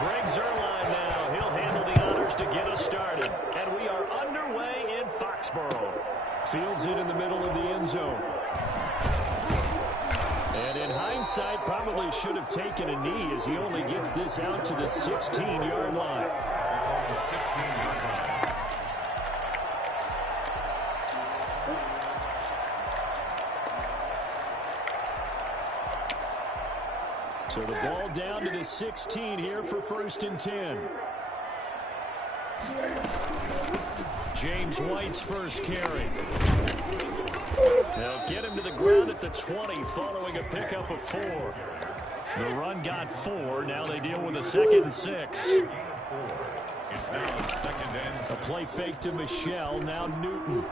Greg Zuerlein now. He'll handle the honors to get us started. And we are underway in Foxborough. Fields it in the middle of the end zone. And in hindsight, probably should have taken a knee as he only gets this out to the 16-yard line. So the ball down to the 16 here for 1st and 10. James White's first carry. They'll get him to the ground at the 20 following a pickup of 4. The run got 4. Now they deal with a 2nd and 6. A play fake to Michelle. Now Newton.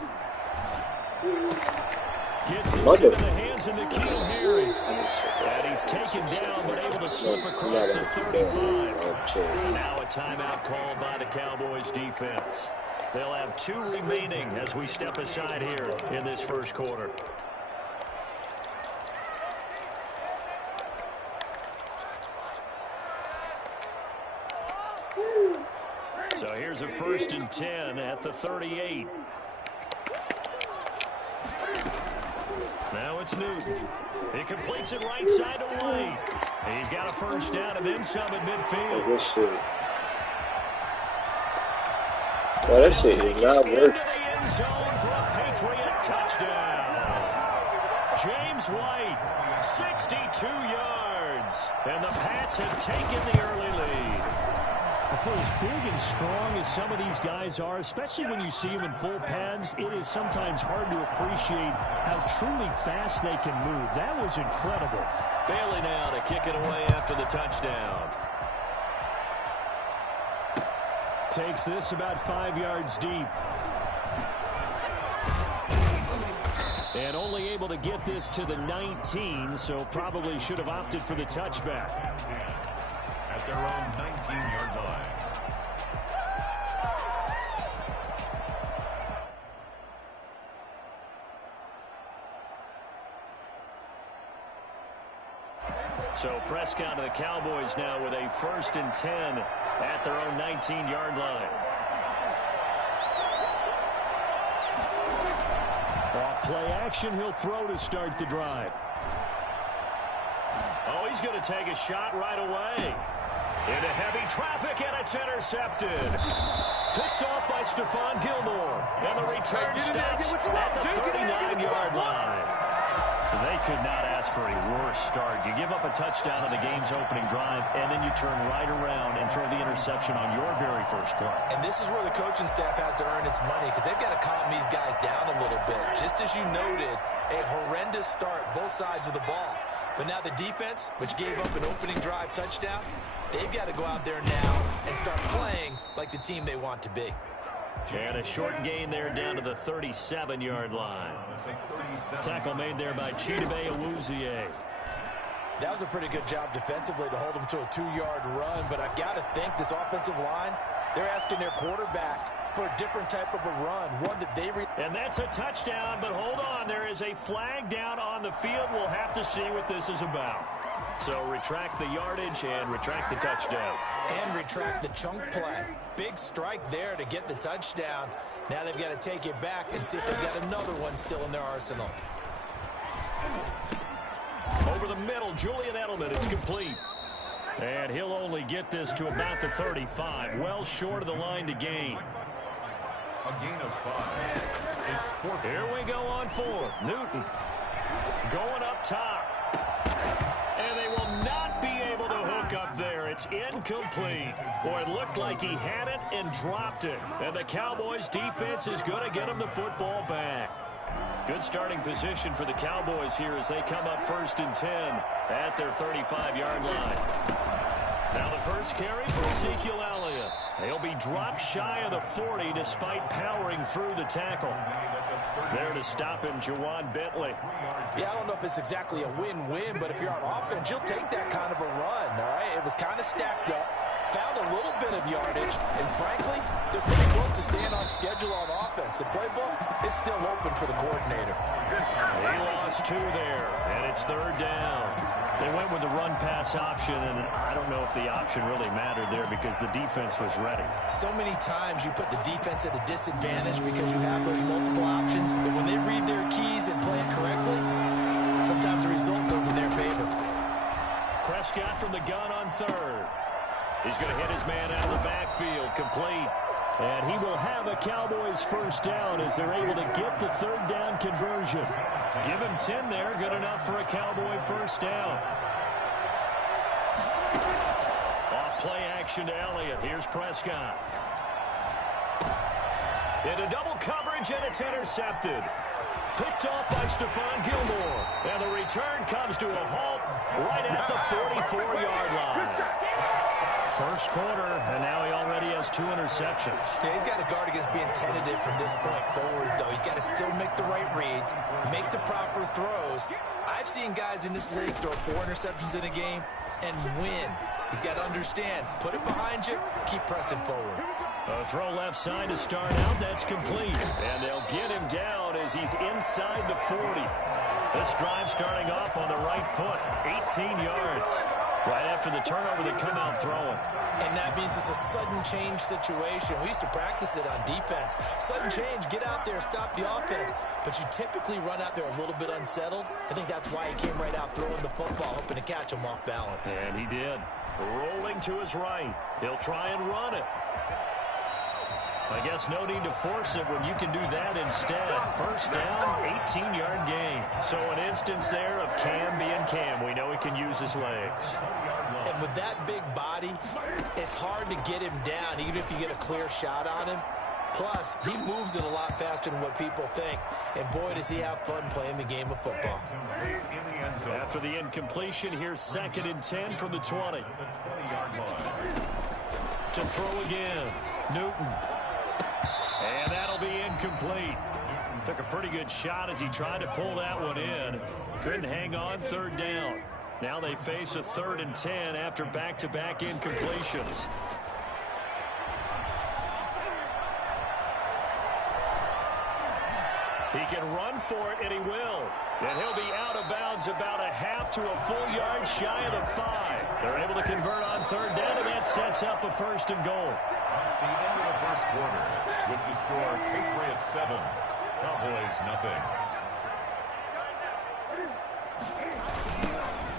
Gets this into the hands of N'Keal Harry. And he's taken down but able to slip across the 35. Now a timeout called by the Cowboys defense. They'll have 2 remaining as we step aside here in this first quarter. So here's a 1st and 10 at the 38. Now it's Newton. He completes it right side to White. He's got a first down and then some at midfield. Good shit. Well, that shit is not working. James White, 62 yards. And the Pats have taken the early lead. For as big and strong as some of these guys are, especially when you see them in full pads, it is sometimes hard to appreciate how truly fast they can move. That was incredible. Bailey now to kick it away after the touchdown. Takes this about 5 yards deep. And only able to get this to the 19, so probably should have opted for the touchback. At their own 19-yard line. So Prescott to the Cowboys now with a 1st and 10 at their own 19-yard line. Off play action, he'll throw to start the drive. Oh, he's going to take a shot right away. Into heavy traffic, and it's intercepted. Picked off by Stephon Gilmore. And the return stops at the 39-yard line. They could not ask for a worse start. You give up a touchdown on the game's opening drive, and then you turn right around and throw the interception on your very first play. And this is where the coaching staff has to earn its money, because they've got to calm these guys down a little bit. Just as you noted, a horrendous start, both sides of the ball. But now the defense, which gave up an opening drive touchdown, they've got to go out there now and start playing like the team they want to be. And a short gain there down to the 37-yard line. Tackle made there by Chidobe Awuzie. That was a pretty good job defensively to hold them to a 2-yard run, but I've got to think this offensive line, they're asking their quarterback for a different type of a run, one that they... And that's a touchdown, but hold on, there is a flag down on the field. We'll have to see what this is about. So retract the yardage and retract the touchdown. And retract the chunk play. Big strike there to get the touchdown. Now they've got to take it back and see if they've got another one still in their arsenal. Over the middle, Julian Edelman, it's complete. And he'll only get this to about the 35. Well short of the line to gain. A gain of 5. It's 4th. Here we go on 4th. Newton going up top. And they will not be able to hook up there. It's incomplete. Boy, it looked like he had it and dropped it. And the Cowboys defense is going to get him the football back. Good starting position for the Cowboys here as they come up 1st and 10 at their 35-yard line. Now the first carry for Ezekiel Elliott. He'll be dropped shy of the 40 despite powering through the tackle. There to stop him, Juwan Bentley. Yeah, I don't know if it's exactly a win-win, but if you're on offense, you'll take that kind of a run, all right? It was kind of stacked up, found a little bit of yardage, and frankly, they're pretty close to staying on schedule on offense. The playbook is still open for the coordinator. He lost 2 there, and it's 3rd down. They went with the run-pass option, and I don't know if the option really mattered there because the defense was ready. So many times you put the defense at a disadvantage because you have those multiple options, but when they read their keys and play it correctly, sometimes the result goes in their favor. Prescott from the gun on third. He's going to hit his man out of the backfield, complete. And he will have a Cowboys first down as they're able to get the third down conversion. Give him 10 there, good enough for a Cowboy first down. Off play action to Elliott. Here's Prescott. Into double coverage, and it's intercepted. Picked off by Stephon Gilmore. And the return comes to a halt right at the 44-yard line. First quarter, and now he already has 2 interceptions. Yeah, he's got to guard against being tentative from this point forward, though. He's got to still make the right reads, make the proper throws. I've seen guys in this league throw 4 interceptions in a game and win. He's got to understand, put it behind you, keep pressing forward. A throw left side to start out, that's complete. And they'll get him down as he's inside the 40. This drive starting off on the right foot, 18 yards. Right after the turnover, they come out throwing. And that means it's a sudden change situation. We used to practice it on defense. Sudden change, get out there, stop the offense. But you typically run out there a little bit unsettled. I think that's why he came right out throwing the football, hoping to catch him off balance. And he did. Rolling to his right. He'll try and run it. I guess no need to force it when you can do that instead. First down, 18-yard gain. So an instance there of Cam being Cam. We know he can use his legs. And with that big body, it's hard to get him down, even if you get a clear shot on him. Plus, he moves it a lot faster than what people think. And boy, does he have fun playing the game of football. After the incompletion, here's 2nd and 10 from the 20. To throw again, Newton. And that'll be incomplete. Took a pretty good shot as he tried to pull that one in. Couldn't hang on, third down. Now they face a 3rd and 10 after back-to-back incompletions. He can run for it, and he will. And he'll be out of bounds about a half to a full yard shy of the 5. They're able to convert on third down, and that sets up a 1st and goal. That's the end of the first quarter with the score Patriots 7, Cowboys nothing.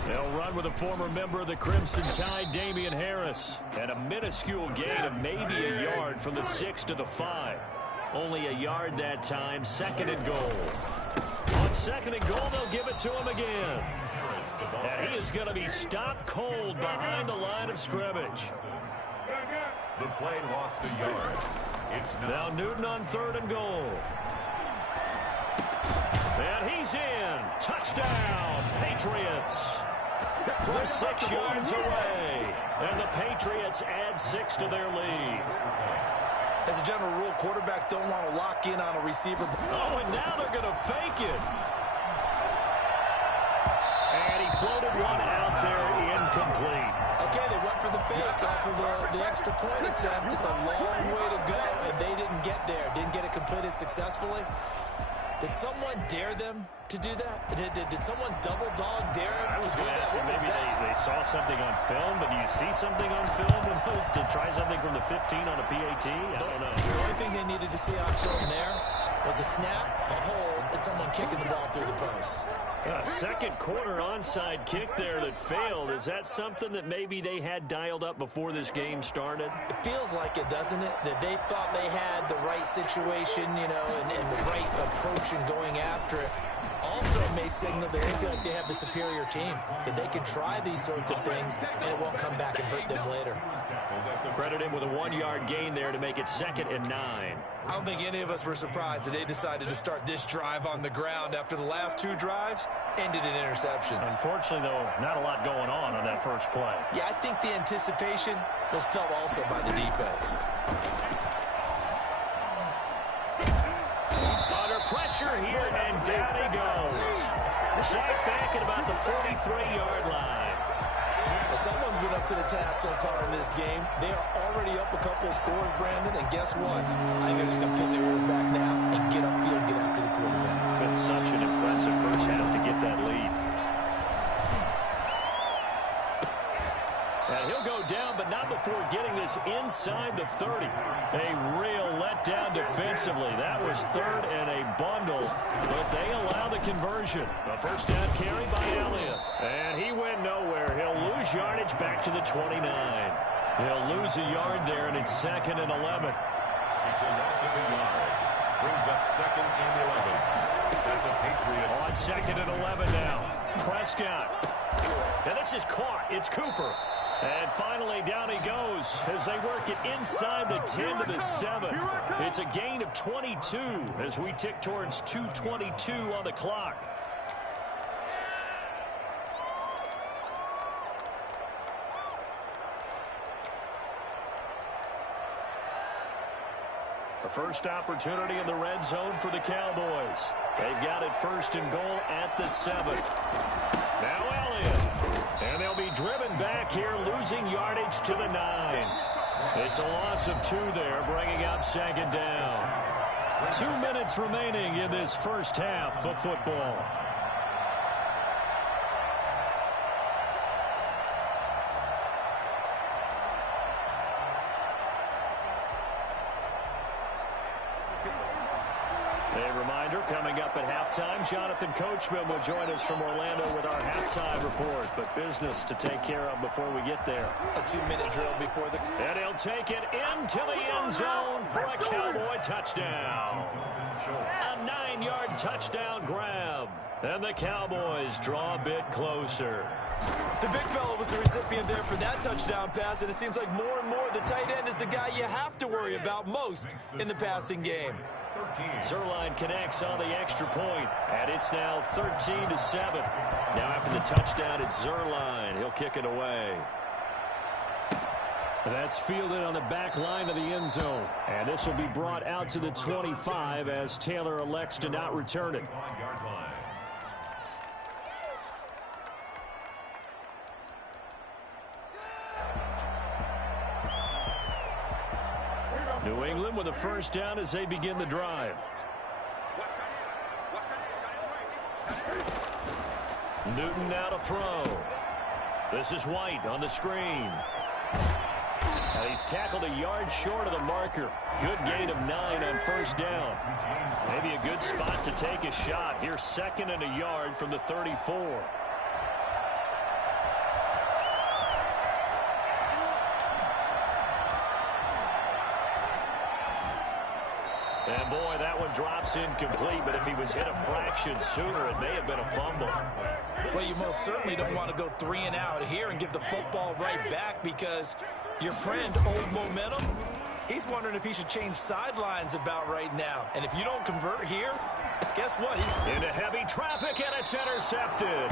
They'll run with a former member of the Crimson Tide, Damian Harris. And a minuscule gain of maybe a yard from the 6 to the 5. Only a yard that time, 2nd and goal. On 2nd and goal, they'll give it to him again. And he is going to be stopped cold behind the line of scrimmage. The play lost a yard. It's now Newton on 3rd and goal. And he's in. Touchdown, Patriots. From 6 yards away. And the Patriots add 6 to their lead. As a general rule, quarterbacks don't want to lock in on a receiver. Oh, and now they're going to fake it. And he floated one out there incomplete. Okay, they went for the fake off of the extra point attempt. It's a long way to go, and they didn't get there. Didn't get it completed successfully. Did someone dare them to do that? Did someone double dog dare them to do that? Maybe they saw something on film, but do you see something on film when those to try something from the 15 on a PAT? I don't know. The only thing they needed to see on film there was a snap, a hold, and someone kicking the ball through the post. Second quarter onside kick there that failed. Is that something that maybe they had dialed up before this game started? It feels like it, doesn't it? That they thought they had the right situation, you know, and the right approach in going after it. Also, it may signal that they feel like they have the superior team, that they can try these sorts of things, and it won't come back and hurt them later. Credit him with a 1-yard gain there to make it 2nd and 9. I don't think any of us were surprised that they decided to start this drive on the ground after the last 2 drives ended in interceptions. Unfortunately, though, not a lot going on that first play. Yeah, I think the anticipation was felt also by the defense. Under pressure here, and down he goes. Sacked back at about the 43-yard line. Well, someone's been up to the task so far in this game. They are already up a couple of scores, Brandon, and guess what? I think they're just going to pin their ears back now and get upfield and get after the quarterback. Been such an impressive first half to get that lead. And he'll go down, but not before getting this inside the 30. A real letdown defensively. That was third and a bundle, but they allow the conversion. A first down carry by Elliott. And he went nowhere. He'll lose yardage back to the 29. He'll lose a yard there, and it's 2nd and 11. It's a loss of a yard. Brings up 2nd and 11. That's the Patriots. On 2nd and 11 now. Prescott. And this is caught. It's Cooper. And finally, down he goes as they work it inside the 10 to the 7. It's a gain of 22 as we tick towards 2:22 on the clock. A first opportunity in the red zone for the Cowboys. They've got it 1st and goal at the 7. Now Elliott. And they'll be driven back here, losing yardage to the 9. It's a loss of 2 there, bringing up 2nd down. 2 minutes remaining in this first half of football. A reminder, coming up at halftime, Jonathan Coachman will join us from Orlando with our halftime report. But business to take care of before we get there. A 2-minute drill before the... And he'll take it into the end zone for a Cowboy touchdown. A 9-yard touchdown grab. And the Cowboys draw a bit closer. The big fella was the recipient there for that touchdown pass, and it seems like more and more the tight end is the guy you have to worry about most in the passing game. Zuerlein connects on the extra point, and it's now 13 to 7. Now after the touchdown, it's Zuerlein. He'll kick it away. That's fielded on the back line of the end zone. And this will be brought out to the 25 as Taylor elects to not return it. New England with a first down as they begin the drive. Newton now to throw. This is White on the screen. And he's tackled a yard short of the marker. Good gain of 9 on first down. Maybe a good spot to take a shot. Here's 2nd and a yard from the 34. And boy, that one drops incomplete, but if he was hit a fraction sooner, it may have been a fumble. Well, you most certainly don't want to go 3 and out here and give the football right back, because your friend, Old Momentum, he's wondering if he should change sidelines about right now. And if you don't convert here, guess what? Into heavy traffic, and it's intercepted.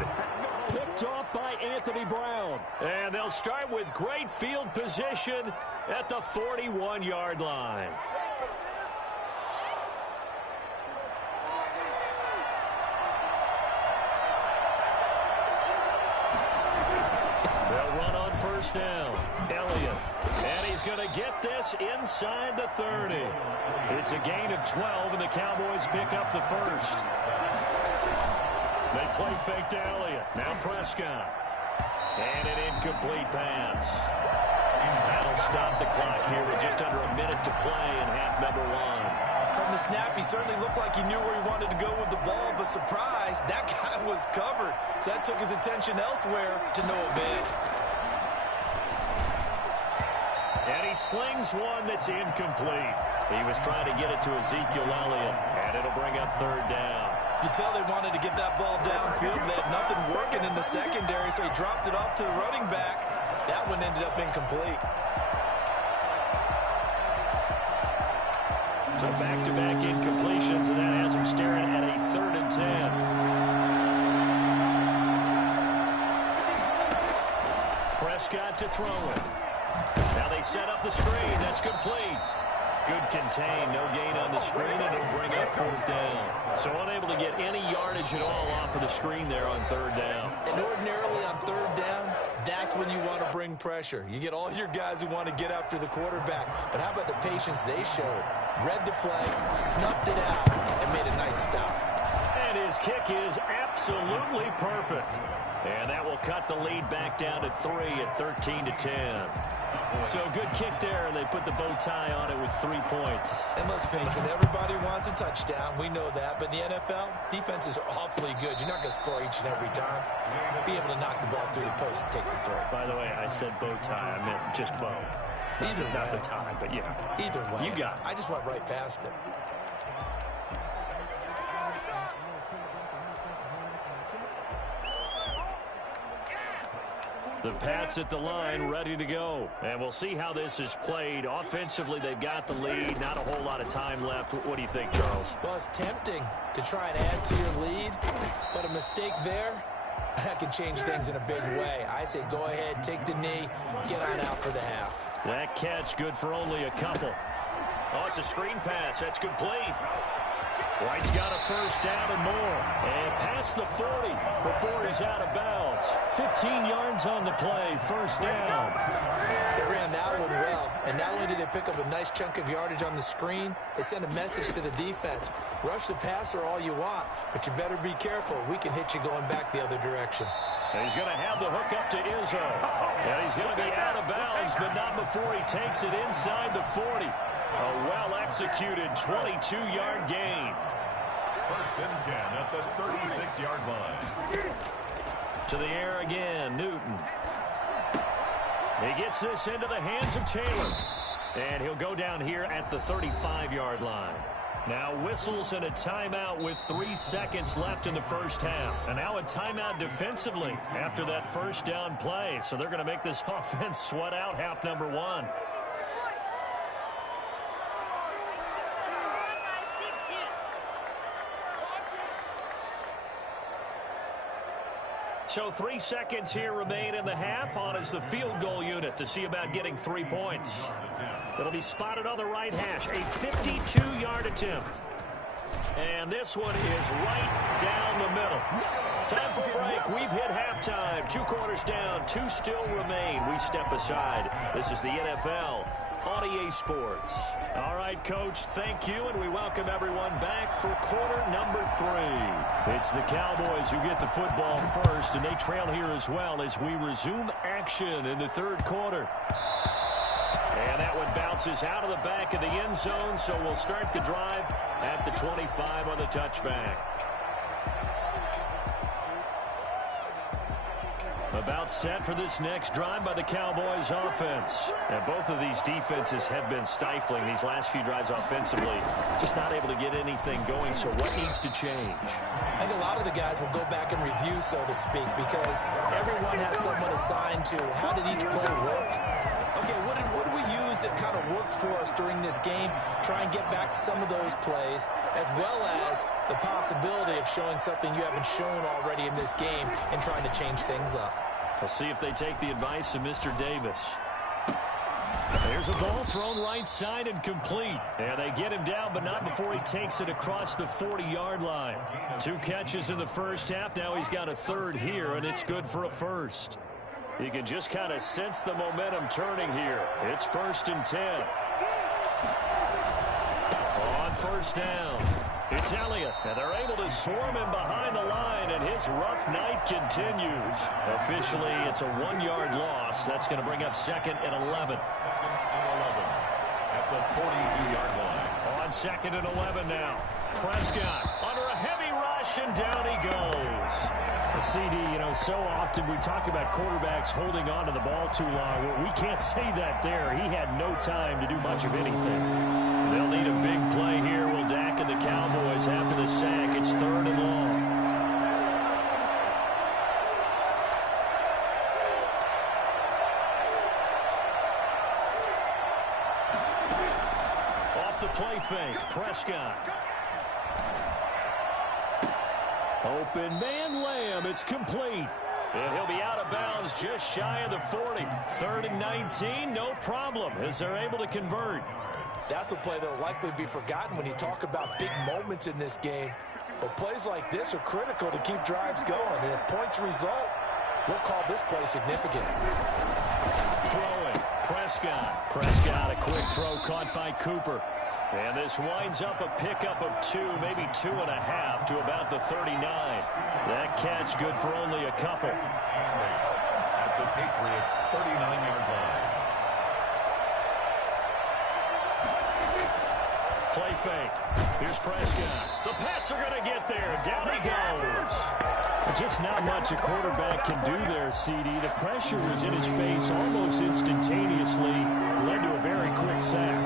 Picked off by Anthony Brown. And they'll start with great field position at the 41-yard line. First down, Elliott, and he's going to get this inside the 30. It's a gain of 12, and the Cowboys pick up the first. They play fake to Elliott. Now Prescott. And an incomplete pass. That'll stop the clock here with just under a minute to play in half number 1. From the snap, he certainly looked like he knew where he wanted to go with the ball, but surprise, that guy was covered. So that took his attention elsewhere to no avail. And he slings one that's incomplete. He was trying to get it to Ezekiel Elliott, and it'll bring up 3rd down. You could tell they wanted to get that ball downfield. They had nothing working in the secondary, so he dropped it off to the running back. That one ended up incomplete. So back-to-back incompletions, and that has him staring at a 3rd and 10. Prescott to throw it. Now they set up the screen. That's complete. Good contain. No gain on the screen, and it'll bring up 4th down. So unable to get any yardage at all off of the screen there on 3rd down. And ordinarily on 3rd down, that's when you want to bring pressure. You get all your guys who want to get after the quarterback. But how about the patience they showed? Read the play, snuffed it out, and made a nice stop. And his kick is absolutely perfect. And that will cut the lead back down to 3 at 13-10. So a good kick there, and they put the bow tie on it with 3 points. And let's face it, everybody wants a touchdown. We know that. But in the NFL, defenses are awfully good. You're not going to score each and every time. Be able to knock the ball through the post and take the throw. By the way, I said bow tie. I meant just bow. Either way. Not the tie, but yeah. Either way. You got it. I just went right past it. The Pats at the line, ready to go. And we'll see how this is played. Offensively, they've got the lead. Not a whole lot of time left. What do you think, Charles? Well, it's tempting to try and add to your lead, but a mistake there, that can change things in a big way. I say go ahead, take the knee, get on out for the half. That catch good for only a couple. Oh, it's a screen pass. That's complete. White's got a first down and more. And past the 40 before he's out of bounds. 15 yards on the play. First down. They ran that one well. And not only did they pick up a nice chunk of yardage on the screen, they sent a message to the defense. Rush the passer all you want, but you better be careful. We can hit you going back the other direction. And he's going to have the hook up to Izzo. And he's going to be out of bounds, but not before he takes it inside the 40. A well-executed 22-yard gain. First and 10 at the 36-yard line. To the air again, Newton. He gets this into the hands of Taylor. And he'll go down here at the 35-yard line. Now whistles and a timeout with 3 seconds left in the first half. And now a timeout defensively after that first down play. So they're going to make this offense sweat out half number 1. So 3 seconds here remain in the half. On is the field goal unit to see about getting 3 points. It'll be spotted on the right hash. A 52-yard attempt. And this one is right down the middle. Time for a break. We've hit halftime. 2 quarters down. 2 still remain. We step aside. This is the NFL on EA Sports. All right, Coach, thank you, and we welcome everyone back for quarter number 3. It's the Cowboys who get the football first, and they trail here as well as we resume action in the third quarter. And that one bounces out of the back of the end zone, so we'll start the drive at the 25 on the touchback. About set for this next drive by the Cowboys offense. And both of these defenses have been stifling these last few drives offensively. Just not able to get anything going, so what needs to change? I think a lot of the guys will go back and review, so to speak, because everyone has someone assigned to how did each play work. Okay, what did we use that kind of worked for us during this game? Try and get back to some of those plays, as well as the possibility of showing something you haven't shown already in this game and trying to change things up. We'll see if they take the advice of Mr. Davis. There's a ball thrown right side and complete. And they get him down, but not before he takes it across the 40-yard line. 2 catches in the first half. Now he's got a third here, and it's good for a first. You can just kind of sense the momentum turning here. It's 1st and 10. On first down, it's Elliott, and they're able to swarm him behind the line, and his rough night continues. Officially, it's a 1-yard loss. That's going to bring up 2nd and 11. 2nd and 11 at the 42-yard line. On 2nd and 11 now. Prescott under a heavy rush, and down he goes. CD, so often we talk about quarterbacks holding on to the ball too long. Well, we can't say that there. He had no time to do much of anything. They'll need a big play here. Will Dak and the Cowboys after the sack. It's 3rd and long. Off the play fake, Prescott. Open man Lamb, it's complete. And he'll be out of bounds just shy of the 40. 3rd and 19, no problem, as they're able to convert. That's a play that will likely be forgotten when you talk about big moments in this game. But plays like this are critical to keep drives going. And if points result, we'll call this play significant. Throwing, Prescott. Prescott, a quick throw caught by Cooper. And this winds up a pickup of 2, maybe 2.5 to about the 39. That catch good for only a couple. At the Patriots' 39-yard line. Play fake. Here's Prescott. The Pats are going to get there. Down he goes. Just not much a quarterback can do there, CD. The pressure was in his face almost instantaneously. Led to a very quick sack.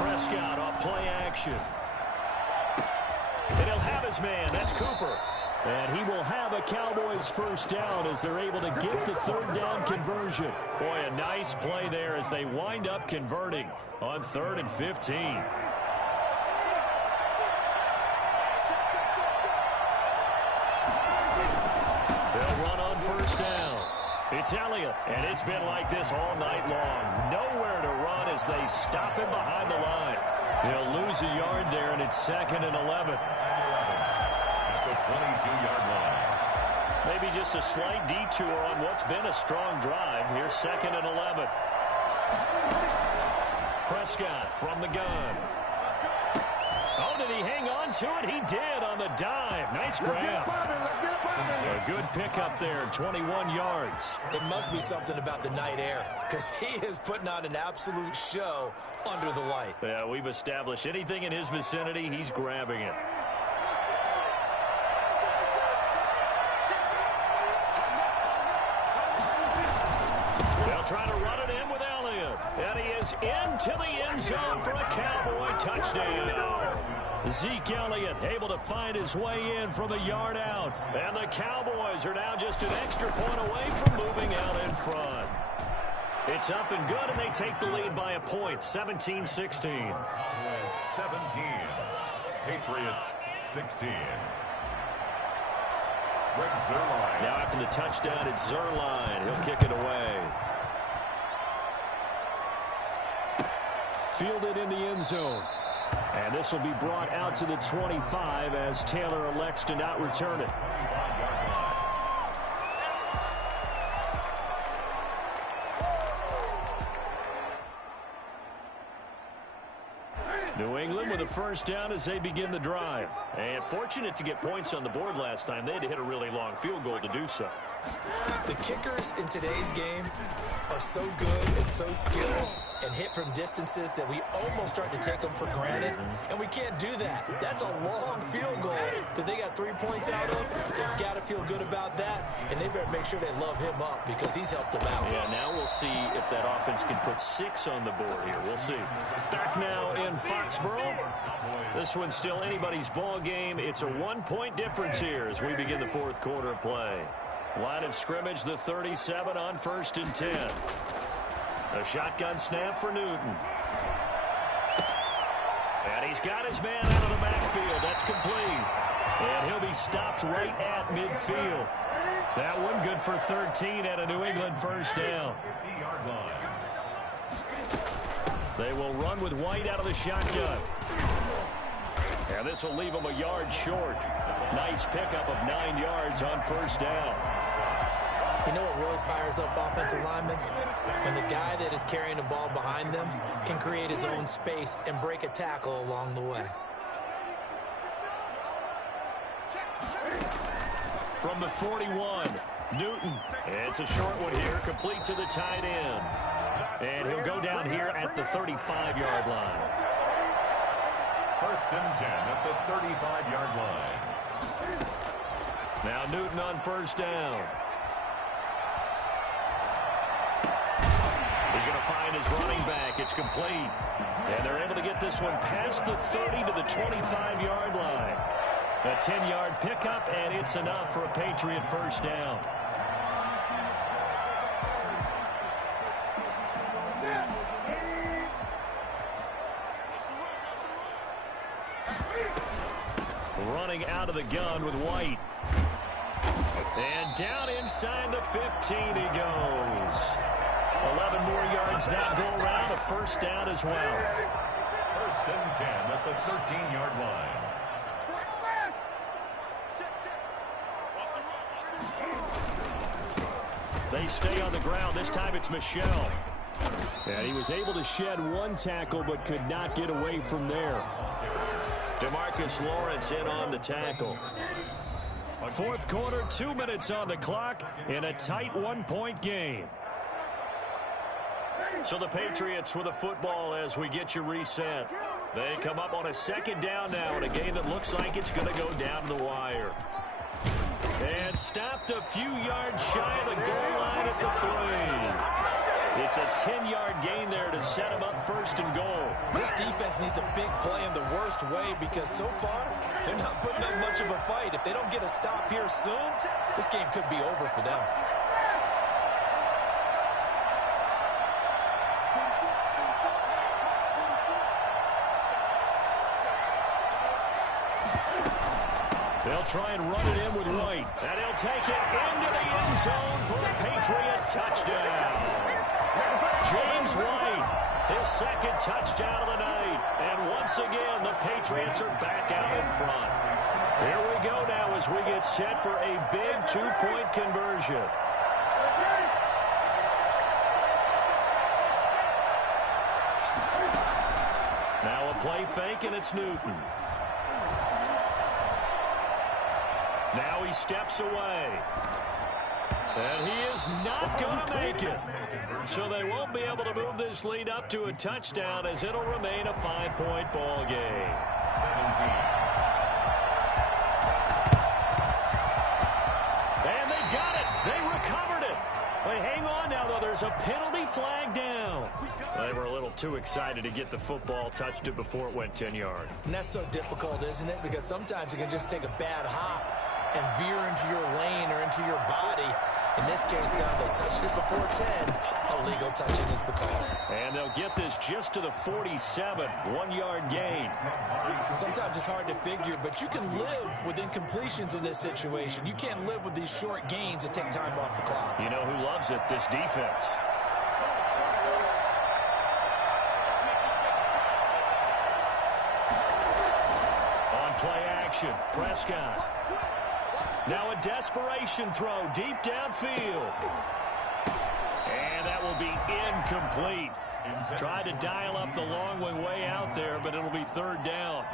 Prescott off play action. And he'll have his man. That's Cooper. And he will have a Cowboys first down as they're able to get the third down conversion. Boy, a nice play there as they wind up converting on 3rd and 15. They'll run on first down. It's Elliott, and it's been like this all night long. Nowhere to run as they stop him behind the line. He'll lose a yard there, and it's 2nd and 11. At the 22-yard line. Maybe just a slight detour on what's been a strong drive. Here's 2nd and 11. Prescott from the gun. Oh, did he hang on to it? He did on the dive. Nice grab. A good pickup there, 21 yards. It must be something about the night air because he is putting on an absolute show under the light. Yeah, we've established anything in his vicinity, he's grabbing it. They'll try to run it in with Elliott. And he is into the end zone for a Cowboy touchdown. Zeke Elliott able to find his way in from a yard out. And the Cowboys are now just an extra point away from moving out in front. It's up and good, and they take the lead by a point, 17-16. 17. Patriots 16. Greg Zuerlein. Now after the touchdown, it's Zuerlein. He'll kick it away. Fielded in the end zone. And this will be brought out to the 25 as Taylor elects to not return it. New England with a first down as they begin the drive. And fortunate to get points on the board last time. They had to hit a really long field goal to do so. The kickers in today's game are so good and so skilled and hit from distances that we almost start to take them for granted. And we can't do that. That's a long field goal that they got 3 points out of. They've got to feel good about that. And they better make sure they love him up because he's helped them out. Yeah, now we'll see if that offense can put 6 on the board here. We'll see. Back now in Foxborough. This one's still anybody's ball game. It's a 1-point difference here as we begin the 4th quarter of play. Line of scrimmage, the 37 on 1st and 10. A shotgun snap for Newton. And he's got his man out of the backfield. That's complete. And he'll be stopped right at midfield. That one good for 13 at a New England first down. They will run with White out of the shotgun. And this will leave him a yard short. Nice pickup of 9 yards on first down. You know what really fires up offensive linemen? When the guy that is carrying the ball behind them can create his own space and break a tackle along the way. From the 41, Newton. It's a short one here, complete to the tight end. And he'll go down here at the 35-yard line. 1st and 10 at the 35-yard line. Now Newton on first down. He's going to find his running back. It's complete. And they're able to get this one past the 30 to the 25-yard line. A 10-yard pickup, and it's enough for a Patriot first down. Running out of the gun with White. And down inside the 15 he goes. 11 more yards that go around. A first down as well. 1st and 10 at the 13-yard line. They stay on the ground. This time it's Michel. And he was able to shed one tackle but could not get away from there. DeMarcus Lawrence in on the tackle. Fourth quarter, 2 minutes on the clock in a tight one-point game. So the Patriots with the football as we get you reset. They come up on a second down now in a game that looks like it's going to go down to the wire. And stopped a few yards shy of the goal line at the 3. It's a 10-yard gain there to set them up first and goal. This defense needs a big play in the worst way because so far they're not putting up much of a fight. If they don't get a stop here soon, this game could be over for them. They'll try and run it in with White. And he'll take it into the end zone for a Patriot touchdown. James White, his second touchdown of the night. And once again, the Patriots are back out in front. Here we go now as we get set for a big two-point conversion. Now a play fake, and it's Newton. Now he steps away. And he is not going to make it. So they won't be able to move this lead up to a touchdown as it'll remain a 5-point ball game. 17. And they got it. They recovered it. But hang on now, though. There's a penalty flag down. They were a little too excited to get the football, touched it before it went 10 yards. And that's so difficult, isn't it? Because sometimes you can just take a bad hop and veer into your lane or into your body. In this case, though, they touched it before 10. Illegal touching is the call. And they'll get this just to the 47, 1-yard gain. Sometimes it's hard to figure, but you can live with incompletions in this situation. You can't live with these short gains that take time off the clock. You know who loves it? This defense. On play action, Prescott. Now a desperation throw deep downfield. And that will be incomplete. Tried to dial up the long way out there, but it'll be third down.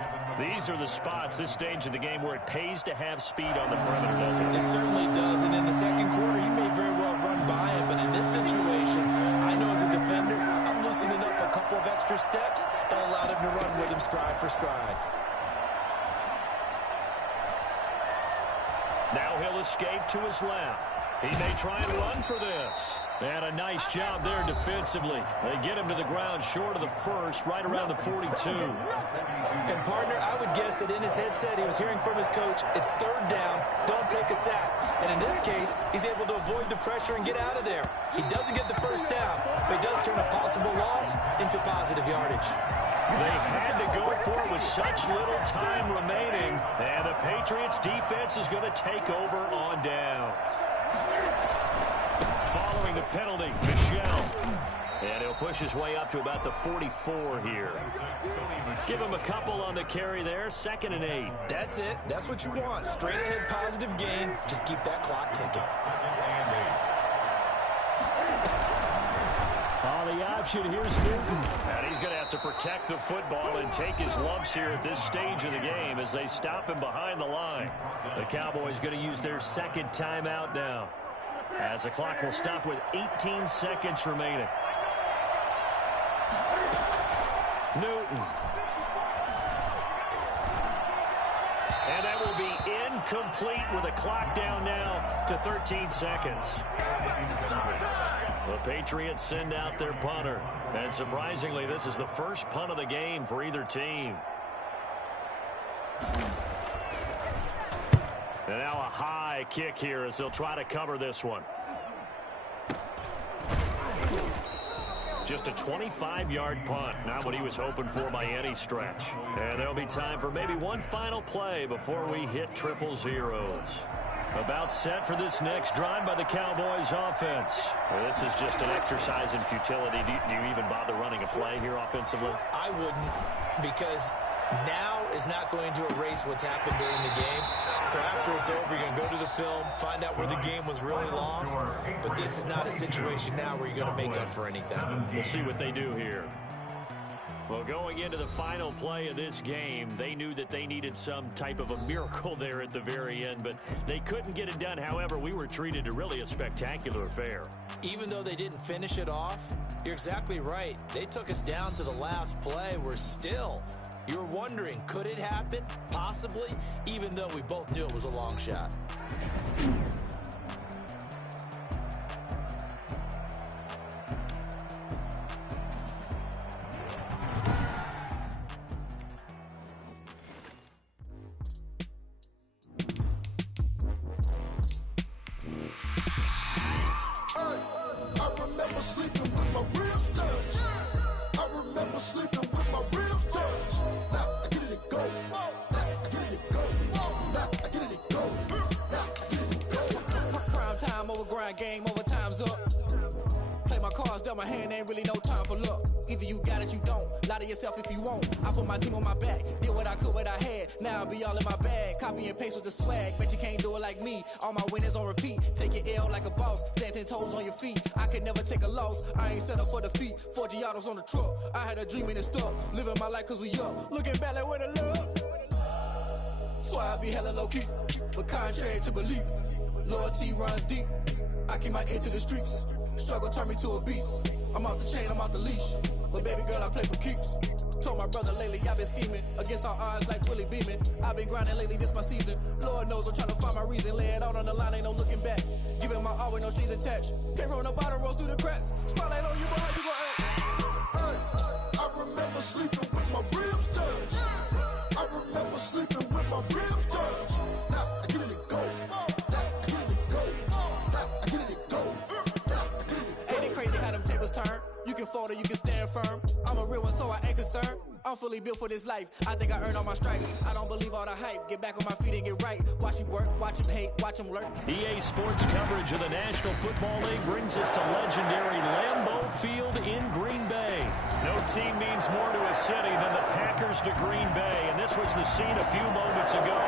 These are the spots, this stage of the game, where it pays to have speed on the perimeter, doesn't it? It certainly does, and in the second quarter, he may very well run by him, but in this situation, I know as a defender, I'm loosening up a couple of extra steps that allowed him to run with him stride for stride. Now he'll escape to his left. He may try and run for this. And a nice job there defensively. They get him to the ground short of the first, right around the 42. And, partner, I would guess that in his headset he was hearing from his coach, it's third down, don't take a sack. And in this case, he's able to avoid the pressure and get out of there. He doesn't get the first down, but he does turn a possible loss into positive yardage. They had to go for it with such little time remaining. And the Patriots defense is going to take over on downs. Following the penalty, Michel. And he'll push his way up to about the 44 here. Give him a couple on the carry there. 2nd and 8. That's it. That's what you want. Straight ahead positive gain. Just keep that clock ticking. On the option, here's Newton. And he's going to have to protect the football and take his lumps here at this stage of the game as they stop him behind the line. The Cowboys going to use their second timeout now, as the clock will stop with 18 seconds remaining. Newton. And that will be incomplete with the clock down now to 13 seconds. The Patriots send out their punter. And surprisingly, this is the first punt of the game for either team. And now a high kick here as they'll try to cover this one. Just a 25-yard punt, not what he was hoping for by any stretch. And there'll be time for maybe one final play before we hit triple zeros. About set for this next drive by the Cowboys offense. Well, this is just an exercise in futility. Do you even bother running a play here offensively? I wouldn't, because now is not going to erase what's happened during the game. So after it's over, you're going to go to the film, find out where the game was really lost. But this is not a situation now where you're going to make up for anything. We'll see what they do here. Well, going into the final play of this game, they knew that they needed some type of a miracle there at the very end, but they couldn't get it done. However, we were treated to really a spectacular affair. Even though they didn't finish it off, you're exactly right. They took us down to the last play. We're still, you're wondering, could it happen? Possibly, even though we both knew it was a long shot. Game over, time's up. Play my cards, dealt my hand, ain't really no time for luck. Either you got it, you don't. Lie to yourself if you won't. I put my team on my back, did what I could, what I had. Now I'll be all in my bag. Copy and paste with the swag. Bet you can't do it like me. All my winners on repeat. Take your L like a boss. Stand 10 toes on your feet. I can never take a loss. I ain't set up for defeat. 4 Giottos on the truck. I had a dream and it stuck. Living my life cause we up. Looking back like where the love. So I be hella low key. But contrary to belief, loyalty runs deep. I keep my ear to the streets. Struggle turned me to a beast. I'm off the chain, I'm off the leash. But baby girl, I play for keeps. Told my brother lately, I've been scheming. Against all odds like Willie Beeman. I've been grinding lately, this my season. Lord knows I'm trying to find my reason. Lay it out on the line, ain't no looking back. Giving my all with no strings attached. Came from the bottom, rose through the cracks. Spotlight on you, boy, how you gon' act? Hey, I remember sleeping with my ribs touched. I remember sleeping with my ribs touched. Now I get it to go. You can fold or you can stand firm. I'm a real one, so I ain't concerned. I'm fully built for this life. I think I earned all my stripes. I don't believe all the hype. Get back on my feet and get right. Watch you work, watch him hate, watch him lurk. EA Sports coverage of the National Football League brings us to legendary Lambeau Field in Green Bay. No team means more to a city than the Packers to Green Bay. And this was the scene a few moments ago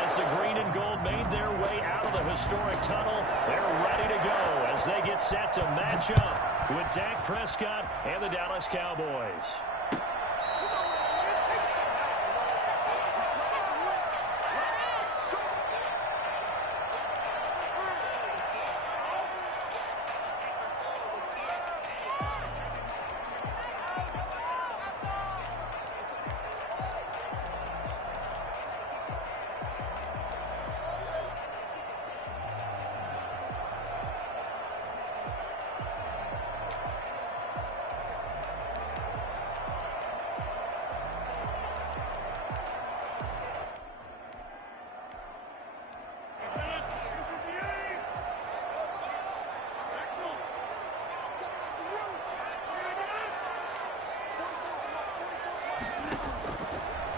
as the green and gold made their way out of the historic tunnel. They're ready to go as they get set to match up with Dak Prescott and the Dallas Cowboys.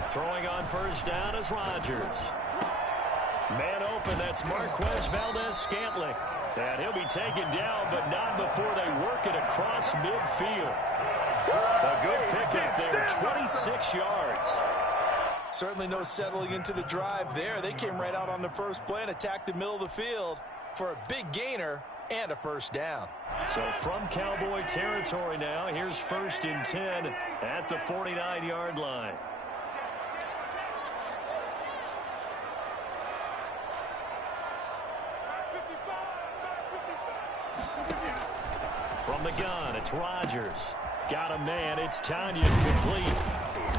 Throwing on first down is Rodgers. Man open, that's Marquez Valdez-Scantling. And he'll be taken down, but not before they work it across midfield. A good pickup there, 26 yards. Certainly no settling into the drive there. They came right out on the first play and attacked the middle of the field for a big gainer and a first down. So from Cowboy territory now, here's 1st and 10 at the 49-yard line. From the gun, it's Rodgers. Got a man, it's Tanya complete.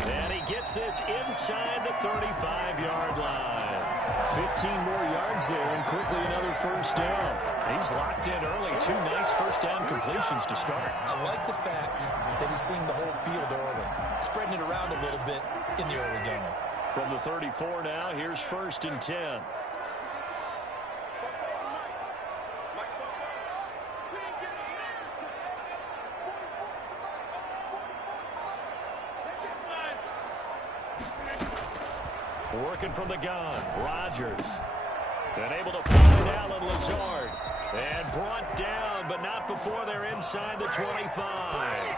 And he gets this inside the 35-yard line. 15 more yards there and quickly another first down. He's locked in early. 2 nice first down completions to start. I like the fact that he's seeing the whole field early, spreading it around a little bit in the early game. From the 34 now, here's 1st and 10. Working from the gun, Rodgers. And able to find Allen Lazard. And brought down, but not before they're inside the 25.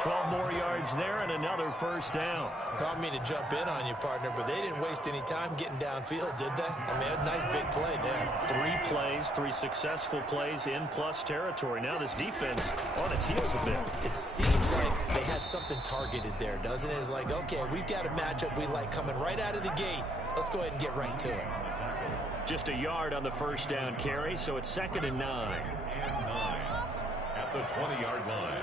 12 more yards there and another first down. I don't mean to jump in on you, partner, but they didn't waste any time getting downfield, did they? I mean, a nice big play there. 3 plays, 3 successful plays in plus territory. Now this defense on its heels a bit. It seems like they had something targeted there, doesn't it? It's like, okay, we've got a matchup we like coming right out of the gate. Let's go ahead and get right to it. Just a yard on the first down carry, so it's 2nd and 9. At the 20-yard line.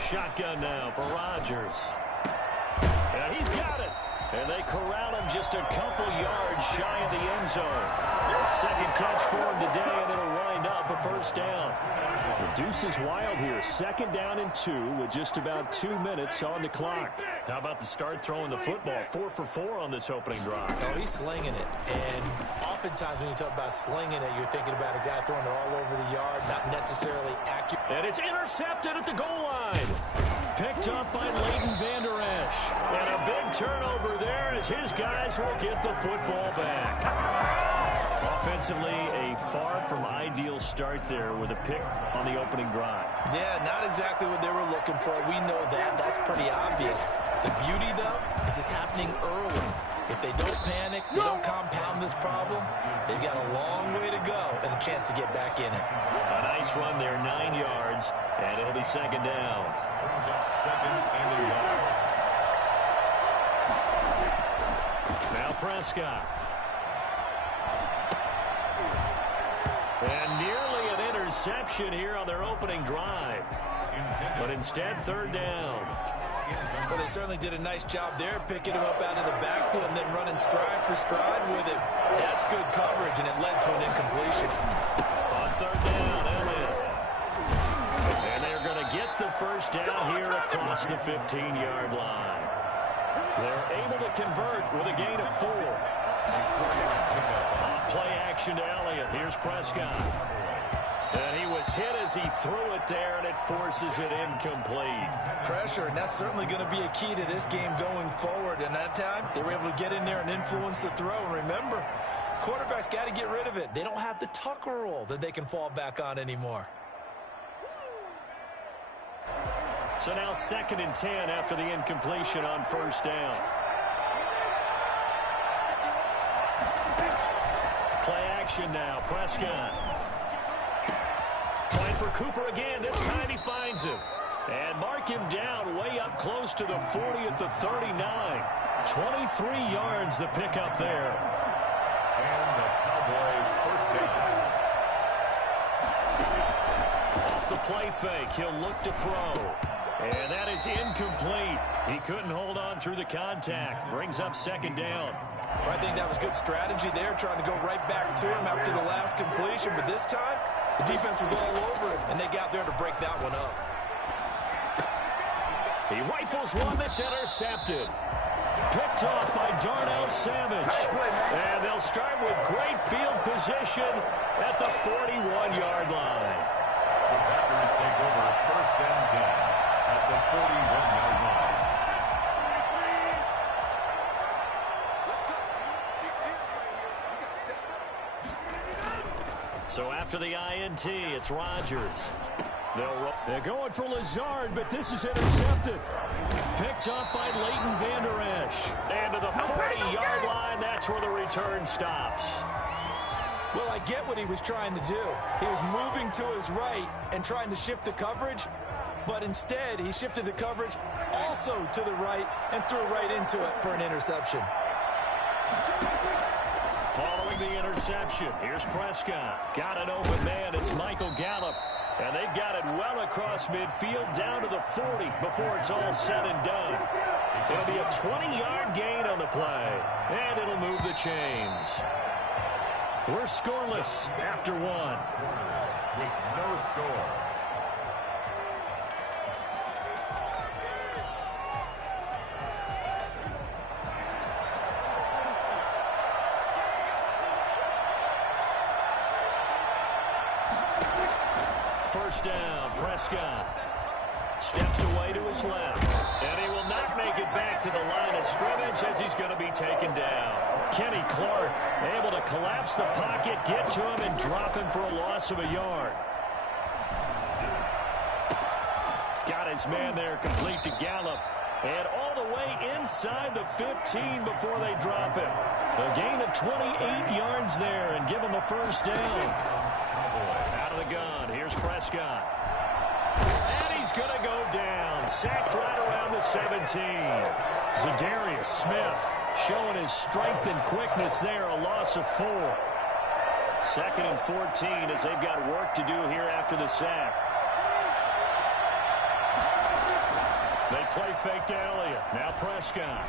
Shotgun now for Rodgers. And he's got it. And they corral him just a couple yards shy of the end zone. Second catch for him today, and it'll wind up a first down. The deuce is wild here. 2nd down and 2 with just about 2 minutes on the clock. How about the start throwing the football? 4 for 4 on this opening drive. Oh, he's slinging it. And oftentimes when you talk about slinging it, you're thinking about a guy throwing it all over the yard, not necessarily accurate. And it's intercepted at the goal line. Picked up by Leighton Vander Esch. And a big turnover there as his guys will get the football back. Offensively, a far from ideal start there with a pick on the opening drive. Yeah, not exactly what they were looking for. We know that. That's pretty obvious. The beauty, though, is this happening early. If they don't panic, they don't compound this problem, they've got a long way to go and a chance to get back in it. A nice run there, 9 yards, and it'll be 2nd down. Brings up 2nd and a yard. Now Prescott. And nearly an interception here on their opening drive. But instead, 3rd down. Well, they certainly did a nice job there, picking him up out of the backfield and then running stride for stride with it. That's good coverage, and it led to an incompletion. On 3rd down, Elliott. And they're going to get the first down here across the 15-yard line. They're able to convert with a gain of 4. Play action to Elliott. Here's Prescott. And he was hit as he threw it there, and it forces it incomplete. Pressure, and that's certainly going to be a key to this game going forward. And that time, they were able to get in there and influence the throw. And remember, quarterbacks got to get rid of it. They don't have the Tucker rule that they can fall back on anymore. So now 2nd and 10 after the incompletion on 1st down. Play action now, Prescott. Trying for Cooper again. This time he finds him. And mark him down way up close to the 40 at the 39. 23 yards the pickup there. And the Cowboy first down. Off the play fake, he'll look to throw. And that is incomplete. He couldn't hold on through the contact. Brings up 2nd down. Well, I think that was good strategy there, trying to go right back to him after the last completion. But this time, the defense was all over it, and they got there to break that one up. He rifles one that's intercepted. Picked off by Darnell Savage. And they'll start with great field position at the 41-yard line. The Packers take over 1st and 10 at the 41-yard line. So after the INT, it's Rodgers. They're going for Lazard, but this is intercepted. Picked up by Leighton Vander Esch. And to the 40-yard line, that's where the return stops. Well, I get what he was trying to do. He was moving to his right and trying to shift the coverage, but instead he shifted the coverage also to the right and threw right into it for an interception. Following the interception, here's Prescott. Got an open man. It's Michael Gallup. And they've got it well across midfield down to the 40 before it's all said and done. It'll be a 20-yard gain on the play. And it'll move the chains. We're scoreless after 1. With no score. First down, Prescott steps away to his left. And he will not make it back to the line of scrimmage as he's going to be taken down. Kenny Clark able to collapse the pocket, get to him, and drop him for a loss of a yard. Got his man there, complete to Gallup. And all the way inside the 15 before they drop him. A gain of 28 yards there and give him a first down. Out of the gun, here's Prescott. And he's going to go down. Sacked right around the 17. Zadarius Smith showing his strength and quickness there, a loss of 4. 2nd and 14 as they've got work to do here after the sack. They play fake to Elliott. Now Prescott.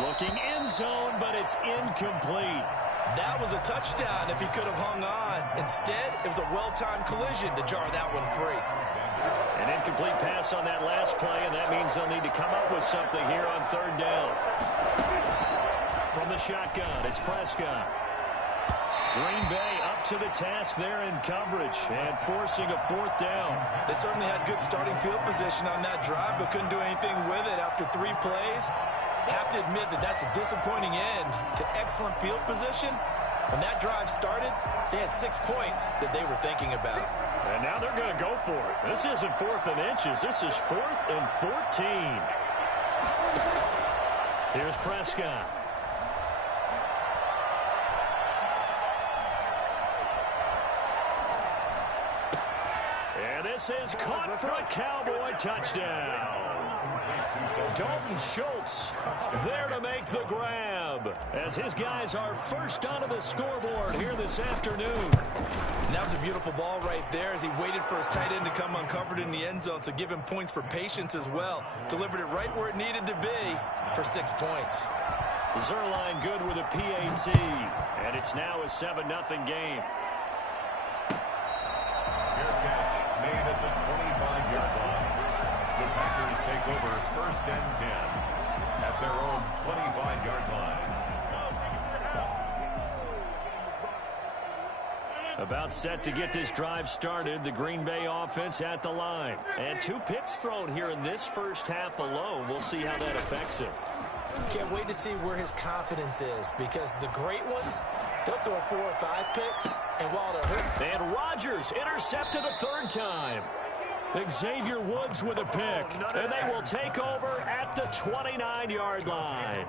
Looking end zone, but it's incomplete. That was a touchdown if he could have hung on. Instead, it was a well-timed collision to jar that one free. An incomplete pass on that last play, and that means they'll need to come up with something here on 3rd down. From the shotgun, it's Prescott. Green Bay up to the task there in coverage and forcing a 4th down. They certainly had good starting field position on that drive, but couldn't do anything with it after 3 plays. Have to admit that that's a disappointing end to excellent field position. When that drive started, they had 6 points that they were thinking about. And now they're going to go for it. This isn't 4th and inches. This is 4th and 14. Here's Prescott. And this is caught for a Cowboy touchdown. Dalton Schultz there to make the grab as his guys are first onto the scoreboard here this afternoon. And that was a beautiful ball right there as he waited for his tight end to come uncovered in the end zone, so give him points for patience as well. Delivered it right where it needed to be for 6 points. Zerline good with a PAT, and it's now a 7-0 game. Fair catch made at the 25-yard line. The Packers take over 1st and 10 at their own 25-yard line. About set to get this drive started, the Green Bay offense at the line. And 2 picks thrown here in this first half alone. We'll see how that affects him. Can't wait to see where his confidence is, because the great ones, they'll throw 4 or 5 picks, and while they're hurt. And Rodgers intercepted a 3rd time. Xavier Woods with a pick, and they will take over at the 29-yard line.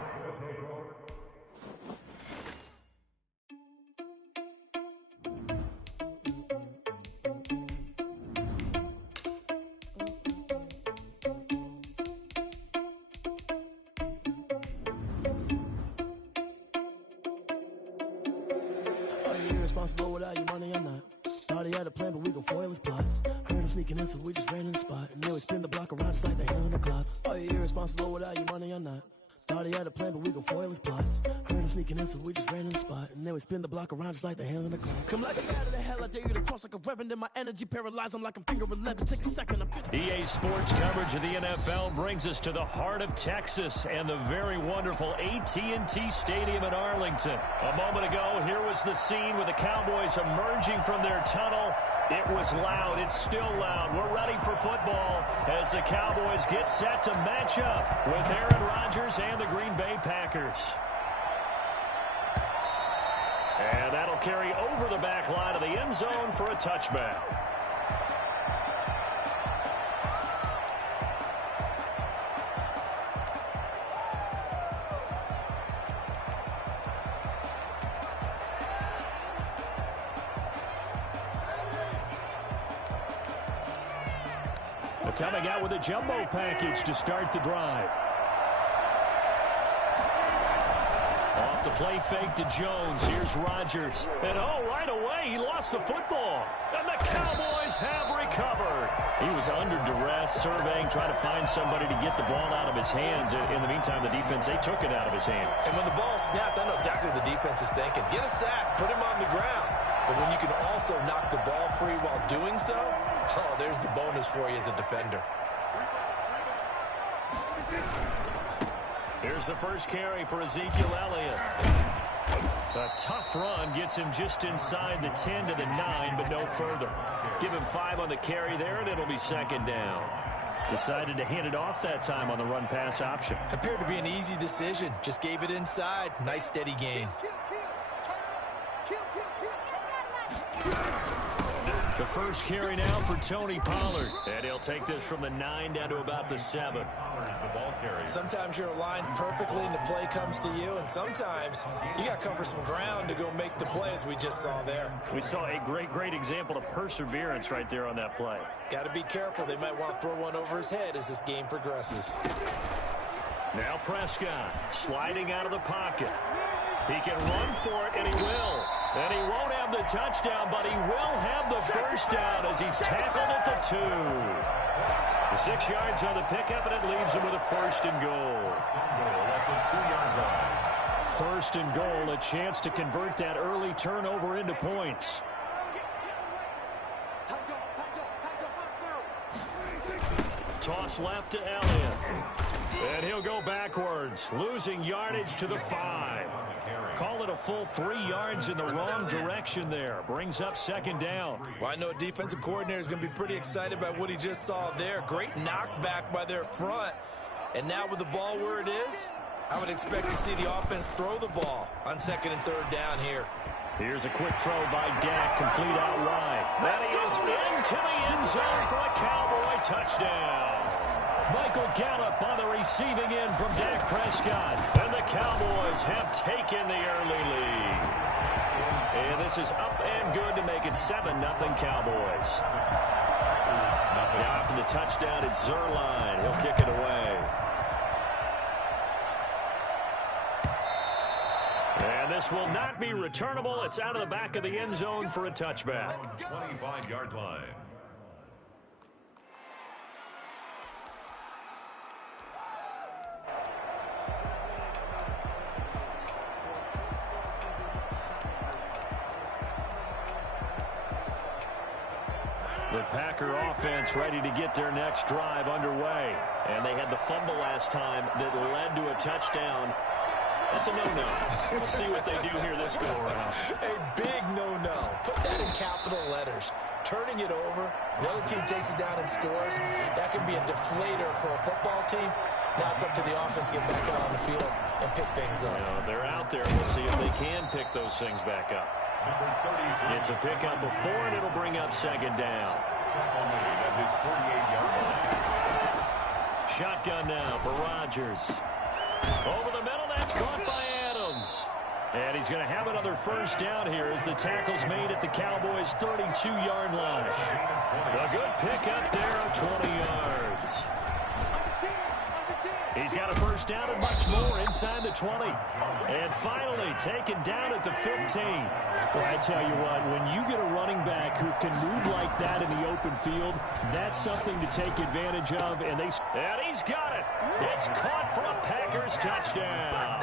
Are you irresponsible without your money or not? Thought he had a plan, but we gon' foil his plot. Heard him sneaking in, so we just ran in the spot. And then we spin the block around just like the hand on the clock. Are you irresponsible without your money or not? Thought he had a plan, but we gon' foil his plot. Heard him sneaking in, so we just ran in the spot. And then we spin the block around just like the hands on the clock. Come like a bat of the hell, I dare you to cross like a reverend. And my energy paralyzed, I'm like I'm finger 11. Take a second, I'm finished. EA Sports coverage of the NFL brings us to the heart of Texas and the very wonderful AT&T Stadium in Arlington. A moment ago, here was the scene with the Cowboys emerging from their tunnel. It was loud. It's still loud. We're ready for football as the Cowboys get set to match up with Aaron Rodgers and the Green Bay Packers. And that'll carry over the back line of the end zone for a touchback. Coming out with a jumbo package to start the drive. Off the play fake to Jones. Here's Rodgers. And right away, he lost the football. And the Cowboys have recovered. He was under duress, surveying, trying to find somebody to get the ball out of his hands. In the meantime, the defense, they took it out of his hands. And when the ball snapped, I know exactly what the defense is thinking. Get a sack, put him on the ground. But when you can also knock the ball free while doing so, there's the bonus for you as a defender. Here's the first carry for Ezekiel Elliott. A tough run gets him just inside the 10 to the 9, but no further. Give him 5 on the carry there, and it'll be second down. Decided to hand it off that time on the run-pass option. Appeared to be an easy decision. Just gave it inside. Nice, steady gain. The first carry now for Tony Pollard. And he'll take this from the 9 down to about the 7. Sometimes you're aligned perfectly and the play comes to you, and sometimes you got to cover some ground to go make the play, as we just saw there. We saw a great example of perseverance right there on that play. Got to be careful. They might want to throw one over his head as this game progresses. Now Prescott sliding out of the pocket. He can run for it, and he will. And he won't have the touchdown, but he will have the first down as he's tackled at the 2. The 6 yards on the pickup, and it leaves him with a first and goal. First and goal, a chance to convert that early turnover into points. Toss left to Elliott. And he'll go backwards, losing yardage to the 5. Call it a full 3 yards in the wrong direction there. Brings up second down. Well, I know a defensive coordinator is going to be pretty excited by what he just saw there. Great knockback by their front. And now with the ball where it is, I would expect to see the offense throw the ball on 2nd and 3rd down here. Here's a quick throw by Dak, complete out wide. That he is into the end zone for a Cowboy touchdown. Michael Gallup on the receiving end from Dak Prescott. And the Cowboys have taken the early lead. And this is up and good to make it 7-0 Cowboys. Now after the touchdown, it's Zerline. He'll kick it away. And this will not be returnable. It's out of the back of the end zone for a touchback. 25-yard line. The Packer offense ready to get their next drive underway. And they had the fumble last time that led to a touchdown. That's a no-no. We'll see what they do here this go-around. A big no-no. Put that in capital letters. Turning it over, the other team takes it down and scores. That can be a deflator for a football team. Now it's up to the offense to get back out on the field and pick things up. You know, they're out there. We'll see if they can pick those things back up. It's a pickup of 4, and it'll bring up second down. Shotgun now for Rodgers. Over the middle, that's caught by Adams. And he's going to have another first down here as the tackle's made at the Cowboys' 32-yard line. A good pickup there of 20 yards. He's got a first down and much more inside the 20. And finally taken down at the 15. Well, I tell you what, when you get a running back who can move like that in the open field, that's something to take advantage of. And he's got it. It's caught for a Packers touchdown.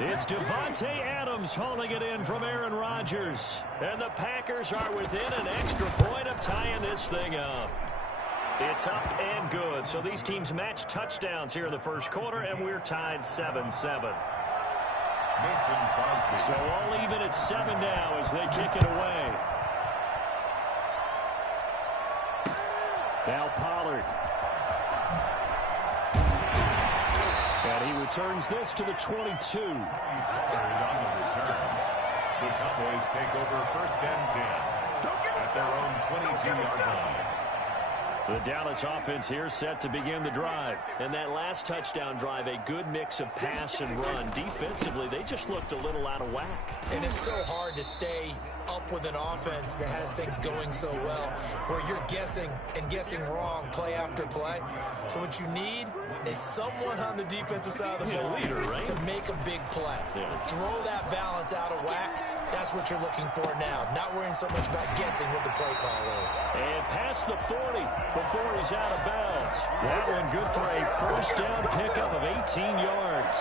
It's Devontae Adams hauling it in from Aaron Rodgers. And the Packers are within an extra point of tying this thing up. It's up and good. So these teams match touchdowns here in the first quarter, and we're tied 7-7. So all even at 7 now as they kick it away. Now Pollard. And he returns this to the 22. On the return. The Cowboys take over 1st and 10 at their own 22-yard line. The Dallas offense here set to begin the drive. And that last touchdown drive, a good mix of pass and run. Defensively, they just looked a little out of whack. And it's so hard to stay up with an offense that has things going so well, where you're guessing and guessing wrong play after play. So what you need is someone on the defensive side of the ball to make a big play. Throw that balance out of whack. That's what you're looking for now. Not worrying so much about guessing what the play call is. And past the 40 before he's out of bounds. That one good for a first down pickup of 18 yards.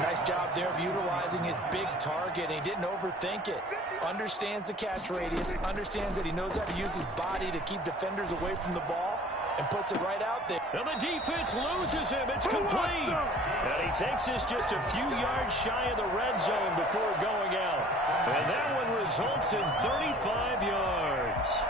Nice job there of utilizing his big target. He didn't overthink it. Understands the catch radius. Understands that he knows how to use his body to keep defenders away from the ball. and puts it right out there. And the defense loses him. It's complete. And he takes this just a few yards shy of the red zone before going out. And that one results in 35 yards.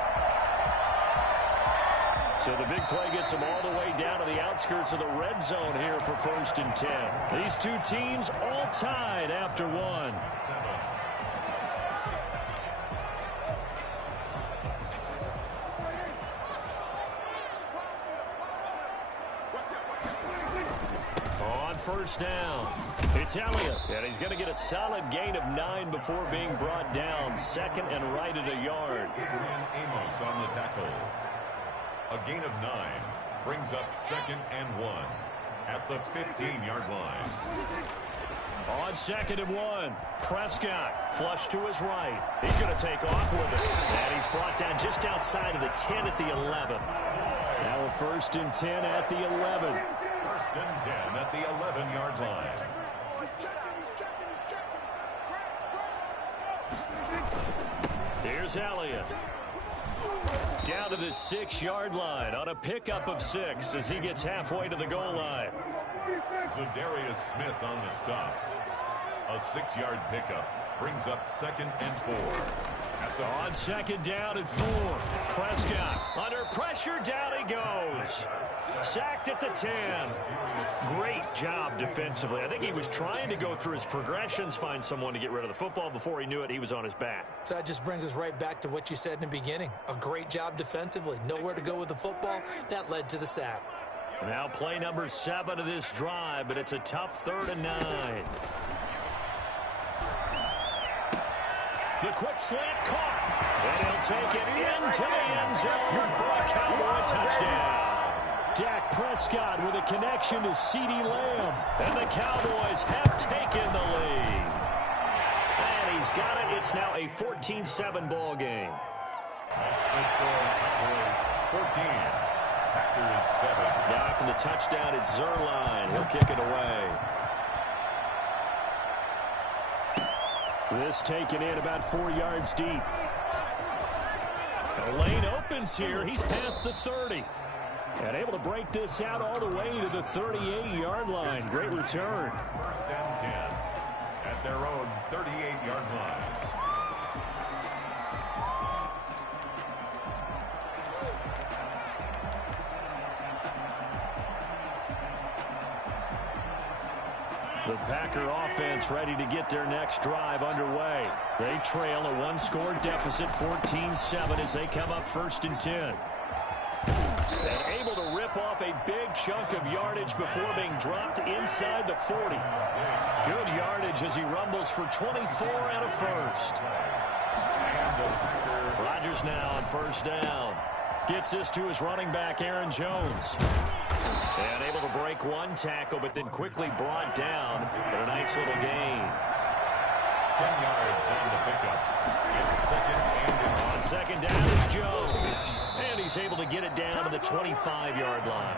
So the big play gets them all the way down to the outskirts of the red zone here for 1st and 10. These two teams all tied after one. On 1st down, it's Elliott, and he's going to get a solid gain of 9 before being brought down. 2nd and right at a yard. Amos on the tackle. A gain of 9 brings up 2nd and 1 at the 15-yard line. On 2nd and 1, Prescott flush to his right. He's going to take off with it. And he's brought down just outside of the 10 at the 11. Now a 1st and 10 at the 11. 1st and 10 at the 11-yard line. Here's Elliott. Down to the 6-yard line on a pickup of 6 as he gets halfway to the goal line. Zadarius Smith on the stop. A 6-yard pickup brings up 2nd and 4. On 2nd down and 4. Prescott under pressure. Down he goes. Sacked at the 10. Great job defensively. I think he was trying to go through his progressions, find someone to get rid of the football. Before he knew it, he was on his back. So that just brings us right back to what you said in the beginning. A great job defensively. Nowhere to go with the football. That led to the sack. Now play number 7 of this drive, but it's a tough 3rd and 9. The quick slant caught. And he'll take it into the end zone for a Cowboy touchdown. Dak Prescott with a connection to CeeDee Lamb. And the Cowboys have taken the lead. And he's got it. It's now a 14-7 ball game. That's the score. Cowboys 14. Packers 7. Now after the touchdown, it's Zerline. He'll kick it away. This taken in about 4 yards deep. The lane opens here. He's past the 30. And able to break this out all the way to the 38-yard line. Great return. 1st and 10 at their own 38-yard line. The Packer offense ready to get their next drive underway. They trail a 1-score deficit, 14-7, as they come up 1st and 10. And able to rip off a big chunk of yardage before being dropped inside the 40. Good yardage as he rumbles for 24 and a 1st. Rodgers now on 1st down. Gets this to his running back, Aaron Jones. And able to break one tackle, but then quickly brought down. But a nice little gain. 10 yards on the pickup. It's 2nd and on 2nd down is Jones. And he's able to get it down to the 25-yard line.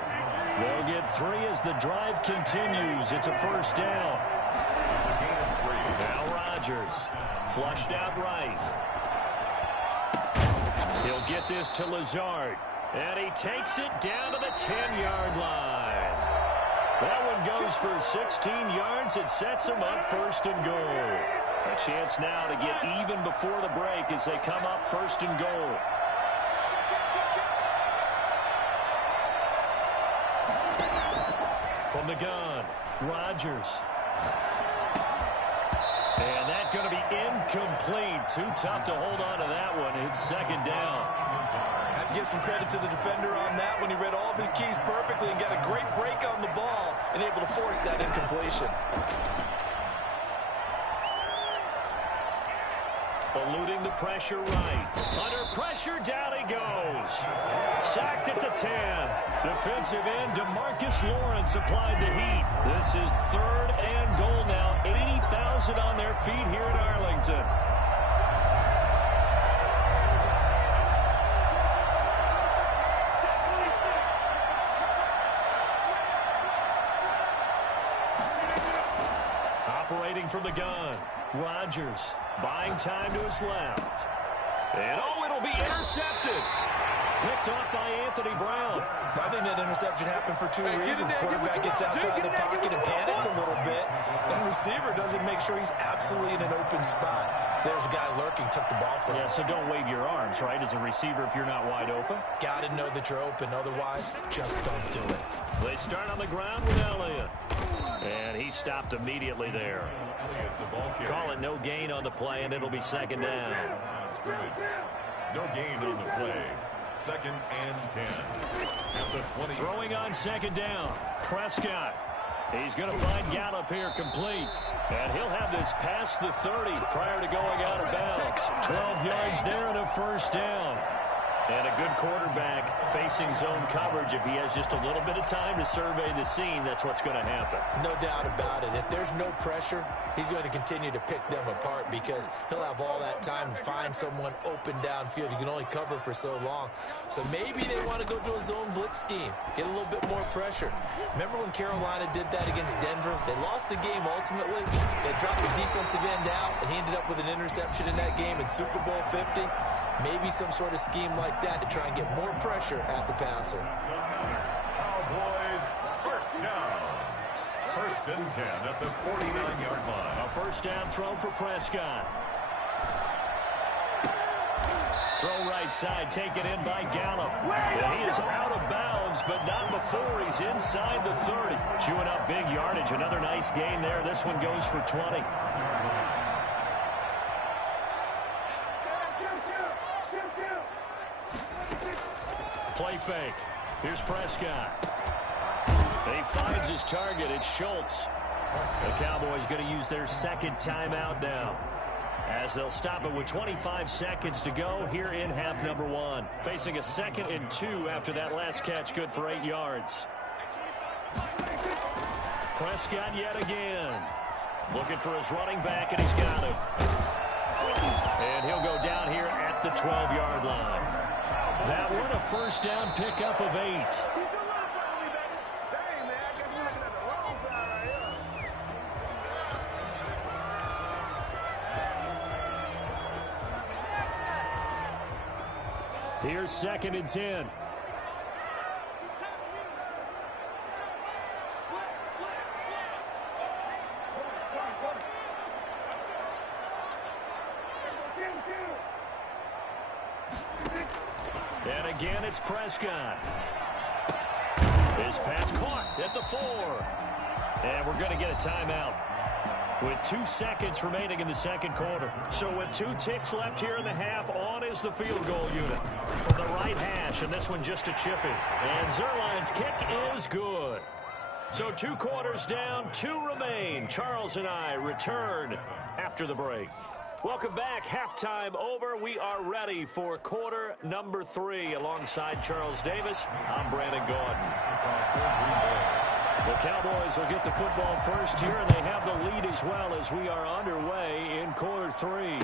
They'll get 3 as the drive continues. It's a 1st down. It's a gain of 3. Now Rodgers. Flushed out right. He'll get this to Lazard. And he takes it down to the 10-yard line. That one goes for 16 yards. It sets him up 1st and goal. A chance now to get even before the break as they come up 1st and goal. From the gun, Rodgers. And that's going to be incomplete. Too tough to hold on to that one. It's 2nd down. Have to give some credit to the defender on that when he read all of his keys perfectly and got a great break on the ball and able to force that incompletion. Eluding the pressure right. Under pressure, down he goes. Sacked at the 10. Defensive end DeMarcus Lawrence applied the heat. This is 3rd and goal now. 80,000 on their feet here in Arlington. Operating from the gun. Rodgers buying time to his left. And oh, it'll be intercepted. picked off by Anthony Brown. I think that interception happened for two reasons. Quarterback gets outside the pocket and panics a little bit. And receiver doesn't make sure he's absolutely in an open spot. So there's a guy lurking, took the ball from him. Yeah, so don't wave your arms, right, as a receiver if you're not wide open. Got to know that you're open. Otherwise, just don't do it. They start on the ground with Elliott. And he stopped immediately there. Call it no gain on the play, and it'll be second down. No gain on the play. 2nd and 10. At the 20. Throwing on second down. Prescott. He's going to find Gallup here complete. And he'll have this past the 30 prior to going out of bounds. 12 yards there and a first down. And a good quarterback facing zone coverage. If he has just a little bit of time to survey the scene, that's what's going to happen. No doubt about it. If there's no pressure, he's going to continue to pick them apart because he'll have all that time to find someone open downfield. You can only cover for so long. So maybe they want to go to a zone blitz scheme, get a little bit more pressure. Remember when Carolina did that against Denver? They lost the game ultimately. They dropped the defensive end out, and he ended up with an interception in that game in Super Bowl 50. Maybe some sort of scheme like that to try and get more pressure at the passer. Cowboys first down. 1st and 10 at the 49-yard line. A first down throw for Prescott. Throw right side, taken in by Gallup. And he is out of bounds, but not before he's inside the 30. Chewing up big yardage. Another nice gain there. This one goes for 20. Play fake. Here's Prescott. He finds his target. It's Schultz. The Cowboys going to use their second timeout now, as they'll stop it with 25 seconds to go here in half number 1. Facing a 2nd and 2 after that last catch, good for 8 yards. Prescott yet again. Looking for his running back, and he's got him. And he'll go down here at the 12-yard line. That one a first down pickup of 8. Here's 2nd and 10. And again, it's Prescott. His pass caught at the 4. And we're going to get a timeout with 2 seconds remaining in the second quarter. So with 2 ticks left here in the half, on is the field goal unit from the right hash, and this one just a chipping. And Zerline's kick is good. So 2 quarters down, 2 remain. Charles and I return after the break. Welcome back. Halftime over. We are ready for quarter number 3. Alongside Charles Davis, I'm Brandon Gordon. The Cowboys will get the football first here, and they have the lead as well as we are underway in quarter 3.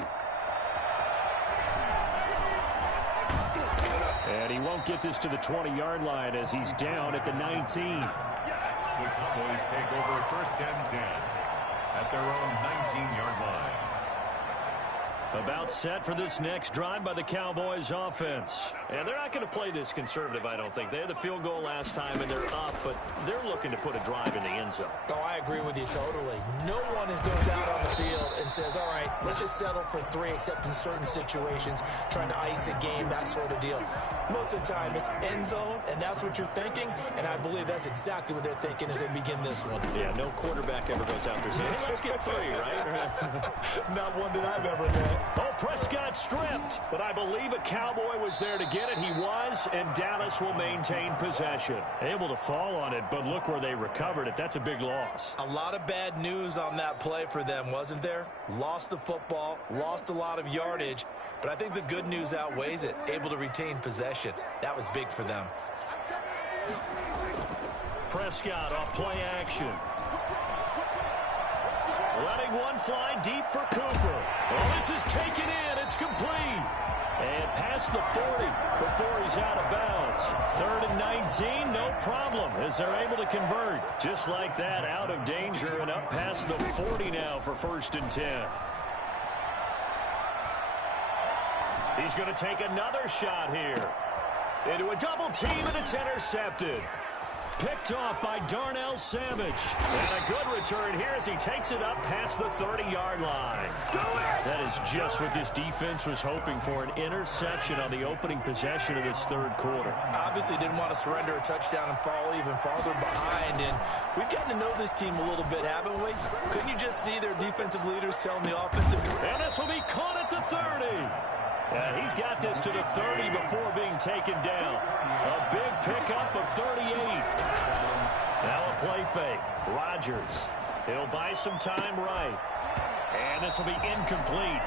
And he won't get this to the 20-yard line as he's down at the 19. The Cowboys take over 1st and 10 at their own 19-yard line. About set for this next drive by the Cowboys offense. And they're not going to play this conservative, I don't think. They had the field goal last time, and they're up, but they're looking to put a drive in the end zone. Oh, I agree with you totally. No one goes out on the field and says, all right, let's just settle for 3, except in certain situations, trying to ice a game, that sort of deal. Most of the time, it's end zone, and that's what you're thinking, and I believe that's exactly what they're thinking as they begin this one. Yeah, no quarterback ever goes out there saying, hey, let's get 3, right? Not one that I've ever met. Oh, Prescott stripped, but I believe a Cowboy was there to get it. He was, and Dallas will maintain possession. Able to fall on it, but look where they recovered it. That's a big loss. A lot of bad news on that play for them, wasn't there? Lost the football, lost a lot of yardage, but I think the good news outweighs it. Able to retain possession. That was big for them. Prescott off play action. Letting one fly deep for Cooper. Well, this is taken in. It's complete. And past the 40 before he's out of bounds. 3rd and 19, no problem, as they're able to convert. Just like that, out of danger and up past the 40 now for 1st and 10. He's going to take another shot here. Into a double team, and it's intercepted. Picked off by Darnell Savage. And a good return here as he takes it up past the 30-yard line. That is just what this defense was hoping for, an interception on the opening possession of this third quarter. Obviously didn't want to surrender a touchdown and fall even farther behind. And we've gotten to know this team a little bit, haven't we? Couldn't you just see their defensive leaders telling the offensive... And this will be caught at the 30. And he's got this to the 30 before being taken down. A big pickup of 38. Now a play fake. Rodgers. He'll buy some time right. And this will be incomplete.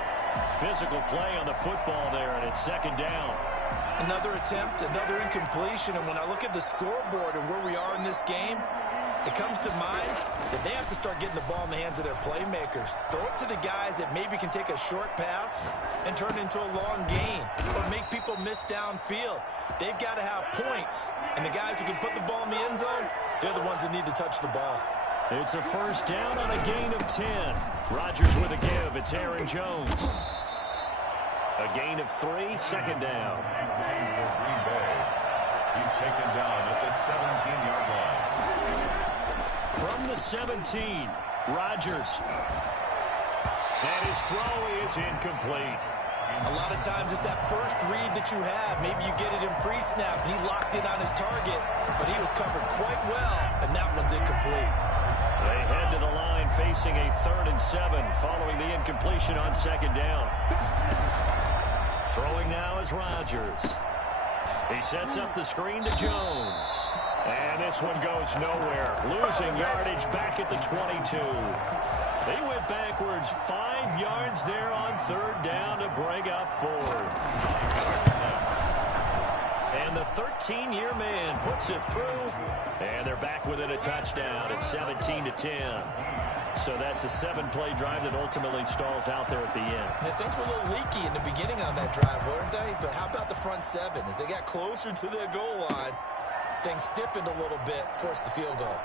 Physical play on the football there, and it's second down. Another attempt, another incompletion. And when I look at the scoreboard and where we are in this game, it comes to mind that they have to start getting the ball in the hands of their playmakers. Throw it to the guys that maybe can take a short pass and turn it into a long gain or make people miss downfield. They've got to have points. And the guys who can put the ball in the end zone, they're the ones that need to touch the ball. It's a first down on a gain of 10. Rodgers with a give. It's Aaron Jones. A gain of 3, second down. He's taken down at the 17-yard line. From the 17, Rodgers. And his throw is incomplete. A lot of times it's that first read that you have. Maybe you get it in pre-snap, and he locked in on his target, but he was covered quite well, and that one's incomplete. They head to the line facing a 3rd and 7 following the incompletion on second down. Throwing now is Rodgers. He sets up the screen to Jones. And this one goes nowhere. Losing yardage back at the 22. They went backwards 5 yards there on 3rd down to bring up 4th. And the 13-year man puts it through. And they're back within a touchdown at 17-10. So that's a 7-play drive that ultimately stalls out there at the end. Yeah, things were a little leaky in the beginning on that drive, weren't they? But how about the front 7? As they got closer to their goal line, things stiffened a little bit, forced the field goal.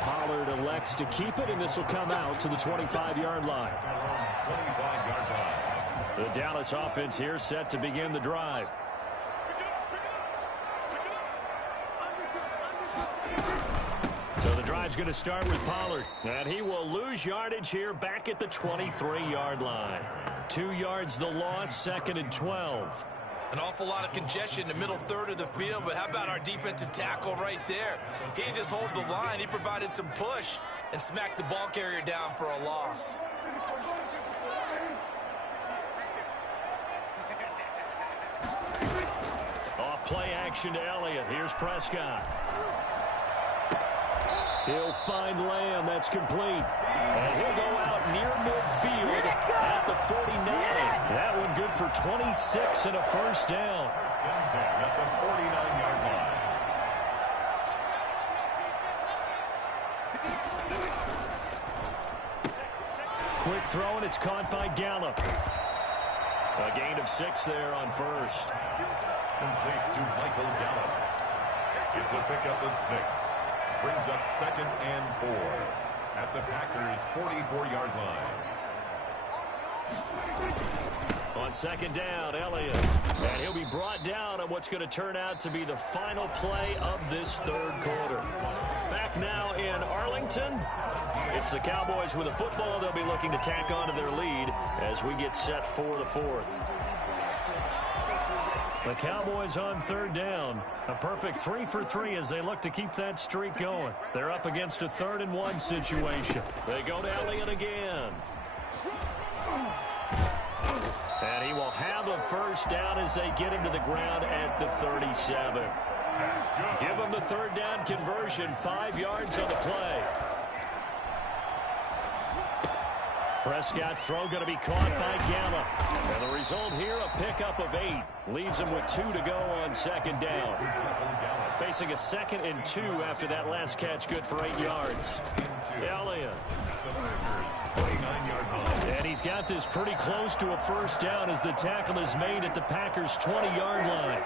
Pollard elects to keep it, and this will come out to the 25-yard line. 25-yard line. The Dallas offense here set to begin the drive. So the drive's going to start with Pollard, and he will lose yardage here back at the 23-yard line. 2 yards the loss, 2nd and 12. An awful lot of congestion in the middle third of the field, but how about our defensive tackle right there? He didn't just hold the line, he provided some push and smacked the ball carrier down for a loss. Off play action to Elliott. Here's Prescott. He'll find Lamb. That's complete. And he'll go out near midfield at the 49. That one good for 26 and a first down. First and 10 at the 49-yard line. Quick throw, and it's caught by Gallup. A gain of 6 there on first. Complete to Michael Gallup. It's a pickup of 6. Brings up 2nd and 4 at the Packers' 44-yard line. On second down, Elliott. And he'll be brought down on what's going to turn out to be the final play of this third quarter. Back now in Arlington. It's the Cowboys with a football. They'll be looking to tack on to their lead as we get set for the 4th. The Cowboys on 3rd down. A perfect 3 for 3 as they look to keep that streak going. They're up against a 3rd and 1 situation. They go to Elliott again. And he will have a first down as they get him to the ground at the 37. Give him the 3rd down conversion. 5 yards on the play. Prescott's throw going to be caught by Gallup. And the result here, a pickup of 8. Leaves him with 2 to go on second down. Facing a 2nd and 2 after that last catch, good for 8 yards. Elliott. And he's got this pretty close to a first down as the tackle is made at the Packers' 20-yard line.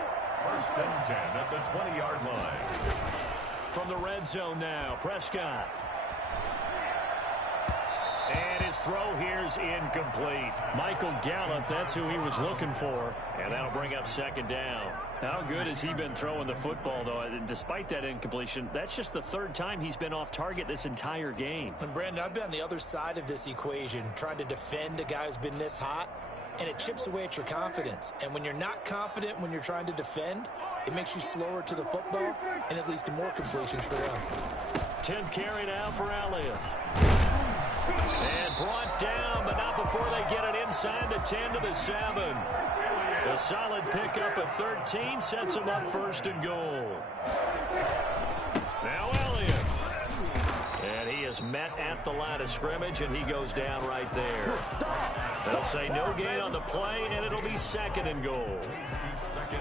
First and 10 at the 20-yard line. From the red zone now, Prescott. And his throw here's incomplete. Michael Gallup, that's who he was looking for. And that'll bring up second down. How good has he been throwing the football, though? Despite that incompletion, that's just the third time he's been off target this entire game. And Brandon, I've been on the other side of this equation, trying to defend a guy who's been this hot, and it chips away at your confidence. And when you're not confident when you're trying to defend, it makes you slower to the football, and it leads to more completions for them. 10th carry now for Elliott. And brought down, but not before they get it inside the 10 to the 7. A solid pickup at 13 sets him up 1st and goal. Now Elliott. And he is met at the line of scrimmage, and he goes down right there. They'll say no gain on the play, and it'll be 2nd and goal.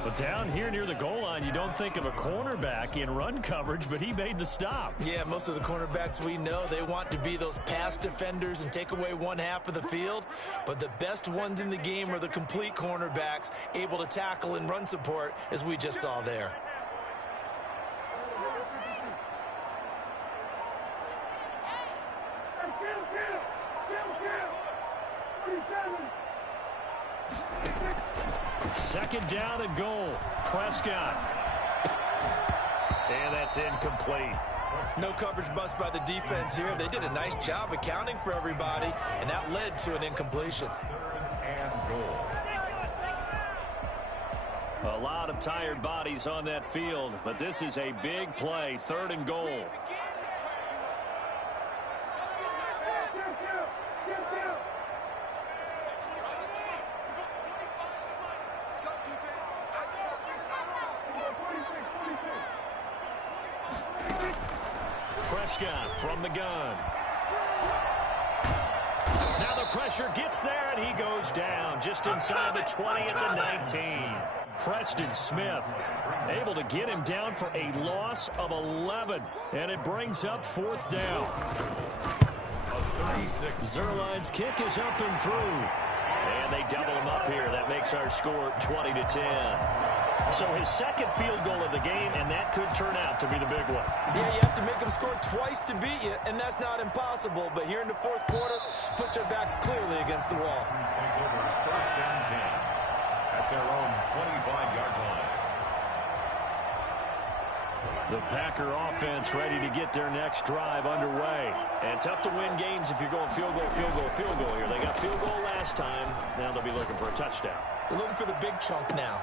But down here near the goal line, you don't think of a cornerback in run coverage, but he made the stop. Yeah, most of the cornerbacks we know, they want to be those pass defenders and take away one half of the field. But the best ones in the game are the complete cornerbacks, able to tackle and run support, as we just saw there. Second down and goal. Prescott. And that's incomplete. No coverage bust by the defense here. They did a nice job accounting for everybody, and that led to an incompletion. 3rd and goal. A lot of tired bodies on that field, but this is a big play. 3rd and goal. Prescott from the gun. Now the pressure gets there, and he goes down just inside the 20 at the 19. Preston Smith able to get him down for a loss of 11, and it brings up 4th down. Zerline's kick is up and through, and they double him up here. That makes our score 20-10. So his 2nd field goal of the game, and that could turn out to be the big one. Yeah, you have to make them score twice to beat you, and that's not impossible. But here in the 4th quarter, pushed their backs clearly against the wall. Take over 1st and 10 at their own 25-yard line. The Packer offense ready to get their next drive underway. And tough to win games if you're going field goal, field goal, field goal here. They got field goal last time. Now they'll be looking for a touchdown. They're looking for the big chunk now.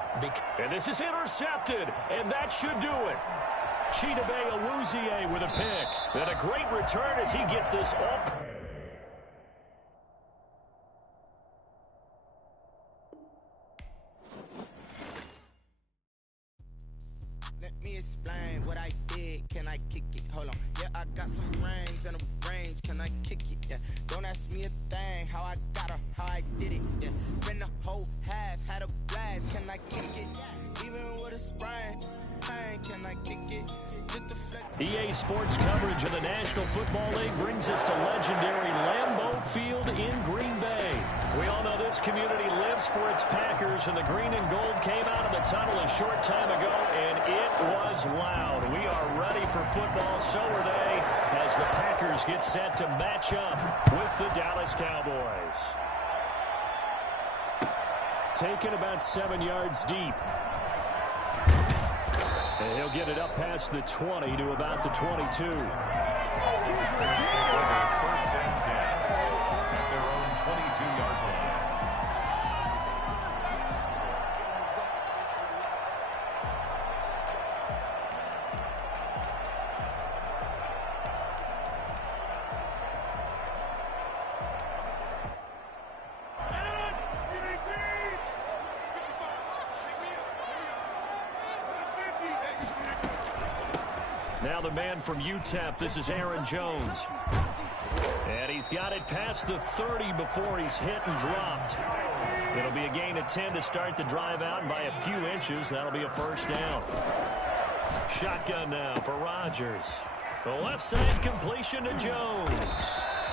And this is intercepted, and that should do it. Chidobe Awuzie with a pick. And a great return as he gets this up. Let me explain what I did. Can I kick it? Hold on. Yeah, I got some rings and a range. Can I kick it? Yeah. Don't ask me a thing. How I got her, how I did it. Yeah. Spend the whole half, had a blast. Can I kick it? Even with a sprain. Can I kick it? Just a flex. EA Sports coverage of the National Football League brings us to legendary Lambeau Field in Green Bay. We all know this community lives for its Packers, and the green and gold came out of the tunnel a short time ago, and it was loud. We are ready for football, so are they, as the Packers get set to match up with the Dallas Cowboys. Taken about 7 yards deep. And he'll get it up past the 20 to about the 22. 1st and 10 at their own 22-yard line. Now the man from UTEP, this is Aaron Jones. And he's got it past the 30 before he's hit and dropped. It'll be a gain of 10 to start the drive out, and by a few inches, that'll be a 1st down. Shotgun now for Rodgers. The left side completion to Jones.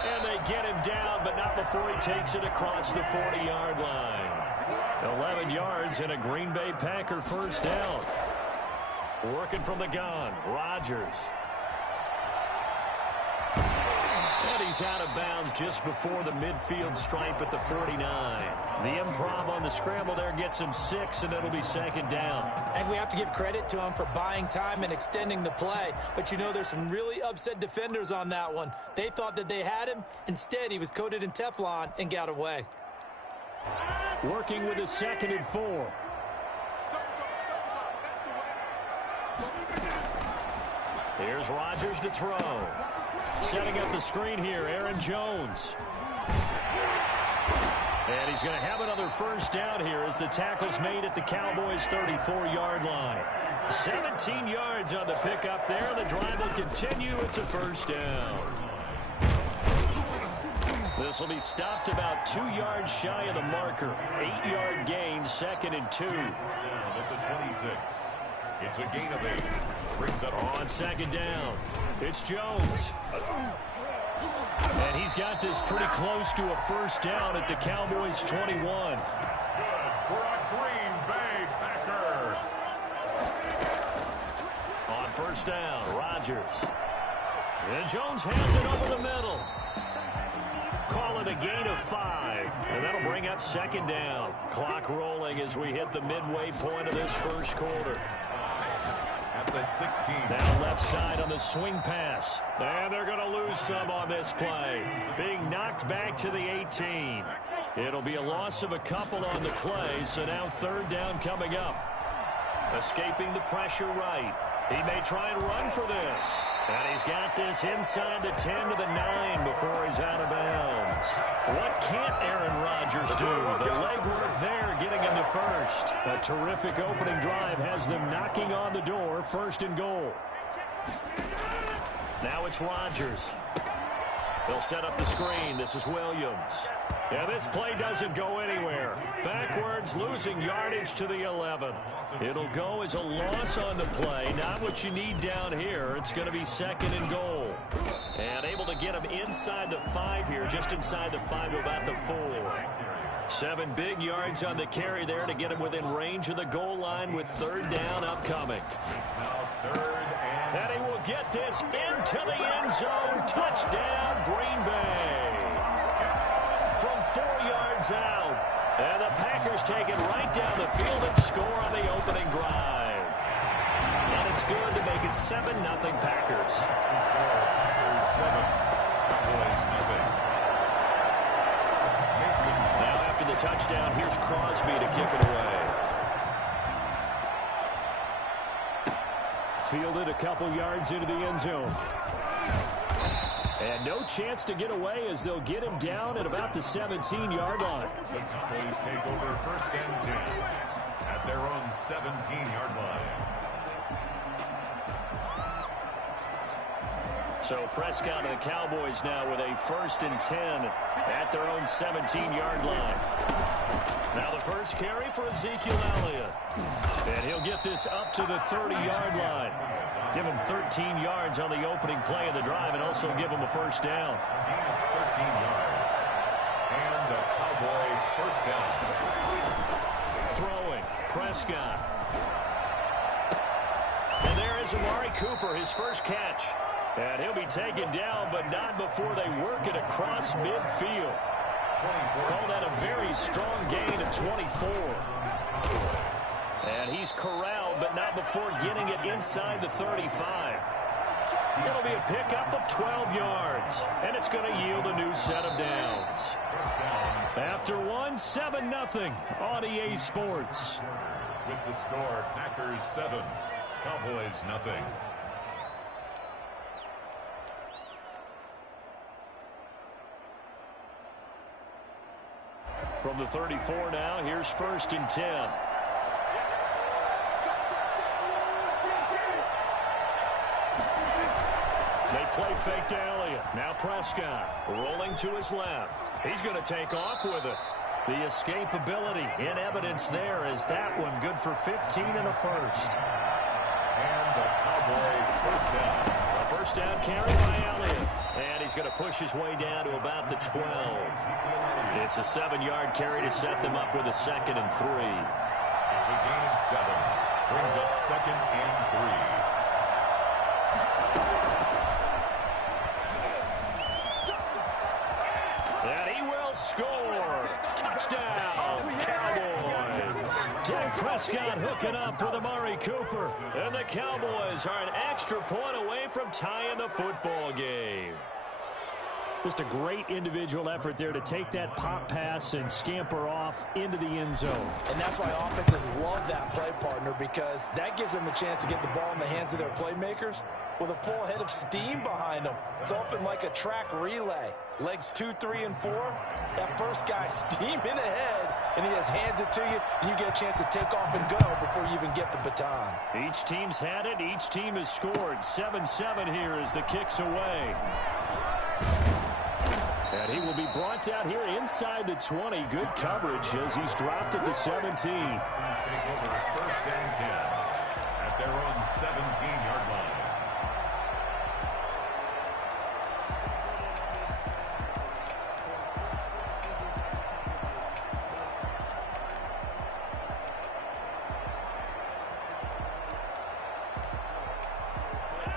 And they get him down, but not before he takes it across the 40-yard line. 11 yards and a Green Bay Packer 1st down. Working from the gun, Rodgers. And he's out of bounds just before the midfield stripe at the 49. The improv on the scramble there gets him 6, and it'll be second down. And we have to give credit to him for buying time and extending the play. But, you know, there's some really upset defenders on that one. They thought that they had him. Instead, he was coated in Teflon and got away. Working with his 2nd and 4. Here's Rodgers to throw. Setting up the screen here, Aaron Jones. And he's going to have another first down here as the tackle's made at the Cowboys' 34-yard line. 17 yards on the pickup there. The drive will continue. It's a first down. This will be stopped about 2 yards shy of the marker. 8-yard gain, 2nd and 2. At the 26. It's a gain of 8. Brings up on 2nd down. It's Jones. And he's got this pretty close to a first down at the Cowboys' 21. good for a Green Bay Packer. On first down, Rodgers. And Jones has it over the middle. Call it a gain of 5. And that'll bring up 2nd down. Clock rolling as we hit the midway point of this first quarter. At the 16. Now left side on the swing pass. And they're going to lose some on this play. Being knocked back to the 18. It'll be a loss of a couple on the play, so now 3rd down coming up. Escaping the pressure right. He may try and run for this. And he's got this inside the 10 to the 9 before he's out of bounds. What can't Aaron Rodgers do? The legwork there getting him to first. A terrific opening drive has them knocking on the door, 1st and goal. Now it's Rodgers. They'll set up the screen. This is Williams. Yeah, this play doesn't go anywhere. Backwards, losing yardage to the 11. It'll go as a loss on the play. Not what you need down here. It's going to be 2nd and goal. And able to get him inside the 5 here, just inside the 5 to about the 4. 7 big yards on the carry there to get him within range of the goal line with 3rd down upcoming. Now 3rd and he will get this into the end zone. Touchdown, Green Bay. From 4 yards out. And the Packers take it right down the field and score on the opening drive. And it's good to make it 7-0 Packers. 7. Cowboys nothing. Now after the touchdown, here's Crosby to kick it away. Fielded a couple yards into the end zone. And no chance to get away as they'll get him down at about the 17-yard line. The Cowboys take over 1st and 10 at their own 17-yard line. So Prescott and the Cowboys now with a 1st and 10 at their own 17-yard line. Now the first carry for Ezekiel Elliott. And he'll get this up to the 30-yard line. Give him 13 yards on the opening play of the drive and also give him a first down. 13 yards. And the Cowboys first down. Throwing, Prescott. And there is Amari Cooper, his first catch. And he'll be taken down, but not before they work it across midfield. Call that a very strong gain of 24. And he's corralled, but not before getting it inside the 35. It'll be a pickup of 12 yards, and it's going to yield a new set of downs. After one, 7-0 on EA Sports. With the score, Packers 7, Cowboys nothing. From the 34 now, here's 1st and 10. They play fake to Elliott. Now Prescott rolling to his left. He's going to take off with it. The escapability in evidence there as that one good for 15 and a first. And the Cowboy first down. A first down carry by Elliott. And he's going to push his way down to about the 12. It's a 7-yard carry to set them up with a 2nd and 3. It's a gain of 7. Brings up 2nd and 3. score. Touchdown, Cowboys. Dak Prescott hooking up with Amari Cooper. And the Cowboys are an extra point away from tying the football game. Just a great individual effort there to take that pop pass and scamper off into the end zone. And that's why offenses love that play, partner, because that gives them the chance to get the ball in the hands of their playmakers with a full head of steam behind them. It's often like a track relay. Legs 2, 3, and 4. That first guy steaming ahead, and he has hands it to you, and you get a chance to take off and go before you even get the baton. Each team's had it. Each team has scored. 7-7 here as the kick's away. And he will be brought out here inside the 20. Good coverage as he's dropped at the 17. Take over first and 10 at their own 17-yard line.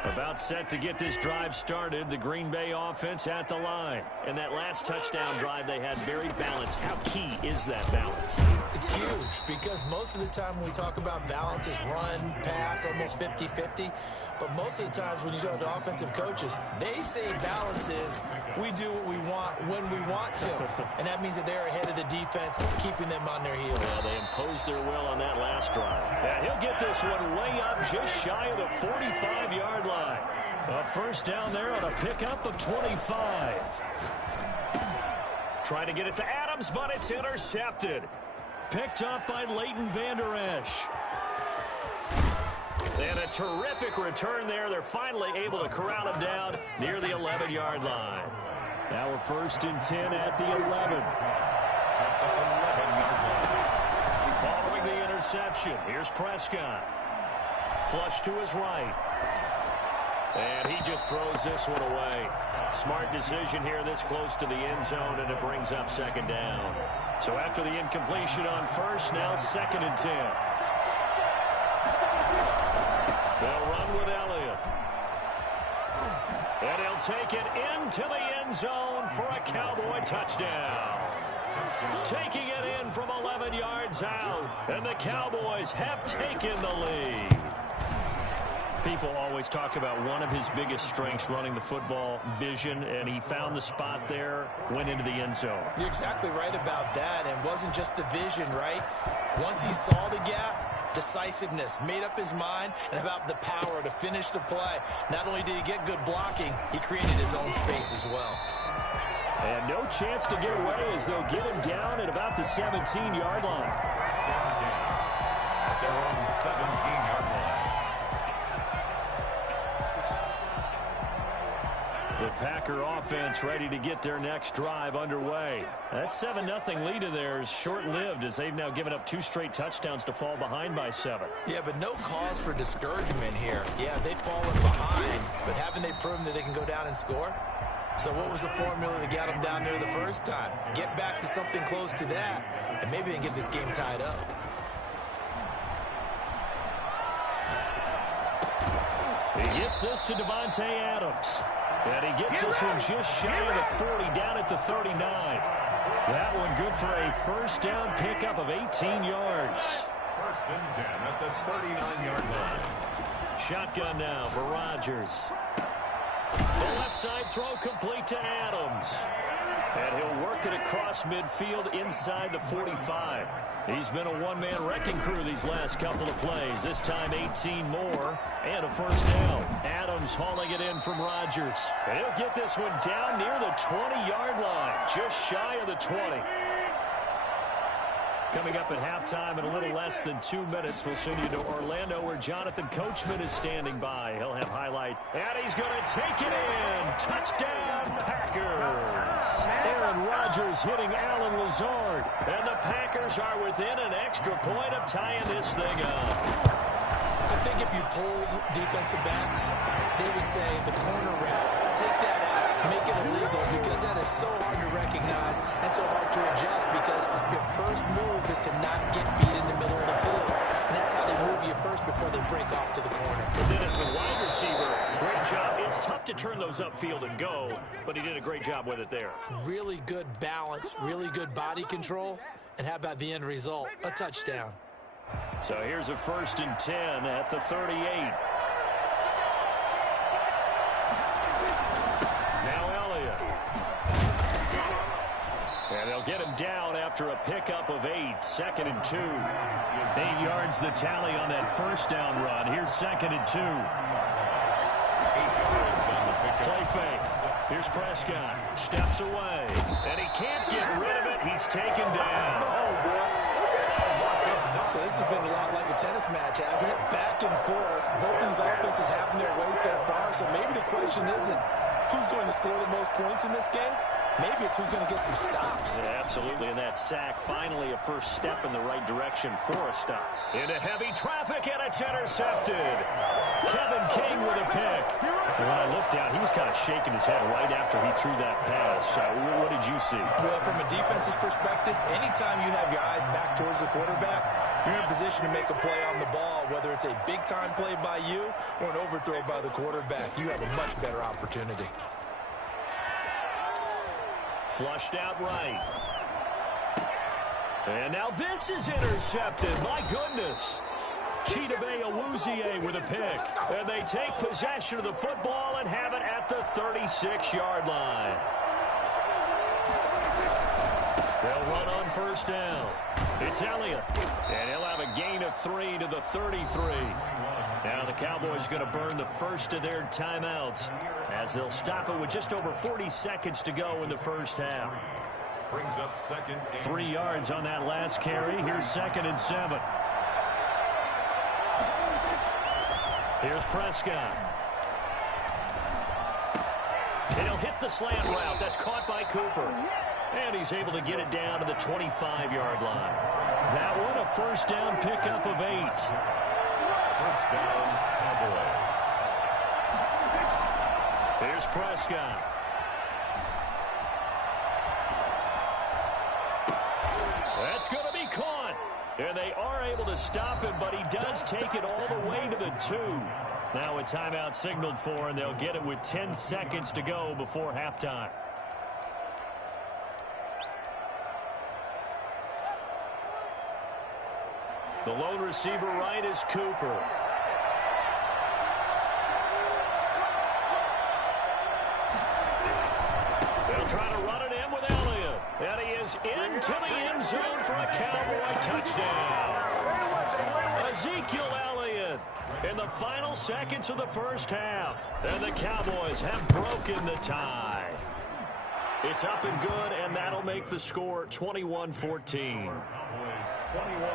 About set to get this drive started. The Green Bay offense at the line. And that last touchdown drive they had very balanced. How key is that balance? It's huge because most of the time when we talk about balance is run, pass, almost 50-50. But most of the times when you talk to offensive coaches, they say balance is we do what we want when we want to. And that means that they're ahead of the defense, keeping them on their heels. Well, they imposed their will on that last drive. And he'll get this one way up just shy of the 45-yard line. A first down there on a pickup of 25. Trying to get it to Adams, but it's intercepted. Picked up by Leighton Vander Esch. And a terrific return there. They're finally able to corral him down near the 11-yard line. Now a first and 10 at the 11. Following the interception, here's Prescott. Flush to his right. And he just throws this one away. Smart decision here this close to the end zone, and it brings up second down. So after the incompletion on first, now second and 10. They'll run with Elliott. And he'll take it into the end zone for a Cowboy touchdown. Taking it in from 11 yards out. And the Cowboys have taken the lead. People always talk about one of his biggest strengths running the football, vision, and he found the spot there, went into the end zone. You're exactly right about that, and wasn't just the vision, right? Once he saw the gap, decisiveness, made up his mind, and about the power to finish the play. Not only did he get good blocking, he created his own space as well. And no chance to get away as they'll get him down at about the 17-yard line. At their own 17-yard line. The Packer offense ready to get their next drive underway. That 7-0 lead of theirs short-lived as they've now given up 2 straight touchdowns to fall behind by 7. Yeah, but no cause for discouragement here. Yeah, they've fallen behind, but haven't they proven that they can go down and score? So what was the formula that got them down there the first time? Get back to something close to that, and maybe they can get this game tied up. He gets this to Devontae Adams. And he gets this one just shy of the 40, down at the 39. That one good for a first down pickup of 18 yards. First and 10 at the 39-yard line. Shotgun now for Rodgers. The left side throw complete to Adams. And he'll work it across midfield inside the 45. He's been a one-man wrecking crew these last couple of plays. This time 18 more and a first down. Adams hauling it in from Rodgers. And he'll get this one down near the 20-yard line, just shy of the 20. Coming up at halftime in a little less than 2 minutes, we'll send you to Orlando where Jonathan Coachman is standing by. He'll have highlight. And he's going to take it in. Touchdown, Packers. Aaron Rodgers hitting Allen Lazard. And the Packers are within an extra point of tying this thing up. I think if you polled defensive backs, they would say the corner route, take that out, make it illegal, because that is so hard to recognize and so hard to adjust because your first move is to not get beat in the middle of the field. And that's how they move you first before they break off to the corner. And then as a wide receiver, great job. It's tough to turn those upfield and go, but he did a great job with it there. Really good balance, really good body control. And how about the end result? A touchdown. So here's a 1st and 10 at the 38. And they'll get him down after a pickup of 8, 2nd and 2. 8 yards the tally on that 1st down run. Here's 2nd and 2. Play fake. Here's Prescott. Steps away. And he can't get rid of it. He's taken down. Oh, boy. So this has been a lot like a tennis match, hasn't it? Back and forth. Both these offenses having their way so far. So maybe the question isn't who's going to score the most points in this game. Maybe it's who's going to get some stops. Yeah, absolutely. And that sack, finally a first step in the right direction for a stop. Into heavy traffic, and it's intercepted. Kevin King with a pick. When I looked down, he was kind of shaking his head right after he threw that pass. What did you see? Well, from a defense's perspective, anytime you have your eyes back towards the quarterback, you're in a position to make a play on the ball, whether it's a big-time play by you or an overthrow by the quarterback. You have a much better opportunity. Flushed out right. And now this is intercepted. My goodness. Chidobe Awuzie with a pick. And they take possession of the football and have it at the 36-yard line. They'll run on 1st down. It's Elliott. And he'll have a gain of 3 to the 33. Now the Cowboys going to burn the first of their timeouts as they'll stop it with just over 40 seconds to go in the 1st half. Brings up 2nd. 3 yards on that last carry. Here's 2nd and 7. Here's Prescott. And he'll hit the slant route. That's caught by Cooper. And he's able to get it down to the 25-yard line. That one a 1st down pickup of 8. 1st down, Cowboys. Here's Prescott. That's going to be caught. And they are able to stop him, but he does take it all the way to the 2. Now a timeout signaled for, and they'll get it with 10 seconds to go before halftime. The lone receiver right is Cooper. They'll try to run it in with Elliott. And he is into the end zone for a Cowboy touchdown. Ezekiel Elliott in the final seconds of the 1st half. And the Cowboys have broken the tie. It's up and good, and that'll make the score 21-14. Cowboys 21.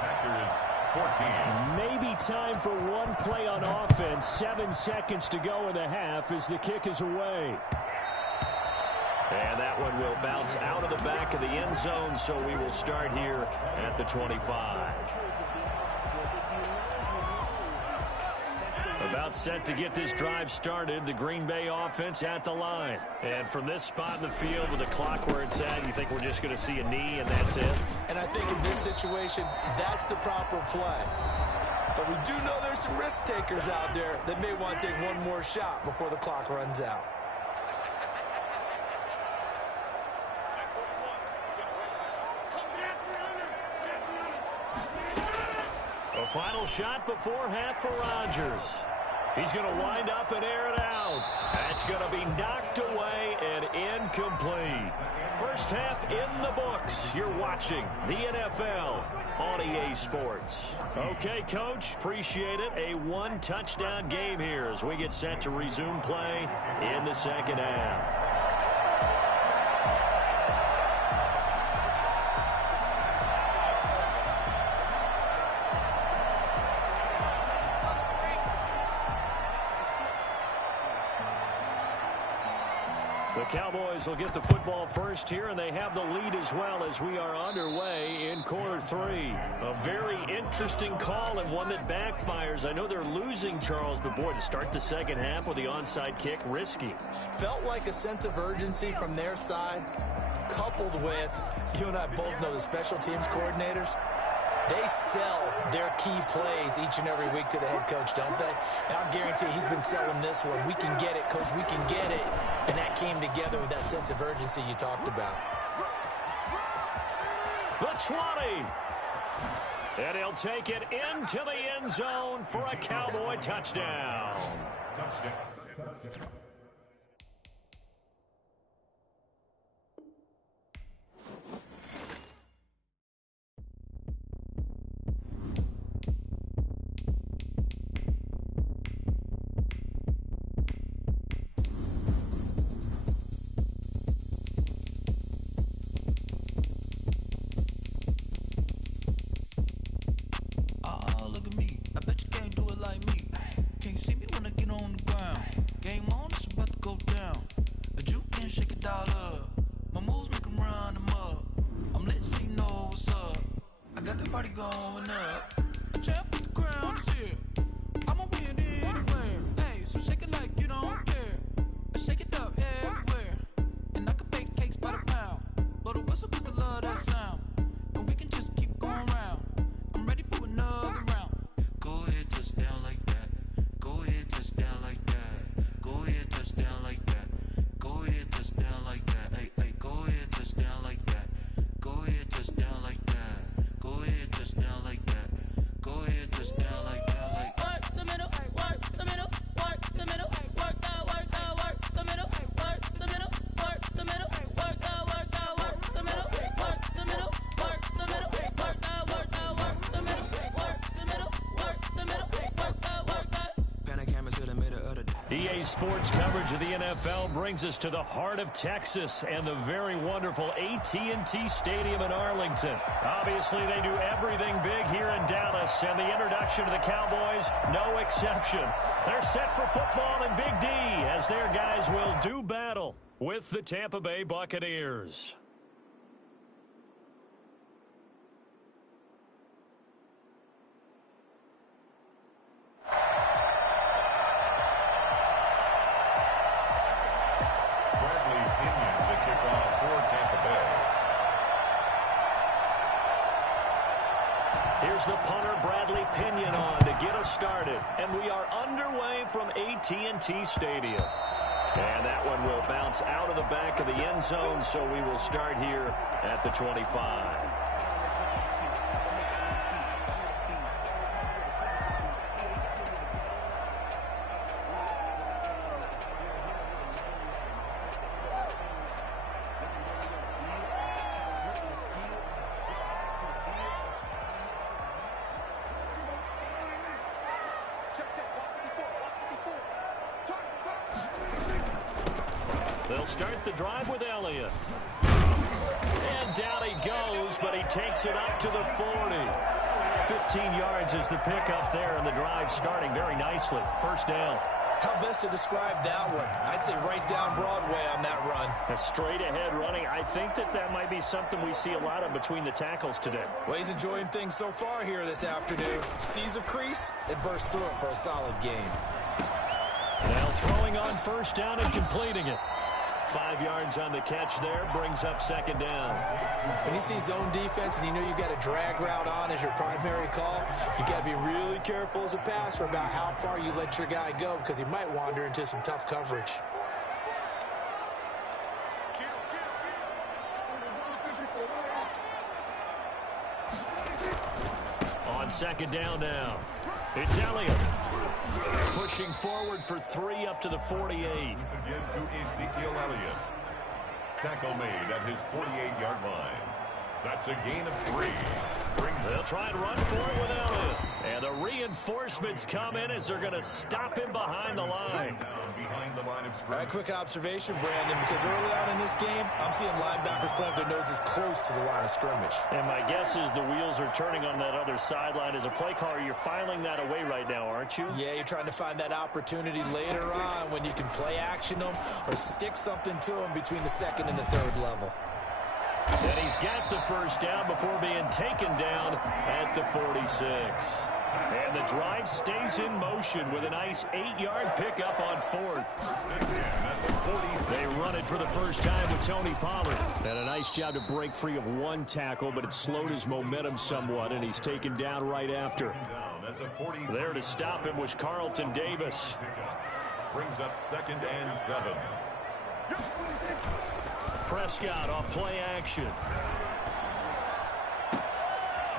Packers 14. Maybe time for one play on offense. 7 seconds to go in the half as the kick is away. And that one will bounce out of the back of the end zone, so we will start here at the 25. About set to get this drive started, the Green Bay offense at the line. And from this spot in the field with the clock where it's at, you think we're just going to see a knee and that's it? And I think in this situation, that's the proper play. But we do know there's some risk takers out there that may want to take one more shot before the clock runs out. A final shot before half for Rodgers. He's going to wind up and air it out. That's going to be knocked away and incomplete. 1st half in the books. You're watching the NFL on EA Sports. Okay, Coach, appreciate it. A 1-touchdown game here as we get set to resume play in the 2nd half. The Cowboys will get the football first here, and they have the lead as well as we are underway in quarter 3. A very interesting call and one that backfires. I know they're losing, Charles, but boy, to start the 2nd half with the onside kick, risky. Felt like a sense of urgency from their side, coupled with, you and I both know the special teams coordinators. They sell their key plays each and every week to the head coach, don't they? And I'll guarantee he's been selling this one. We can get it, coach. We can get it. And that came together with that sense of urgency you talked about. The 20. And he'll take it into the end zone for a Cowboy touchdown. EA Sports coverage of the NFL brings us to the heart of Texas and the very wonderful AT&T Stadium in Arlington. Obviously, they do everything big here in Dallas, and the introduction to the Cowboys, no exception. They're set for football in Big D as their guys will do battle with the Tampa Bay Buccaneers. Here's the punter, Bradley Pinion, on to get us started. And we are underway from AT&T Stadium. And that one will bounce out of the back of the end zone, so we will start here at the 25. They'll start the drive with Elliott. And down he goes, but he takes it up to the 40. 15 yards is the pickup there, and the drive starting very nicely. First down. How best to describe that one? I'd say right down Broadway on that run. A straight ahead running. I think that might be something we see a lot of between the tackles today. Well, he's enjoying things so far here this afternoon. Sees a crease and bursts through it for a solid game. Now throwing on first down and completing it. 5 yards on the catch there, brings up second down. When you see zone defense and you know you've got a drag route on as your primary call, you got to be really careful as a passer about how far you let your guy go because he might wander into some tough coverage. On second down now, it's Elliott. Pushing forward for 3 up to the 48. Again to Ezekiel Elliott. Tackle made at his 48-yard line. That's a gain of 3. They'll try and run for it with Elliott. And the reinforcements come in as they're going to stop him behind the line. Behind the line of All scrimmage. right, quick observation, Brandon, because early on in this game, I'm seeing linebackers playing their noses close to the line of scrimmage. And my guess is the wheels are turning on that other sideline. As a play caller, you're filing that away right now, aren't you? Yeah, you're trying to find that opportunity later on when you can play action them or stick something to them between the second and the third level. And he's got the first down before being taken down at the 46. And the drive stays in motion with a nice 8-yard pickup on 4th. They run it for the first time with Tony Pollard. And a nice job to break free of one tackle, but it slowed his momentum somewhat, and he's taken down right after. There to stop him was Carlton Davis. Brings up 2nd and 7. Prescott off play action.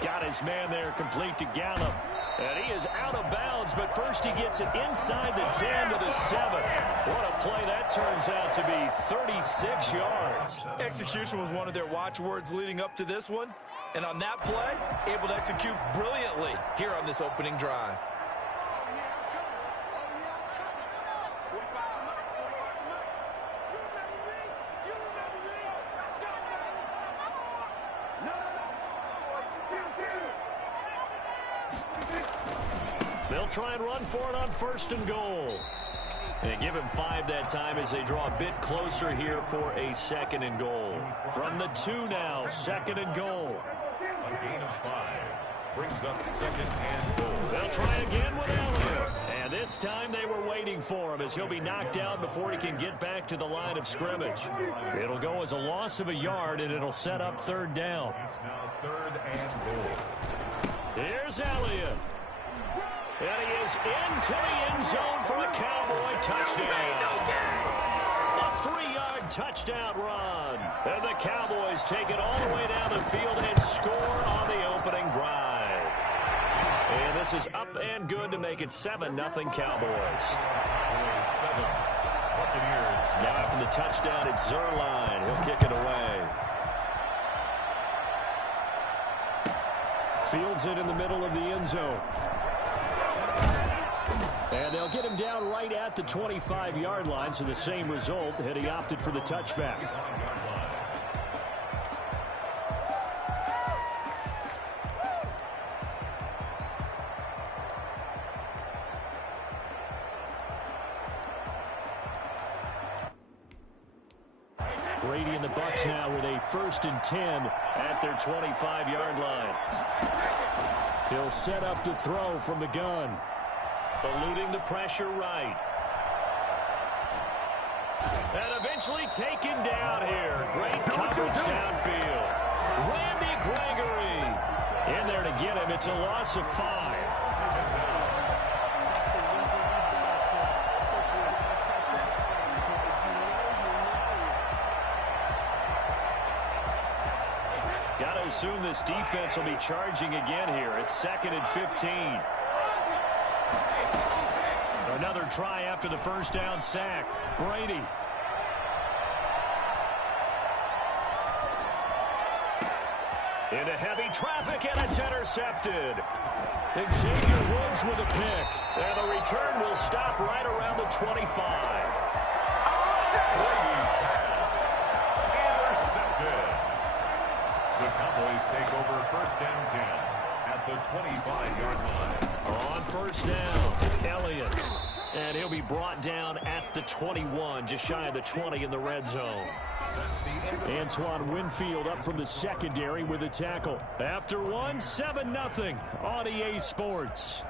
Got his man there complete to Gallup. And he is out of bounds, but first he gets it inside the 10 to the 7. What a play that turns out to be, 36 yards. Execution was one of their watchwords leading up to this one. And on that play, able to execute brilliantly here on this opening drive. They'll try and run for it on 1st and goal. And give him 5 that time as they draw a bit closer here for a 2nd and goal. From the 2 now, 2nd and goal. A gain of 5. Brings up 2nd and goal. They'll try again with Elliott. And this time they were waiting for him as he'll be knocked down before he can get back to the line of scrimmage. It'll go as a loss of a yard, and it'll set up 3rd down. It's now 3rd and goal. Here's Elliott. And he is into the end zone for a Cowboy touchdown. A 3-yard touchdown run. And the Cowboys take it all the way down the field and score on the opening drive. And this is up and good to make it 7-0 Cowboys. 7. Buccaneers. Now after the touchdown, it's Zerline. He'll kick it away. Fields it in the middle of the end zone. And they'll get him down right at the 25-yard line, so the same result had he opted for the touchback. Brady and the Bucs now with a 1st and 10 at their 25-yard line. He'll set up to throw from the gun. Eluding the pressure right. And eventually taken down here. Great coverage downfield. Randy Gregory in there to get him. It's a loss of 5. Got to assume this defense will be charging again here. It's 2nd and 15. Another try after the 1st down sack. Brady. Into heavy traffic, and it's intercepted. Xavier Woods with a pick. And the return will stop right around the 25. Intercepted. The Cowboys take over 1st and 10 at the 25-yard line. On 1st down, Elliott. And he'll be brought down at the 21, just shy of the 20 in the red zone. Antoine Winfield up from the secondary with a tackle. After 1, 7-0 on EA Sports.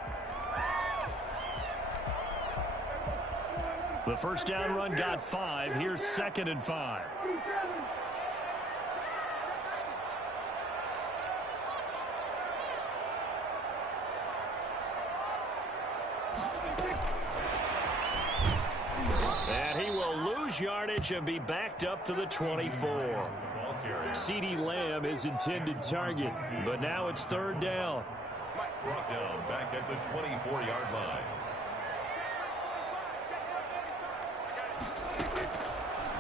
The 1st down run got 5. Here's 2nd and 5. Yardage and be backed up to the 24. CeeDee Lamb is intended target, but now it's 3rd down. Brought down back at the 24-yard line.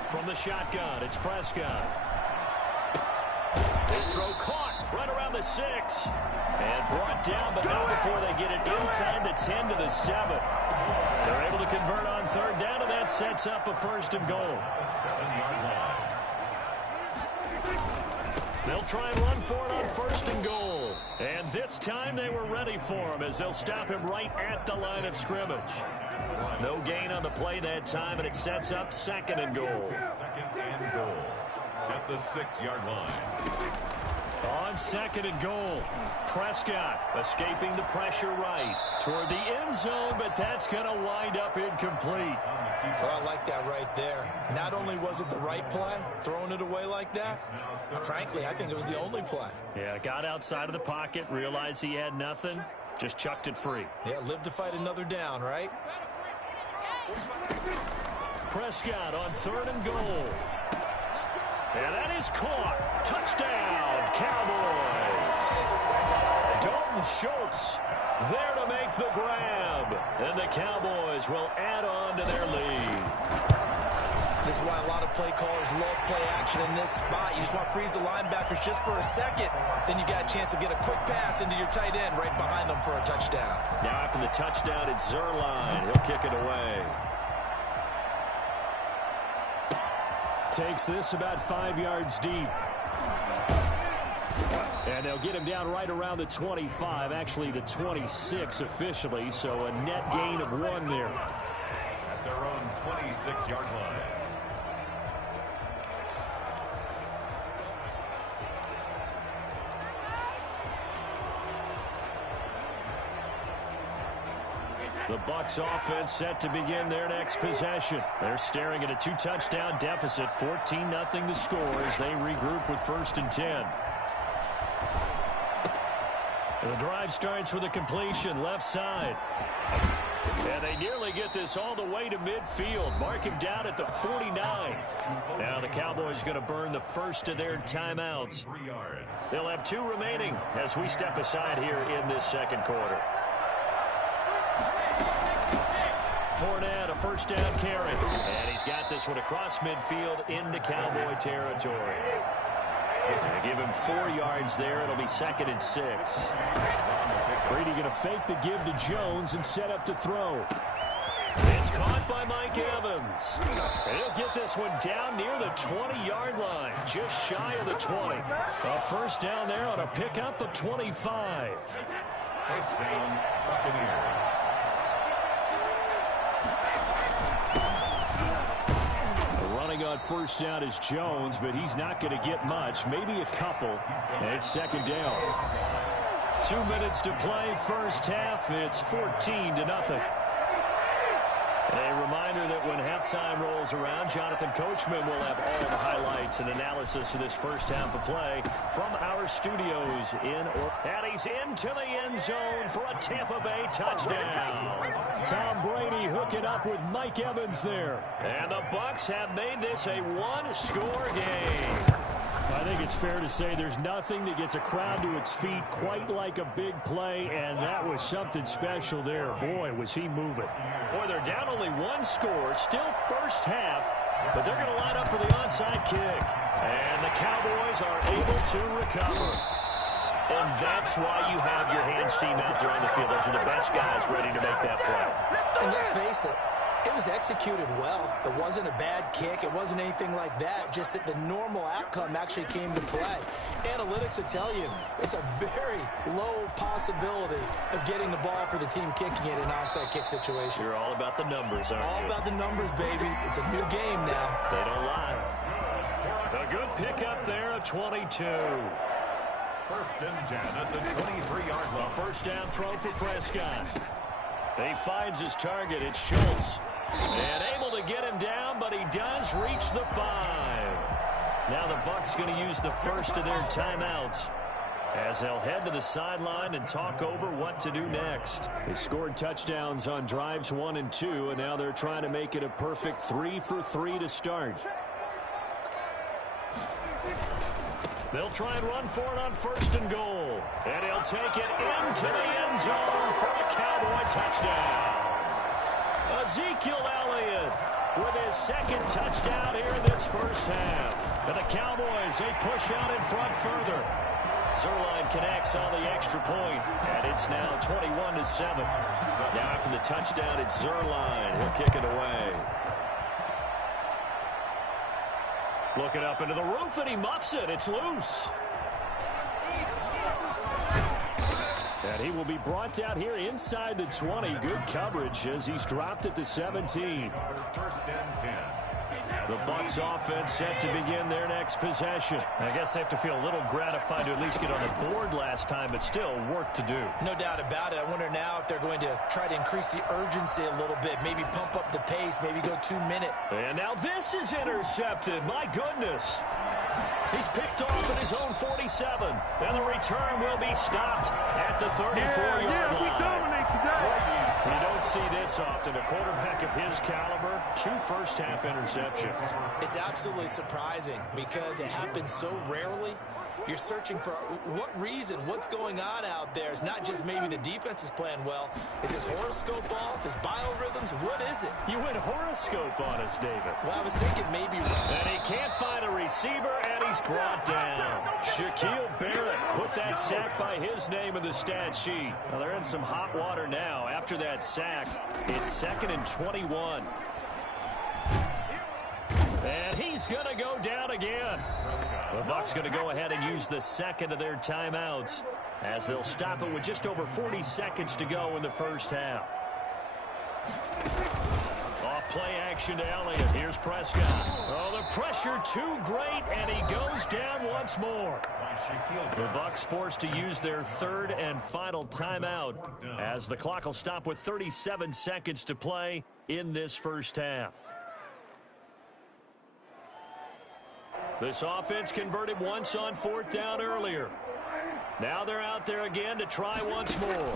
From the shotgun, it's Prescott. This throw caught right around the 6. And brought down, but not before they get it inside the 10 to the 7. They're able to convert on 3rd down, and that sets up a 1st and goal. 7-yard line. They'll try and run for it on 1st and goal. And this time they were ready for him as they'll stop him right at the line of scrimmage. No gain on the play that time, and it sets up 2nd and goal. 2nd and goal at the 6-yard line. On 2nd and goal, Prescott escaping the pressure right toward the end zone, but that's going to wind up incomplete. Well, I like that right there. Not only was it the right play, throwing it away like that, frankly, I think it was the only play. Yeah, got outside of the pocket, realized he had nothing, just chucked it free. Yeah, live to fight another down, right? Prescott on 3rd and goal. And that is caught. Touchdown, Cowboys. Dalton Schultz there to make the grab. And the Cowboys will add on to their lead. This is why a lot of play callers love play action in this spot. You just want to freeze the linebackers just for a second. Then you got a chance to get a quick pass into your tight end right behind them for a touchdown. Now after the touchdown, it's Zerline. He'll kick it away. Takes this about 5 yards deep. And they'll get him down right around the 25, actually the 26 officially, so a net gain of 1 there. At their own 26-yard line. The Bucs offense set to begin their next possession. They're staring at a 2-touchdown deficit, 14-0 the score as they regroup with 1st and 10. The drive starts with a completion left side. And they nearly get this all the way to midfield. Mark him down at the 49. Now the Cowboys going to burn the first of their timeouts. They'll have 2 remaining as we step aside here in this 2nd quarter. Fournette, a 1st down carry. And he's got this one across midfield into Cowboy territory. They give him 4 yards there. It'll be 2nd and 6. Brady going to fake the give to Jones and set up to throw. It's caught by Mike Evans. And he'll get this one down near the 20-yard line, just shy of the 20. A 1st down there on a pickup of 25. 1st down, Buccaneers. On 1st down is Jones, but he's not going to get much, maybe a couple. And it's 2nd down. 2 minutes to play, 1st half. It's 14-0. A reminder that when halftime rolls around, Jonathan Coachman will have all the highlights and analysis of this 1st half of play from our studios in and he's into the end zone for a Tampa Bay touchdown. Tom Brady hooking up with Mike Evans there. And the Bucs have made this a 1-score game. I think it's fair to say there's nothing that gets a crowd to its feet quite like a big play, and that was something special there. Boy, was he moving. Boy, they're down only 1 score, still 1st half, but they're going to line up for the onside kick. And the Cowboys are able to recover. And that's why you have your hands team out there on the field. Those are the best guys ready to make that play. And let's face it, it was executed well. It wasn't a bad kick. It wasn't anything like that. Just that the normal outcome actually came to play. Analytics will tell you it's a very low possibility of getting the ball for the team kicking it in an onside kick situation. You're all about the numbers, aren't you? All about the numbers, baby. It's a new game now. They don't lie. A good pickup there, a 22. 1st and 10 at the 23-yard line. 1st down throw for Prescott. He finds his target. It's Schultz. And able to get him down, but he does reach the 5. Now the Bucs going to use the first of their timeouts as they'll head to the sideline and talk over what to do next. They scored touchdowns on drives 1 and 2, and now they're trying to make it a perfect 3 for 3 to start. They'll try and run for it on 1st and goal. And he'll take it into the end zone for a Cowboy touchdown. Ezekiel Elliott with his 2nd touchdown here in this 1st half. And the Cowboys, they push out in front further. Zerline connects on the extra point, and it's now 21-7. Now after the touchdown, it's Zerline. He'll kick it away. Looking up into the roof, and he muffs it. It's loose. And he will be brought down here inside the 20. Good coverage as he's dropped at the 17. 1st and 10. The Bucs offense set to begin their next possession. I guess they have to feel a little gratified to at least get on the board last time, but still work to do. No doubt about it. I wonder now if they're going to try to increase the urgency a little bit, maybe pump up the pace, maybe go 2 minute. And now this is intercepted. My goodness. He's picked off at his own 47. And the return will be stopped at the 34-yard line. We dominate today. You don't see this often. A quarterback of his caliber, 2 first-half interceptions. It's absolutely surprising because it happens so rarely. You're searching for what reason, what's going on out there. It's not just maybe the defense is playing well. Is his horoscope off? His biorhythms? What is it? You went horoscope on us, David. Well, I was thinking maybe. And he can't find a receiver, and he's brought down. Shaquille Barrett put that sack by his name in the stat sheet. Well, they're in some hot water now. After that sack, it's 2nd and 21. And he's going to go down again. The Bucs going to go ahead and use the second of their timeouts as they'll stop it with just over 40 seconds to go in the first half. Off play action to Elliott. Here's Prescott. Oh, the pressure too great, and he goes down once more. The Bucs forced to use their third and final timeout as the clock will stop with 37 seconds to play in this first half. This offense converted once on 4th down earlier. Now they're out there again to try once more.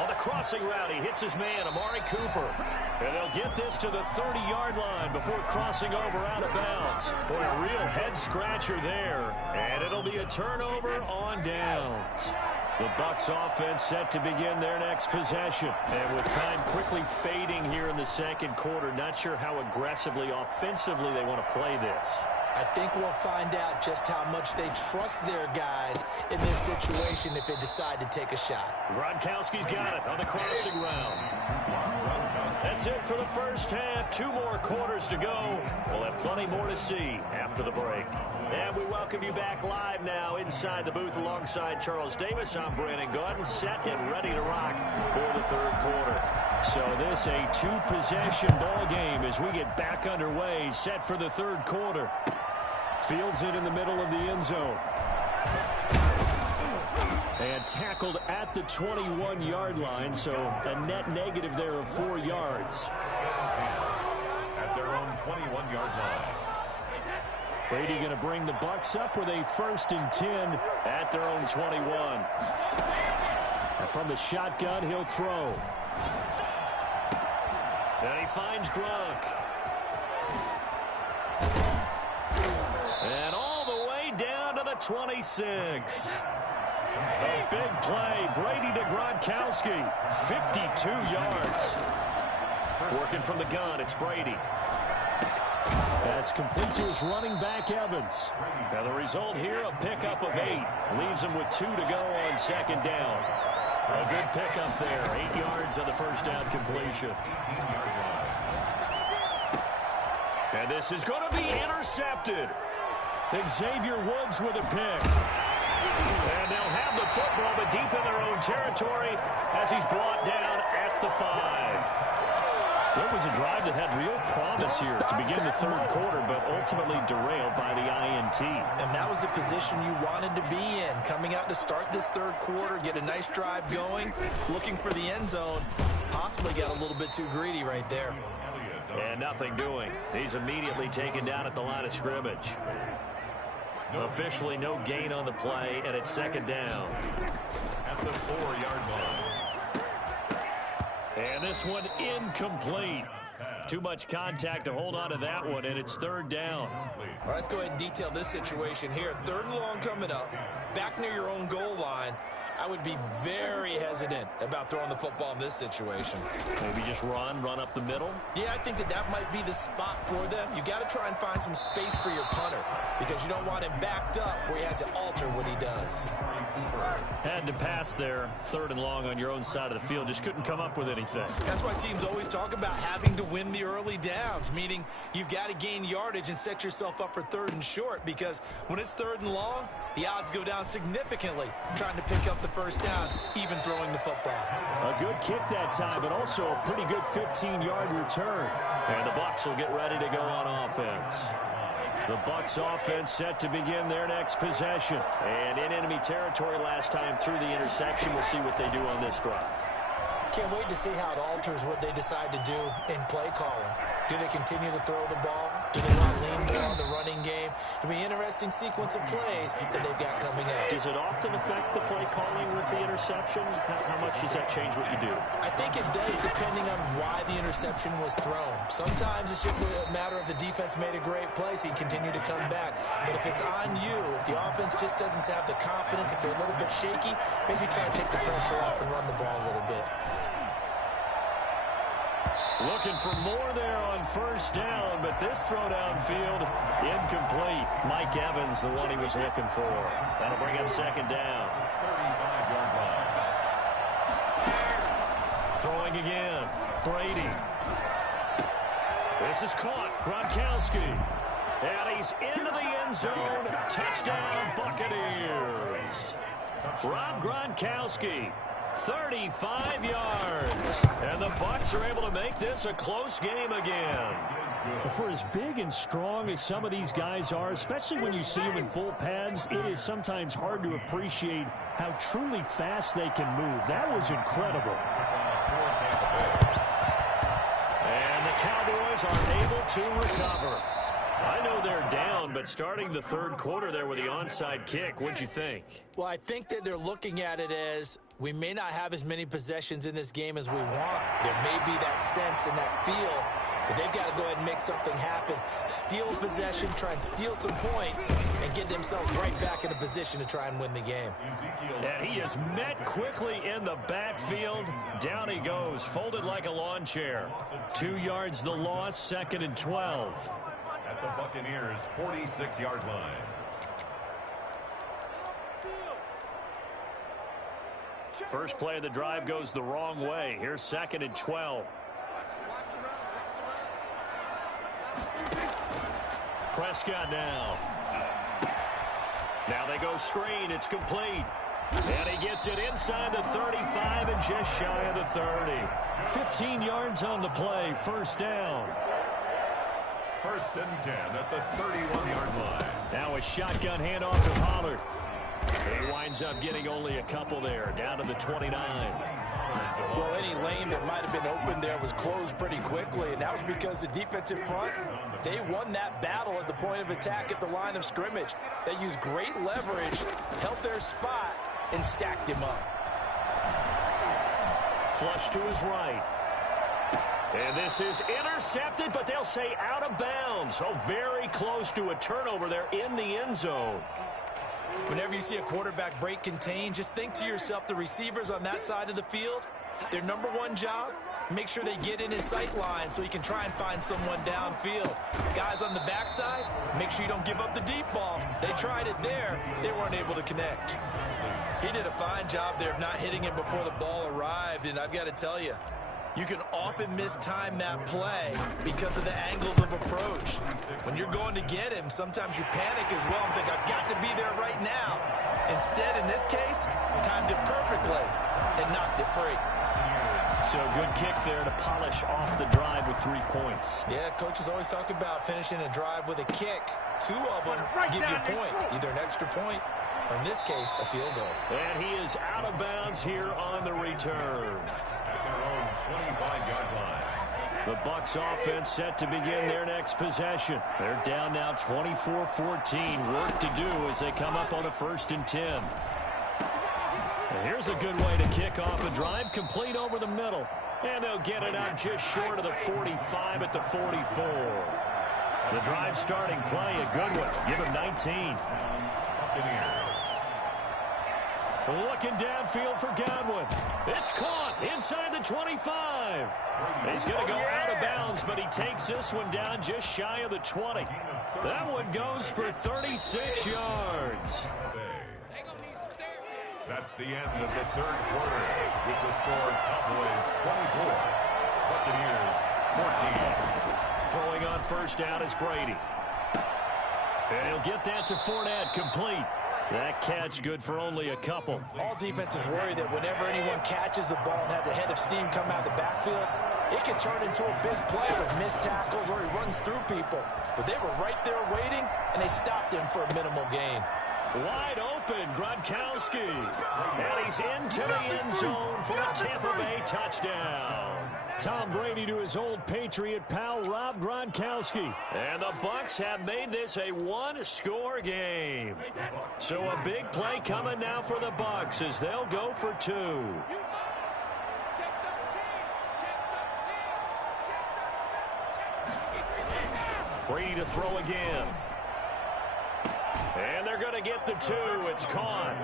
On the crossing route, he hits his man, Amari Cooper. And they'll get this to the 30-yard line before crossing over out of bounds. Boy, a real head-scratcher there. And it'll be a turnover on downs. The Bucs offense set to begin their next possession. And with time quickly fading here in the second quarter, not sure how aggressively, offensively they want to play this. I think we'll find out just how much they trust their guys in this situation if they decide to take a shot. Gronkowski's got it on the crossing route. That's it for the first half. 2 more quarters to go. We'll have plenty more to see after the break. And we welcome you back live now inside the booth alongside Charles Davis. I'm Brandon Gordon, set and ready to rock for the third quarter. So this a 2-possession ball game as we get back underway, set for the third quarter. Fields it in the middle of the end zone. And tackled at the 21-yard line, so a net negative there of 4 yards. At their own 21-yard line. Brady going to bring the Bucs up with a 1st and 10 at their own 21. And from the shotgun, he'll throw. And he finds Gronk. And all the way down to the 26. A big play. Brady to Gronkowski. 52 yards. Working from the gun, it's Brady. That's complete to his running back, Evans. Now the result here, a pickup of 8. Leaves him with 2 to go on 2nd down. A good pickup there. 8 yards on the first down completion. And this is going to be intercepted. Xavier Woods with a pick. And they'll have the football, but deep in their own territory as he's brought down at the 5. So it was a drive that had real promise here to begin the third quarter, but ultimately derailed by the INT. And that was the position you wanted to be in. Coming out to start this third quarter, get a nice drive going, looking for the end zone. Possibly got a little bit too greedy right there. And nothing doing. He's immediately taken down at the line of scrimmage. Officially no gain on the play, and it's 2nd down. At the 4-yard line. And this one incomplete. Too much contact to hold on to that one, and it's 3rd down. All right, let's go ahead and detail this situation here. 3rd and long coming up, back near your own goal line. I would be very hesitant about throwing the football in this situation. Maybe just run up the middle? Yeah, I think that might be the spot for them. You got to try and find some space for your punter because you don't want him backed up where he has to alter what he does. Had to pass there, 3rd and long on your own side of the field. Just couldn't come up with anything. That's why teams always talk about having to win the early downs, meaning you've got to gain yardage and set yourself up for 3rd and short because when it's 3rd and long, the odds go down down significantly trying to pick up the first down, even throwing the football. A good kick that time, but also a pretty good 15-yard return. And the Bucs will get ready to go on offense. The Bucs offense set to begin their next possession. And in enemy territory last time through the interception. We'll see what they do on this drive. Can't wait to see how it alters what they decide to do in play calling. Do they continue to throw the ball? Do they want to lean more on the running game? It'll be an interesting sequence of plays that they've got coming out. Does it often affect the play calling with the interception? How much does that change what you do? I think it does, depending on why the interception was thrown. Sometimes it's just a matter of the defense made a great play, so you continue to come back. But if it's on you, if the offense just doesn't have the confidence, if they're a little bit shaky, maybe try to take the pressure off and run the ball a little bit. Looking for more there on first down, but this throw downfield incomplete. Mike Evans, the one he was looking for. That'll bring up second down. 35-yard line. Throwing again. Brady. This is caught. Gronkowski. And he's into the end zone. Touchdown, Buccaneers. Rob Gronkowski. 35 yards. And the Bucs are able to make this a close game again. For as big and strong as some of these guys are, especially when you see them in full pads, it is sometimes hard to appreciate how truly fast they can move. That was incredible. And the Cowboys are able to recover. I know they're down, but starting the third quarter there with the onside kick, what'd you think? Well, I think that they're looking at it as we may not have as many possessions in this game as we want. There may be that sense and that feel that they've got to go ahead and make something happen. Steal possession, try and steal some points, and get themselves right back in a position to try and win the game. And he is met quickly in the backfield. Down he goes, folded like a lawn chair. 2 yards the loss, 2nd and 12. At the Buccaneers' 46-yard line. First play of the drive goes the wrong way. Here's 2nd and 12. Prescott now. Now they go screen. It's complete. And he gets it inside the 35 and just shy of the 30. 15 yards on the play. First down. 1st and 10 at the 31-yard line. Now a shotgun handoff to Pollard. He winds up getting only a couple there, down to the 29. Well, any lane that might have been open there was closed pretty quickly, and that was because the defensive front, they won that battle at the point of attack at the line of scrimmage. They used great leverage, held their spot, and stacked him up. Flush to his right. And this is intercepted, but they'll say out of bounds. Oh, very close to a turnover there in the end zone. Whenever you see a quarterback break contain, just think to yourself, the receivers on that side of the field, their number one job, make sure they get in his sight line so he can try and find someone downfield. Guys on the backside, make sure you don't give up the deep ball. They tried it there. They weren't able to connect. He did a fine job there of not hitting him before the ball arrived, and I've got to tell you, you can often mistime that play because of the angles of approach. When you're going to get him, sometimes you panic as well and think, I've got to be there right now. Instead, in this case, timed it perfectly and knocked it free. So good kick there to polish off the drive with 3 points. Yeah, coaches always talk about finishing a drive with a kick. 2 of them give you points, either an extra point or, in this case, a field goal. And he is out of bounds here on the return. At their own 25-yard line. The Bucs offense set to begin their next possession. They're down now 24-14. Work to do as they come up on a 1st and 10. And here's a good way to kick off a drive, complete over the middle. And they'll get it out just short of the 45 at the 44. The drive starting play, a good one. Give him 19. Buccaneers. Looking downfield for Godwin. It's caught inside the 25. He's going to go out of bounds, but he takes this one down just shy of the 20. That one goes for 36 yards. That's the end of the third quarter with the score Cowboys 24, Buccaneers 14. Throwing on first down is Brady. And he'll get that to Fournette, complete. That catch good for only a couple. All defenses worry that whenever anyone catches the ball and has a head of steam come out of the backfield, it can turn into a big play with missed tackles or he runs through people. But they were right there waiting, and they stopped him for a minimal gain. Wide open, Gronkowski. And he's into the end zone for a Tampa Bay touchdown. Tom Brady to his old Patriot pal, Rob Gronkowski. And the Bucs have made this a one-score game. So a big play coming now for the Bucs as they'll go for two. Brady to throw again. And they're going to get the two. It's caught.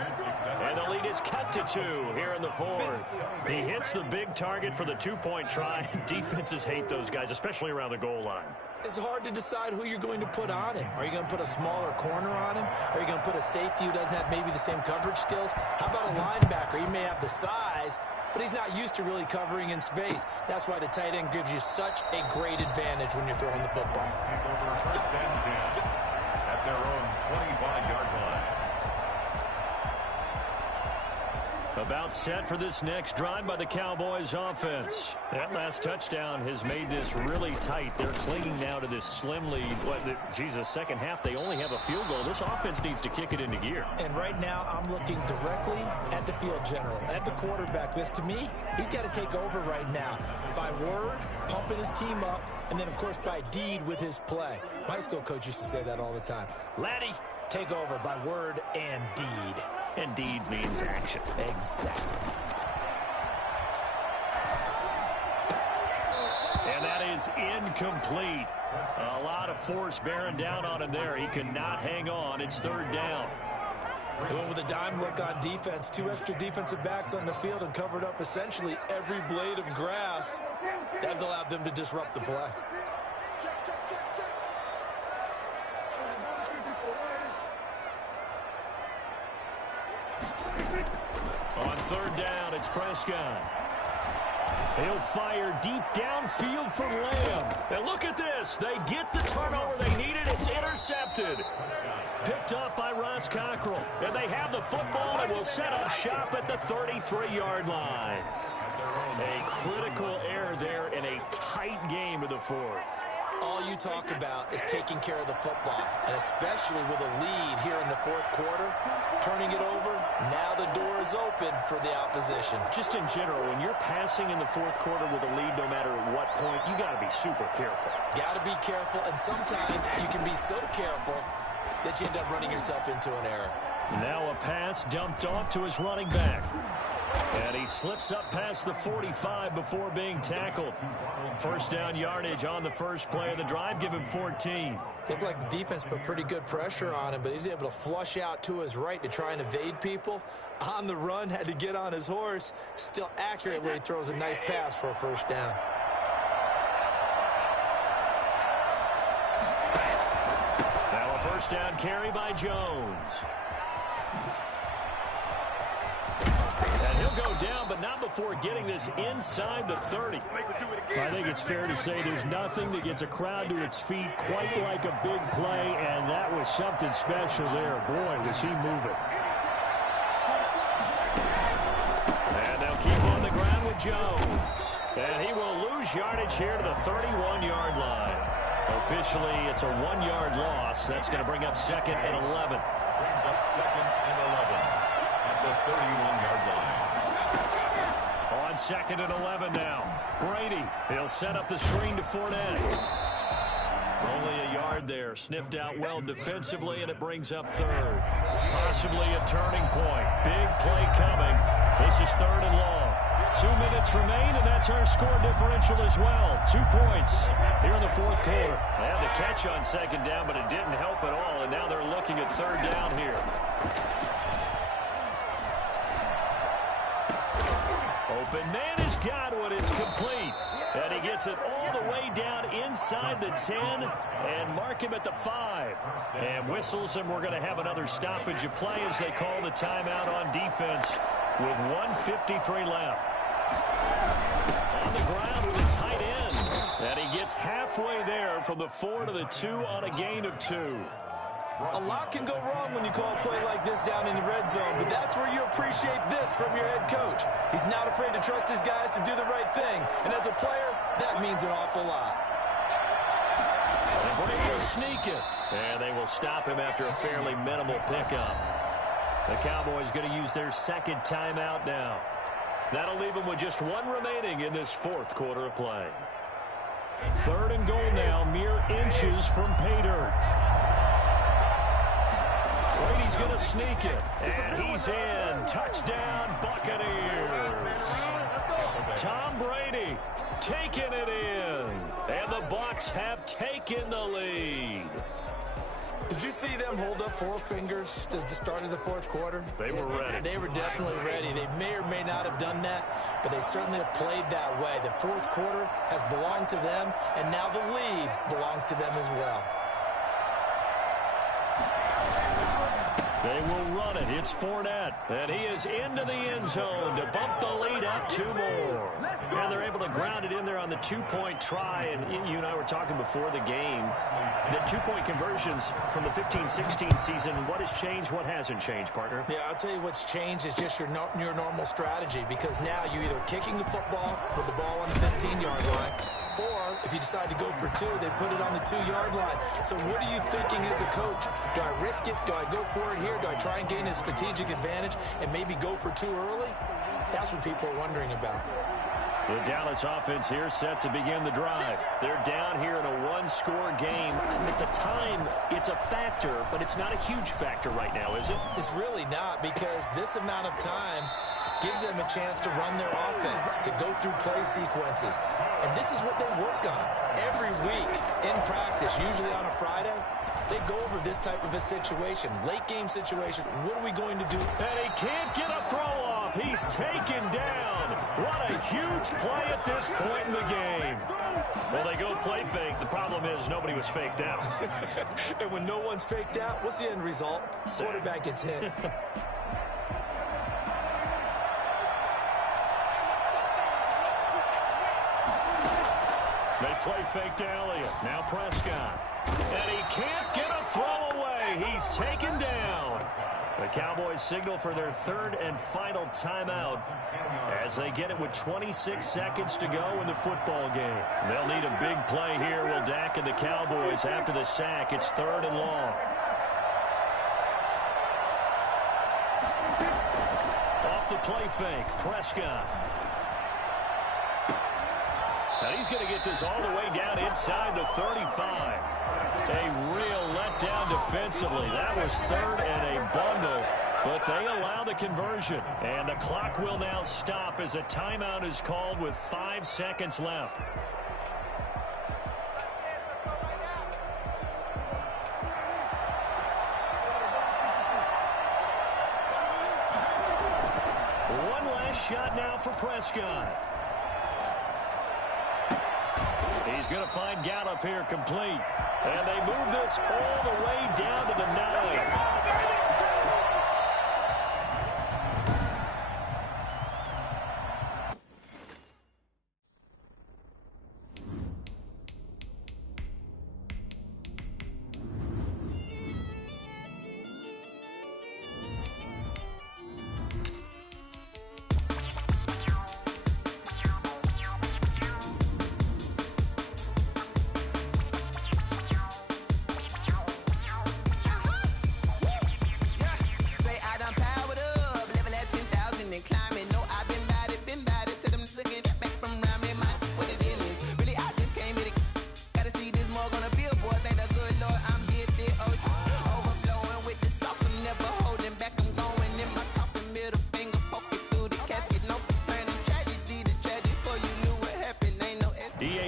And the lead is cut to two here in the fourth. He hits the big target for the two-point try. Defenses hate those guys, especially around the goal line. It's hard to decide who you're going to put on him. Are you going to put a smaller corner on him? Are you going to put a safety who doesn't have maybe the same coverage skills? How about a linebacker? He may have the size, but he's not used to really covering in space. That's why the tight end gives you such a great advantage when you're throwing the football. First and 10 at their own 25-yard line. About set for this next drive by the Cowboys offense. That last touchdown has made this really tight. They're clinging now to this slim lead. Second half, they only have a field goal. This offense needs to kick it into gear. And right now, I'm looking directly at the field general, at the quarterback. Because to me, he's got to take over right now. By word, pumping his team up, and then, of course, by deed with his play. My high school coach used to say that all the time. Laddie, take over by word and deed. And deed means action. Exactly. And that is incomplete. A lot of force bearing down on him there. He could not hang on. It's third down. Going with a dime look on defense. Two extra defensive backs on the field and covered up essentially every blade of grass. That allowed them to disrupt the play. On third down, it's Prescott. He'll fire deep downfield for Lamb. And look at this. They get the turnover they needed. It's intercepted. Picked up by Ross Cockrell. And they have the football and will set up shop at the 33-yard line. A critical error there in a tight game in the fourth. All you talk about is taking care of the football, and especially with a lead here in the fourth quarter, turning it over, now the door is open for the opposition. Just in general, when you're passing in the fourth quarter with a lead, no matter at what point, you got to be super careful. Got to be careful, and sometimes you can be so careful that you end up running yourself into an error. Now a pass dumped off to his running back. And he slips up past the 45 before being tackled. First down yardage on the first play of the drive. Give him 14. Looked like the defense put pretty good pressure on him, but he's able to flush out to his right to try and evade people. On the run, had to get on his horse. Still accurately throws a nice pass for a first down. Now a first down carry by Jones. He'll go down, but not before getting this inside the 30. I think it's fair to say there's nothing that gets a crowd to its feet quite like a big play, and that was something special there. Boy, was he moving. And they'll keep on the ground with Jones. And he will lose yardage here to the 31-yard line. Officially, it's a 1-yard loss. That's going to bring up second and 11. Brings up second and 11 at the 31-yard line. On second and 11 now. Brady, he'll set up the screen to Fournette. Only a yard there. Sniffed out well defensively, and it brings up third. Possibly a turning point. Big play coming. This is third and long. 2 minutes remain, and that's our score differential as well. 2 points here in the fourth quarter. They had the catch on second down, but it didn't help at all, and now they're looking at third down here. Open man has got it. It's complete. And he gets it all the way down inside the 10 and mark him at the 5. And whistles, and we're going to have another stoppage of play as they call the timeout on defense with 1:53 left. On the ground with a tight end. And he gets halfway there from the 4 to the 2 on a gain of 2. A lot can go wrong when you call a play like this down in the red zone, but that's where you appreciate this from your head coach. He's not afraid to trust his guys to do the right thing, and as a player, that means an awful lot. And Brady will sneak it, and they will stop him after a fairly minimal pickup. The Cowboys going to use their second timeout now. That'll leave them with just one remaining in this fourth quarter of play. Third and goal now, mere inches from pay dirt. Brady's going to sneak it, and he's in. Touchdown, Buccaneers. Tom Brady taking it in, and the Bucs have taken the lead. Did you see them hold up four fingers at the start of the fourth quarter? They were ready. They were definitely ready. They may or may not have done that, but they certainly have played that way. The fourth quarter has belonged to them, and now the lead belongs to them as well. They will run it. It's Fournette, and he is into the end zone to bump the lead up two more. And they're able to ground it in there on the two-point try. And you and I were talking before the game. The two-point conversions from the 15-16 season, what has changed, what hasn't changed, partner? Yeah, I'll tell you what's changed is just your normal strategy, because now you're either kicking the football with the ball on the 15-yard line, or if you decide to go for two, they put it on the 2-yard line. So what are you thinking as a coach? Do I risk it? Do I go for it here? Do I try and gain a strategic advantage and maybe go for two early? That's what people are wondering about. The Dallas offense here set to begin the drive. They're down here in a one-score game. At the time, it's a factor, but it's not a huge factor right now, is it? It's really not, because this amount of time gives them a chance to run their offense, to go through play sequences. And this is what they work on every week in practice, usually on a Friday. They go over this type of a situation, late-game situation. What are we going to do? And he can't get a throw off. He's taken down. What a huge play at this point in the game. Well, they go play fake. The problem is nobody was faked out. And when no one's faked out, what's the end result? Quarterback gets hit. They play fake to Elliott. Now Prescott. And he can't get a throw away. He's taken down. The Cowboys signal for their third and final timeout as they get it with 26 seconds to go in the football game. They'll need a big play here, will Dak and the Cowboys after the sack. It's third and long. Off the play fake, Prescott. And he's going to get this all the way down inside the 35. A real letdown defensively. That was third and a bundle, but they allow the conversion. And the clock will now stop as a timeout is called with 5 seconds left. One last shot now for Prescott. He's going to find Gallup here complete. And they move this all the way down to the 9.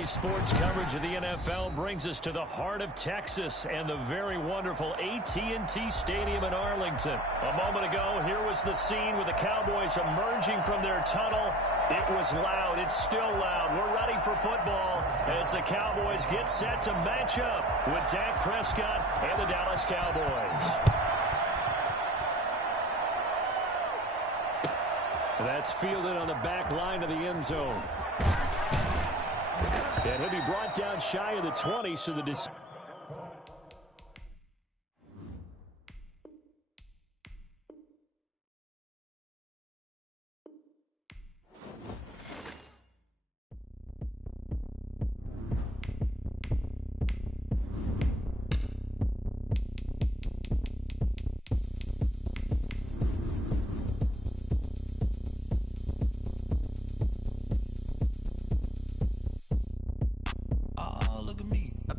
Sports coverage of the NFL brings us to the heart of Texas and the very wonderful AT&T Stadium in Arlington. A moment ago, here was the scene with the Cowboys emerging from their tunnel. It was loud. It's still loud. We're ready for football as the Cowboys get set to match up with Dak Prescott and the Dallas Cowboys. That's fielded on the back line of the end zone. And he'll be brought down shy of the 20, so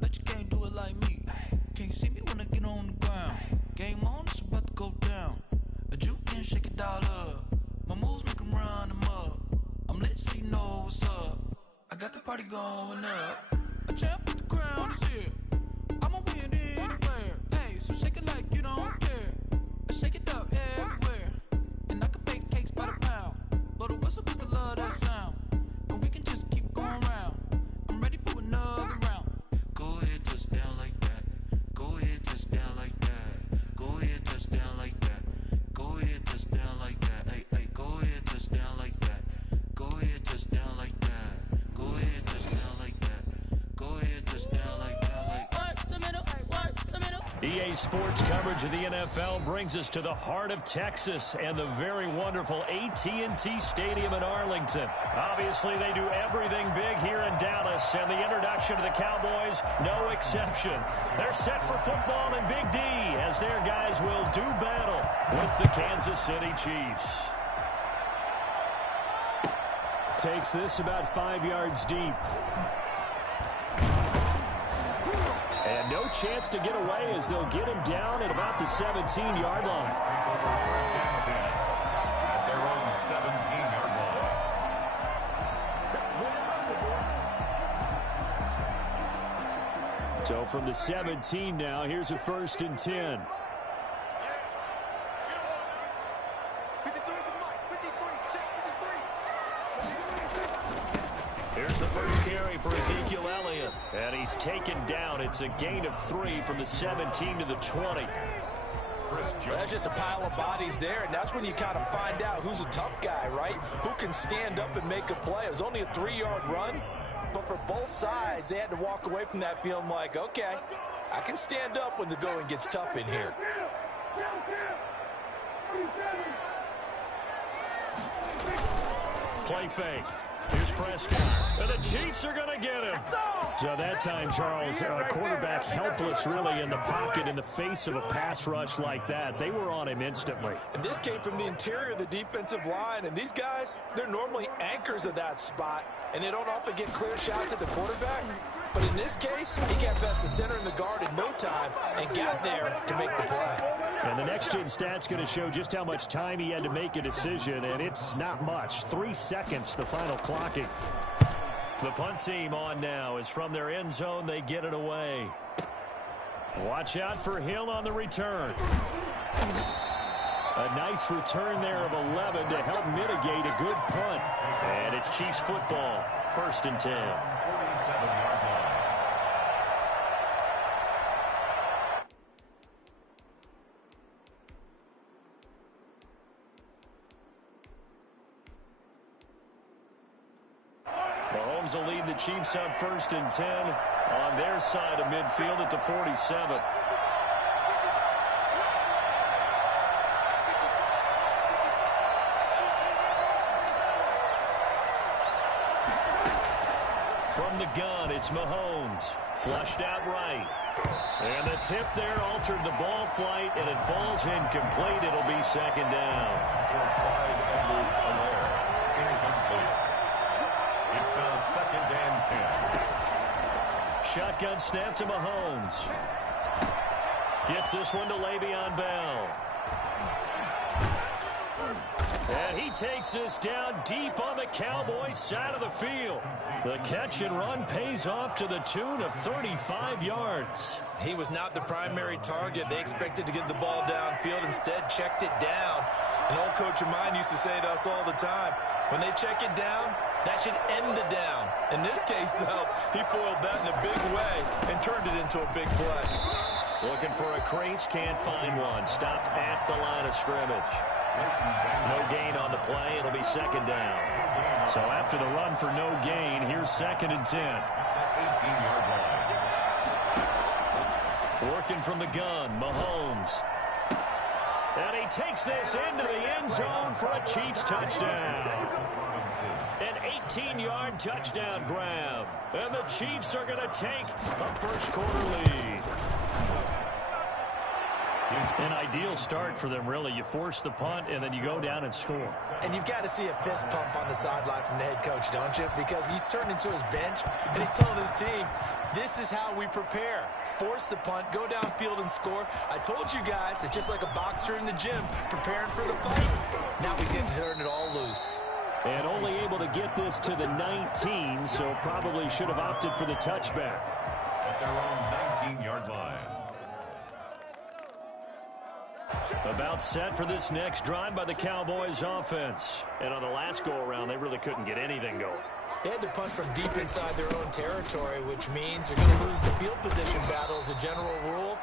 bet you can't do it like me. Can't see me when I get on the ground. Game on, it's about to go down. A juke can shake it all up. My moves make them run them up. I'm lit so you know what's up. I got the party going up. A champ with the crown is here. I'ma win anywhere. Hey, so shake it like you don't care. I shake it up everywhere. And I can bake cakes by the pound. Blow the whistle cause I love that sound. And we can just keep going round. I'm ready for another round. Go ahead, touch down like that. Go ahead, touch down like that. Go ahead, touch down like that. Go ahead, touch down like that. Hey, hey, go ahead, touch down like that. Go ahead, touch down like that. Go ahead, touch down like that. Go ahead, touch down like that. EA Sports coverage of the NFL brings us to the heart of Texas and the very wonderful AT&T Stadium in Arlington. Obviously, they do everything big here in Dallas, and the introduction to the Cowboys, no exception. They're set for football in Big D as their guys will do battle with the Kansas City Chiefs. Takes this about 5 yards deep. And no chance to get away as they'll get him down at about the 17-yard line. First and 10 at their own 17-yard line. So from the 17 now, here's a 1st and 10. Here's the first carry for Ezekiel Elliott. And he's taken down. It's a gain of 3 from the 17 to the 20. Well, that's just a pile of bodies there, and that's when you kind of find out who's a tough guy, right? Who can stand up and make a play. It was only a 3-yard run, but for both sides, they had to walk away from that feeling like, okay, I can stand up when the going gets tough in here. Play fake. Here's Prescott. And the Chiefs are going to get him. So that time, Charles, quarterback helpless really in the pocket in the face of a pass rush like that. They were on him instantly. And this came from the interior of the defensive line. And these guys, they're normally anchors of that spot. And they don't often get clear shots at the quarterback. But in this case, he got past the center and the guard in no time and got there to make the play. And the next-gen stat's going to show just how much time he had to make a decision, and it's not much. 3 seconds, the final clocking. The punt team on now is from their end zone. They get it away. Watch out for Hill on the return. A nice return there of 11 to help mitigate a good punt. And it's Chiefs football, 1st and 10. 47-yard line. Mahomes will lead the Chiefs up 1st and 10 on their side of midfield at the 47. From the gun, it's Mahomes. Flushed out right. And the tip there altered the ball flight, and it falls incomplete. It'll be 2nd down. It's now 2nd and 10. Shotgun snap to Mahomes. Gets this one to Le'Veon Bell. And he takes this down deep on the Cowboys side of the field. The catch and run pays off to the tune of 35 yards. He was not the primary target. They expected to get the ball downfield. Instead, checked it down. An old coach of mine used to say to us all the time, when they check it down, that should end the down. In this case, though, he foiled that in a big way and turned it into a big play. Looking for a crease, can't find one. Stopped at the line of scrimmage. No gain on the play. It'll be 2nd down. So after the run for no gain, here's 2nd and 10. 18-yard line. Working from the gun, Mahomes. And he takes this into the end zone for a Chiefs touchdown. An 18-yard touchdown grab. And the Chiefs are going to take a first quarter lead. An ideal start for them, really. You force the punt, and then you go down and score. And you've got to see a fist pump on the sideline from the head coach, don't you? Because he's turned into his bench, and he's telling his team, this is how we prepare. Force the punt, go downfield and score. I told you guys, it's just like a boxer in the gym preparing for the fight. Now we get to turn it all loose. And only able to get this to the 19, so probably should have opted for the touchback. At their own 19-yard line. About set for this next drive by the Cowboys offense. And on the last go-around, they really couldn't get anything going. They had to punt from deep inside their own territory, which means they're going to lose the field position battle as a general rule.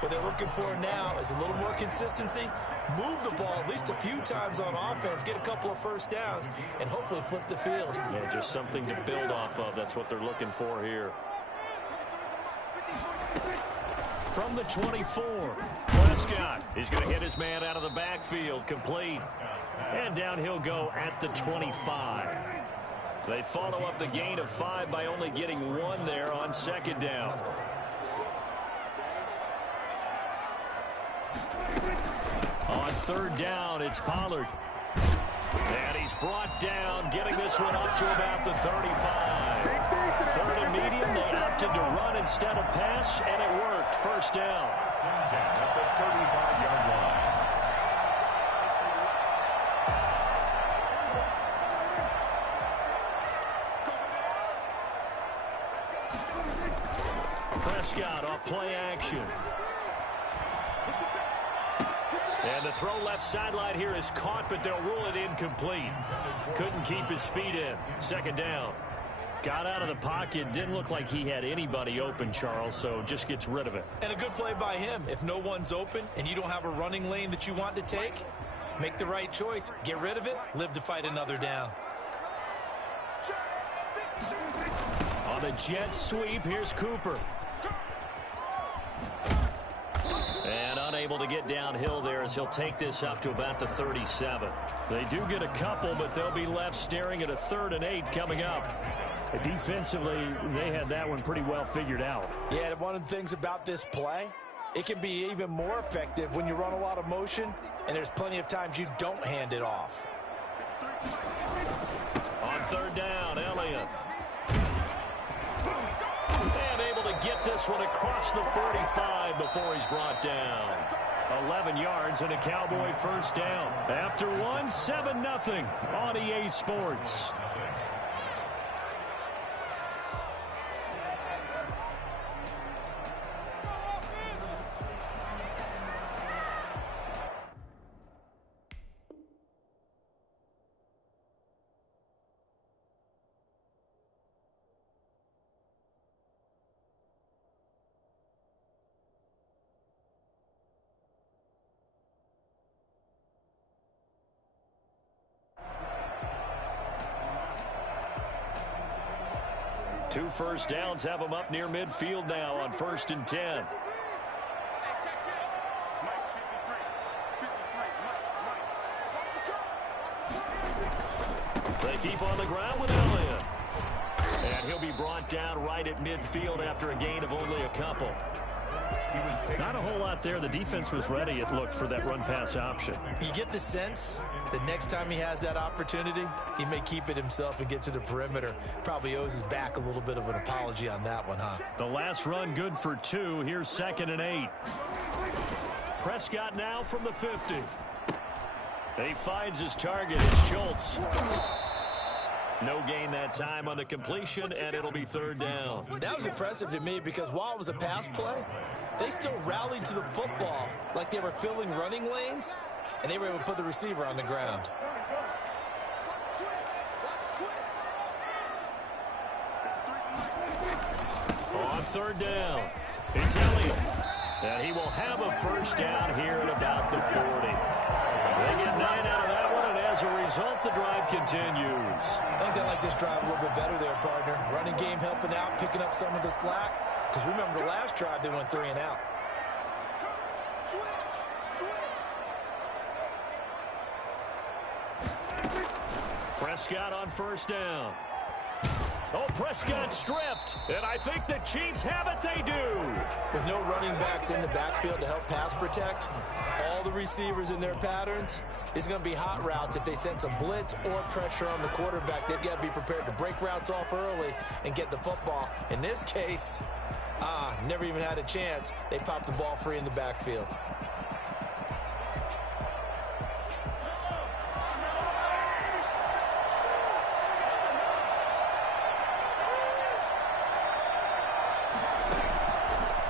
What they're looking for now is a little more consistency, move the ball at least a few times on offense, get a couple of first downs, and hopefully flip the field. Yeah, just something to build off of. That's what they're looking for here. From the 24, Prescott. He's going to hit his man out of the backfield, complete. And down he'll go at the 25. They follow up the gain of 5 by only getting 1 there on second down. On third down, it's Pollard. And he's brought down, getting this one up to about the 35. Third and medium, they opted to run instead of pass, and it worked. First down. At the 35-yard line. Prescott off play action. And the throw left sideline here is caught, but they'll rule it incomplete. Couldn't keep his feet in. Second down. Got out of the pocket. Didn't look like he had anybody open, Charles, so just gets rid of it. And a good play by him. If no one's open and you don't have a running lane that you want to take, make the right choice. Get rid of it. Live to fight another down. On the jet sweep, here's Cooper. And unable to get downhill there as he'll take this up to about the 37. They do get a couple, but they'll be left staring at a 3rd and 8 coming up. Defensively, they had that one pretty well figured out. Yeah, one of the things about this play, it can be even more effective when you run a lot of motion, and there's plenty of times you don't hand it off. On third down, Elliott. And able to get this one across the 45 before he's brought down. 11 yards and a Cowboy first down. After one, 7-0 on EA Sports. Two first downs have them up near midfield now on 1st and 10. They keep on the ground with Elliott. And he'll be brought down right at midfield after a gain of only a couple. Not a whole lot there. The defense was ready, it looked, for that run-pass option. You get the sense that next time he has that opportunity, he may keep it himself and get to the perimeter. Probably owes his back a little bit of an apology on that one, huh? The last run good for 2. Here's 2nd and 8. Prescott now from the 50. He finds his target. It's Schultz. No gain that time on the completion, and it'll be 3rd down. That was impressive to me because while it was a pass play, they still rallied to the football like they were filling running lanes, and they were able to put the receiver on the ground. On 3rd down, it's Elliott. And he will have a first down here at about the 40. They get 9 out of that one, and as a result, the drive continues. I think they like this drive a little bit better there, partner. Running game helping out, picking up some of the slack. Because remember, the last drive, they went 3 and out. Prescott on first down. Oh, Prescott stripped. And I think the Chiefs have it. They do. With no running backs in the backfield to help pass protect, all the receivers in their patterns, it's going to be hot routes. If they sense a blitz or pressure on the quarterback, they've got to be prepared to break routes off early and get the football. In this case, never even had a chance. They popped the ball free in the backfield.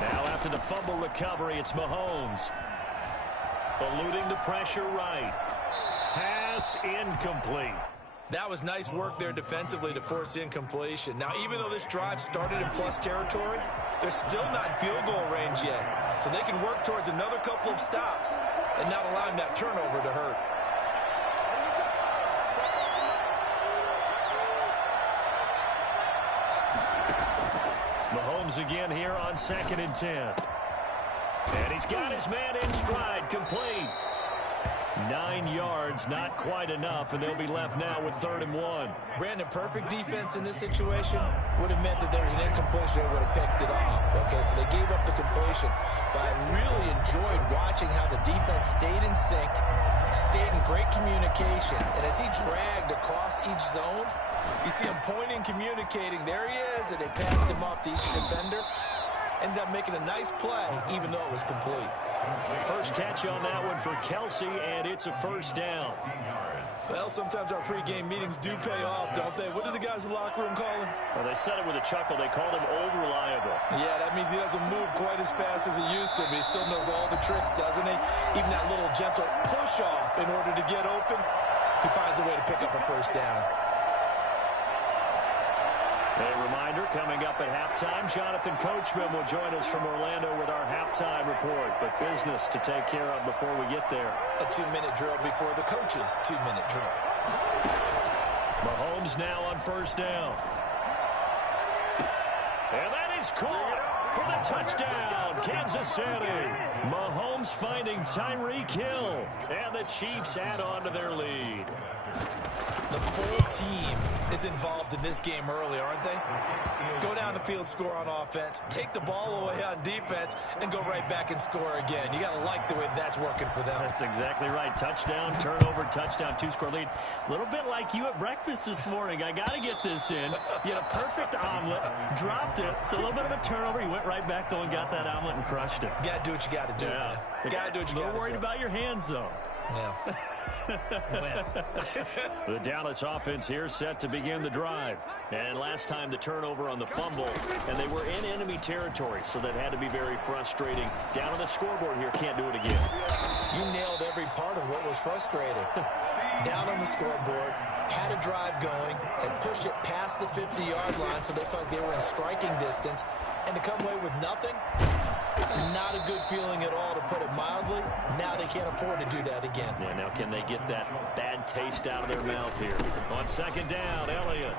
Now after the fumble recovery, it's Mahomes. Eluding the pressure right. Pass incomplete. That was nice work there defensively to force incompletion. Now, even though this drive started in plus territory, they're still not in field goal range yet. So they can work towards another couple of stops and not allowing that turnover to hurt. Mahomes again here on 2nd and 10. And he's got his man in stride, complete. 9 yards, not quite enough, and they'll be left now with 3rd and 1. Brandon, perfect defense in this situation would have meant that there was an incompletion. They would have picked it off. Okay, so they gave up the completion. But I really enjoyed watching how the defense stayed in sync, stayed in great communication. And as he dragged across each zone, you see him pointing, communicating. There he is, and they passed him off to each defender. Ended up making a nice play, even though it was complete. First catch on that one for Kelsey, and it's a 1st down. Well, sometimes our pregame meetings do pay off, don't they? What do the guys in the locker room call him? Well, they said it with a chuckle. They called him Old Reliable. Yeah, that means he doesn't move quite as fast as he used to, but he still knows all the tricks, doesn't he? Even that little gentle push-off in order to get open, he finds a way to pick up a 1st down. A reminder, coming up at halftime, Jonathan Coachman will join us from Orlando with our halftime report. But business to take care of before we get there. A 2-minute drill before the coach's 2-minute drill. Mahomes now on 1st down. And that is caught for the touchdown, Kansas City. Mahomes finding Tyreek Hill. And the Chiefs add on to their lead. The full team is involved in this game early, aren't they? Go down the field, score on offense, take the ball away on defense, and go right back and score again. You got to like the way that's working for them. That's exactly right. Touchdown, turnover, touchdown, 2-score lead. A little bit like you at breakfast this morning. I got to get this in. You had a perfect omelet, dropped it, so a little bit of a turnover. You went right back, though, and got that omelet and crushed it. Got to do what you got to do, man. Got to do what you got to do. A little worried about your hands, though. Yeah. The Dallas offense here set to begin the drive. And last time the turnover on the fumble, and they were in enemy territory, so that had to be very frustrating. Down on the scoreboard here, can't do it again. You nailed every part of what was frustrating. Down on the scoreboard, had a drive going, and pushed it past the 50-yard line so they felt they were in striking distance, and to come away with nothing, not a good feeling at all, to put it mildly. Now they can't afford to do that again. Yeah, now can they get that bad taste out of their mouth here? On 2nd down, Elliott.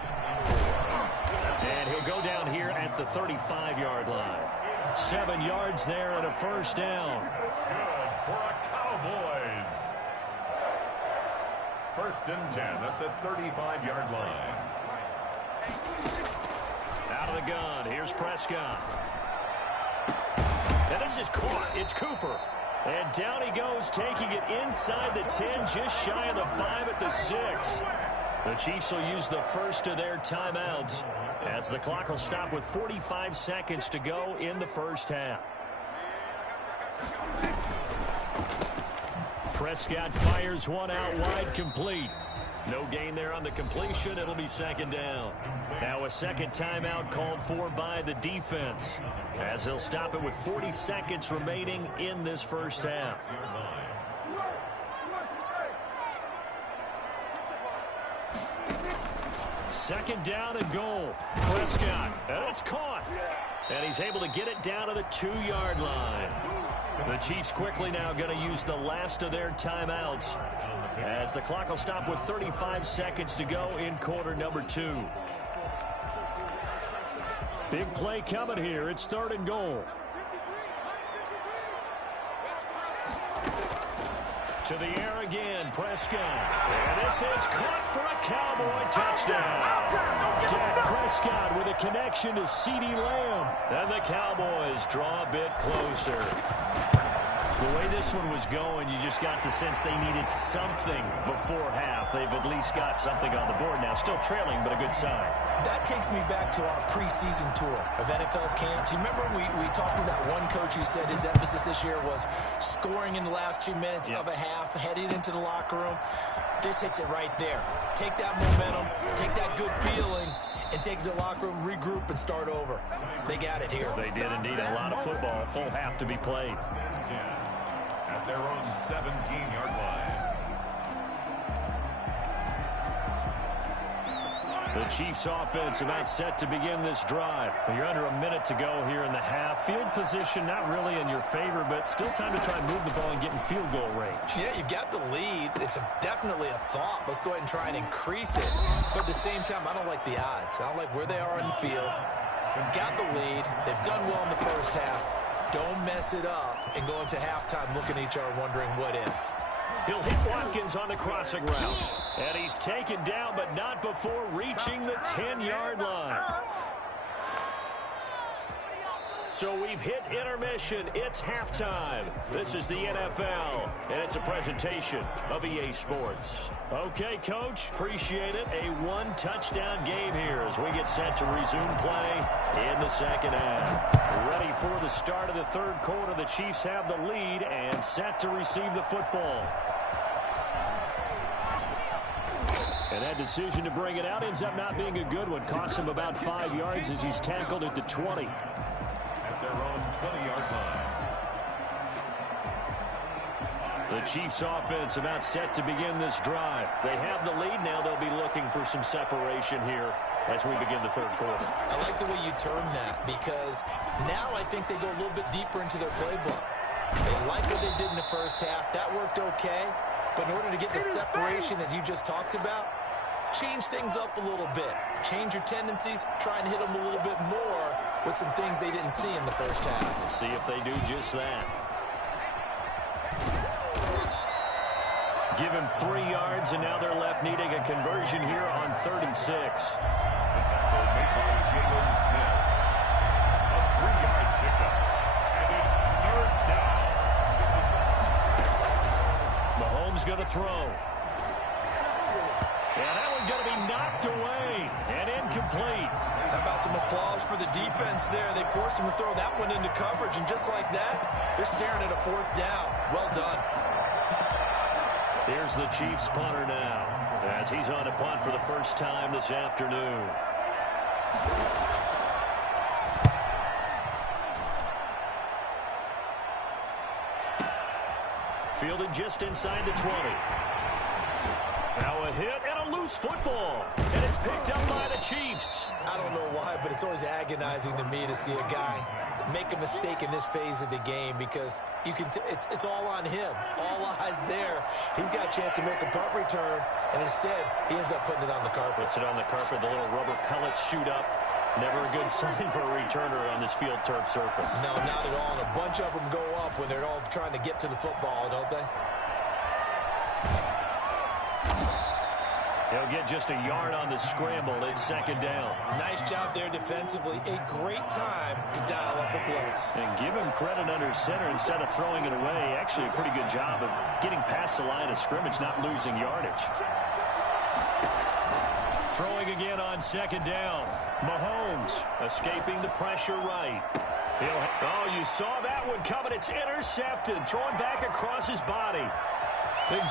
And he'll go down here at the 35-yard line. 7 yards there and a 1st down. It's good for a Cowboys. 1st and 10 at the 35-yard line. Out of the gun, here's Prescott. And this is caught. It's Cooper. And down he goes, taking it inside the 10, just shy of the 5 at the 6. The Chiefs will use the first of their timeouts as the clock will stop with 45 seconds to go in the 1st half. Prescott fires one out wide, complete. No gain there on the completion. It'll be 2nd down. Now a 2nd timeout called for by the defense, as they'll stop it with 40 seconds remaining in this 1st half. Second down and goal. Prescott, and it's caught. And he's able to get it down to the 2-yard line. The Chiefs quickly now going to use the last of their timeouts, as the clock will stop with 35 seconds to go in quarter number 2. Big play coming here. It's 3rd and goal. To the air again, Prescott. And this is caught for a Cowboy touchdown. Dak Prescott with a connection to CeeDee Lamb. And the Cowboys draw a bit closer. The way this one was going, you just got the sense they needed something before half. They've at least got something on the board now. Still trailing, but a good sign. That takes me back to our preseason tour of NFL camps. You remember we talked with that one coach who said his emphasis this year was scoring in the last 2 minutes of a half, heading into the locker room. This hits it right there. Take that momentum, take that good feeling, and take it to the locker room, regroup, and start over. They got it here. They did indeed. A lot of football. Full half to be played. At their own 17-yard line. The Chiefs offense about set to begin this drive. You're under a minute to go here in the half. Field position not really in your favor, but still time to try and move the ball and get in field goal range. Yeah, you've got the lead. It's definitely a thought. Let's go ahead and try and increase it. But at the same time, I don't like the odds. I don't like where they are in the field. We've got the lead. They've done well in the first half. Don't mess it up and go into halftime looking at each other wondering what if. He'll hit Watkins on the crossing route. And he's taken down, but not before reaching the 10-yard line. So we've hit intermission. It's halftime. This is the NFL, and it's a presentation of EA Sports. Okay, Coach, appreciate it. A one-touchdown game here as we get set to resume play in the second half. Ready for the start of the third quarter. The Chiefs have the lead and set to receive the football. And that decision to bring it out ends up not being a good one. Costs him about 5 yards as he's tackled at the 20. At their own 20-yard line. The Chiefs offense about set to begin this drive. They have the lead now. They'll be looking for some separation here as we begin the third quarter. I like the way you term that because now I think they go a little bit deeper into their playbook. They like what they did in the first half. That worked okay. But in order to get the separation that you just talked about, change things up a little bit. Change your tendencies. Try and hit them a little bit more with some things they didn't see in the first half. We'll see if they do just that. Give him 3 yards, and now they're left needing a conversion here on 3rd and 6. The tackle made by Jalen Smith. A 3-yard pickup. And it's 3rd down. Mahomes going to throw. And that one's going to be knocked away and incomplete. How about some applause for the defense there? They forced him to throw that one into coverage, and just like that, they're staring at a 4th down. Well done. Here's the Chiefs punter now as he's on a punt for the first time this afternoon. Fielded just inside the 20. Now a hit and a loose football. And it's picked up by the Chiefs. I don't know why, but it's always agonizing to me to see a guy make a mistake in this phase of the game because you can it's all on him. All eyes there. He's got a chance to make a punt return, and instead he ends up putting it on the carpet. Puts it on the carpet. The little rubber pellets shoot up. Never a good sign for a returner on this field turf surface. No, not at all. And a bunch of them go up when they're all trying to get to the football, don't they? He'll get just a yard on the scramble. It's 2nd down. Nice job there defensively. A great time to dial up a blitz. And give him credit under center instead of throwing it away. Actually a pretty good job of getting past the line of scrimmage, not losing yardage. Throwing again on 2nd down. Mahomes escaping the pressure right. Oh, you saw that one coming. It's intercepted. Throwing back across his body.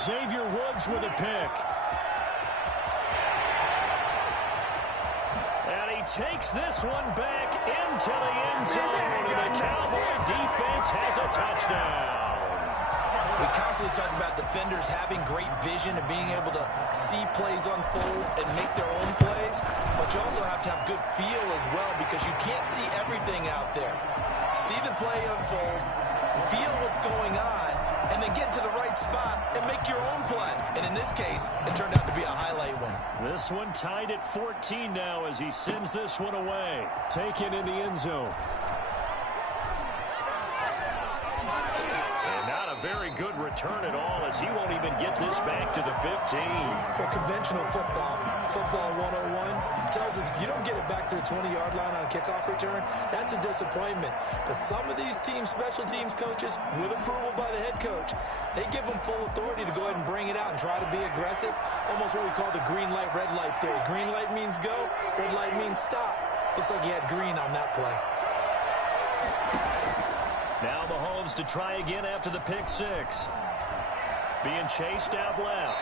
Xavier Woods with a pick. And he takes this one back into the end zone. And the Cowboy defense has a touchdown. We constantly talk about defenders having great vision and being able to see plays unfold and make their own plays, but you also have to have good feel as well because you can't see everything out there. See the play unfold, feel what's going on, and then get to the right spot and make your own play. And in this case, it turned out to be a highlight one. This one tied at 14 now as he sends this one away. Taken in the end zone. Very good return at all as he won't even get this back to the 15. Well, conventional football 101, tells us if you don't get it back to the 20-yard line on a kickoff return, that's a disappointment. But some of these special teams coaches, with approval by the head coach, they give them full authority to go ahead and bring it out and try to be aggressive. Almost what we call the green light, red light theory. Green light means go, red light means stop. Looks like he had green on that play. Now Mahomes to try again after the pick six. Being chased out left.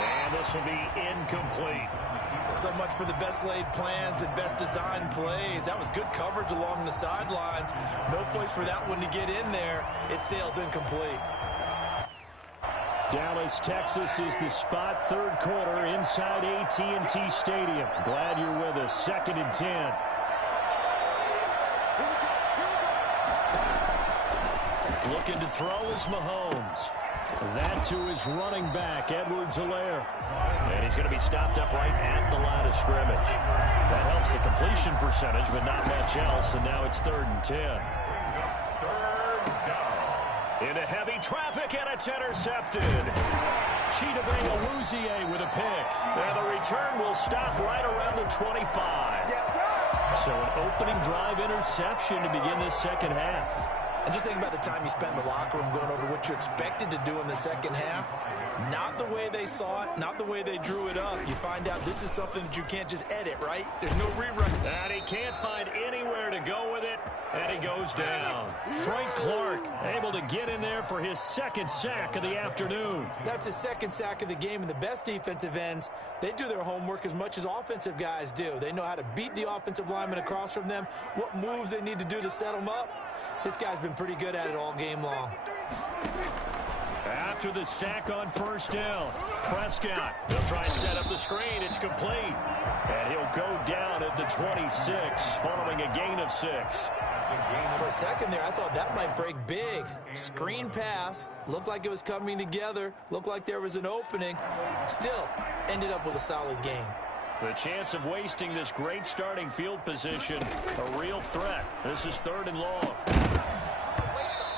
And this will be incomplete. So much for the best laid plans and best designed plays. That was good coverage along the sidelines. No place for that one to get in there. It sails incomplete. Dallas, Texas is the spot. Third quarter inside AT&T Stadium. Glad you're with us. 2nd and 10. Looking to throw is Mahomes. That to his running back, Edwards-Helaire. And he's going to be stopped up right at the line of scrimmage. That helps the completion percentage, but not much else. And now it's 3rd and 10. Into heavy traffic, and it's intercepted. Chidobe with a pick. And the return will stop right around the 25. So an opening drive interception to begin this second half. And just think about the time you spent in the locker room going over what you expected to do in the second half. Not the way they saw it, not the way they drew it up. You find out this is something that you can't just edit, right? There's no rewrite. And he can't find anywhere to go with it, and he goes down. Frank Clark able to get in there for his 2nd sack of the afternoon. That's his 2nd sack of the game, and the best defensive ends, they do their homework as much as offensive guys do. They know how to beat the offensive lineman across from them, what moves they need to do to set them up. This guy's been pretty good at it all game long. After the sack on 1st down, Prescott, they'll try and set up the screen. It's complete. And he'll go down at the 26, following a gain of 6. For a second there, I thought that might break big. Screen pass, looked like it was coming together, looked like there was an opening. Still, ended up with a solid game. The chance of wasting this great starting field position, a real threat. This is 3rd and long.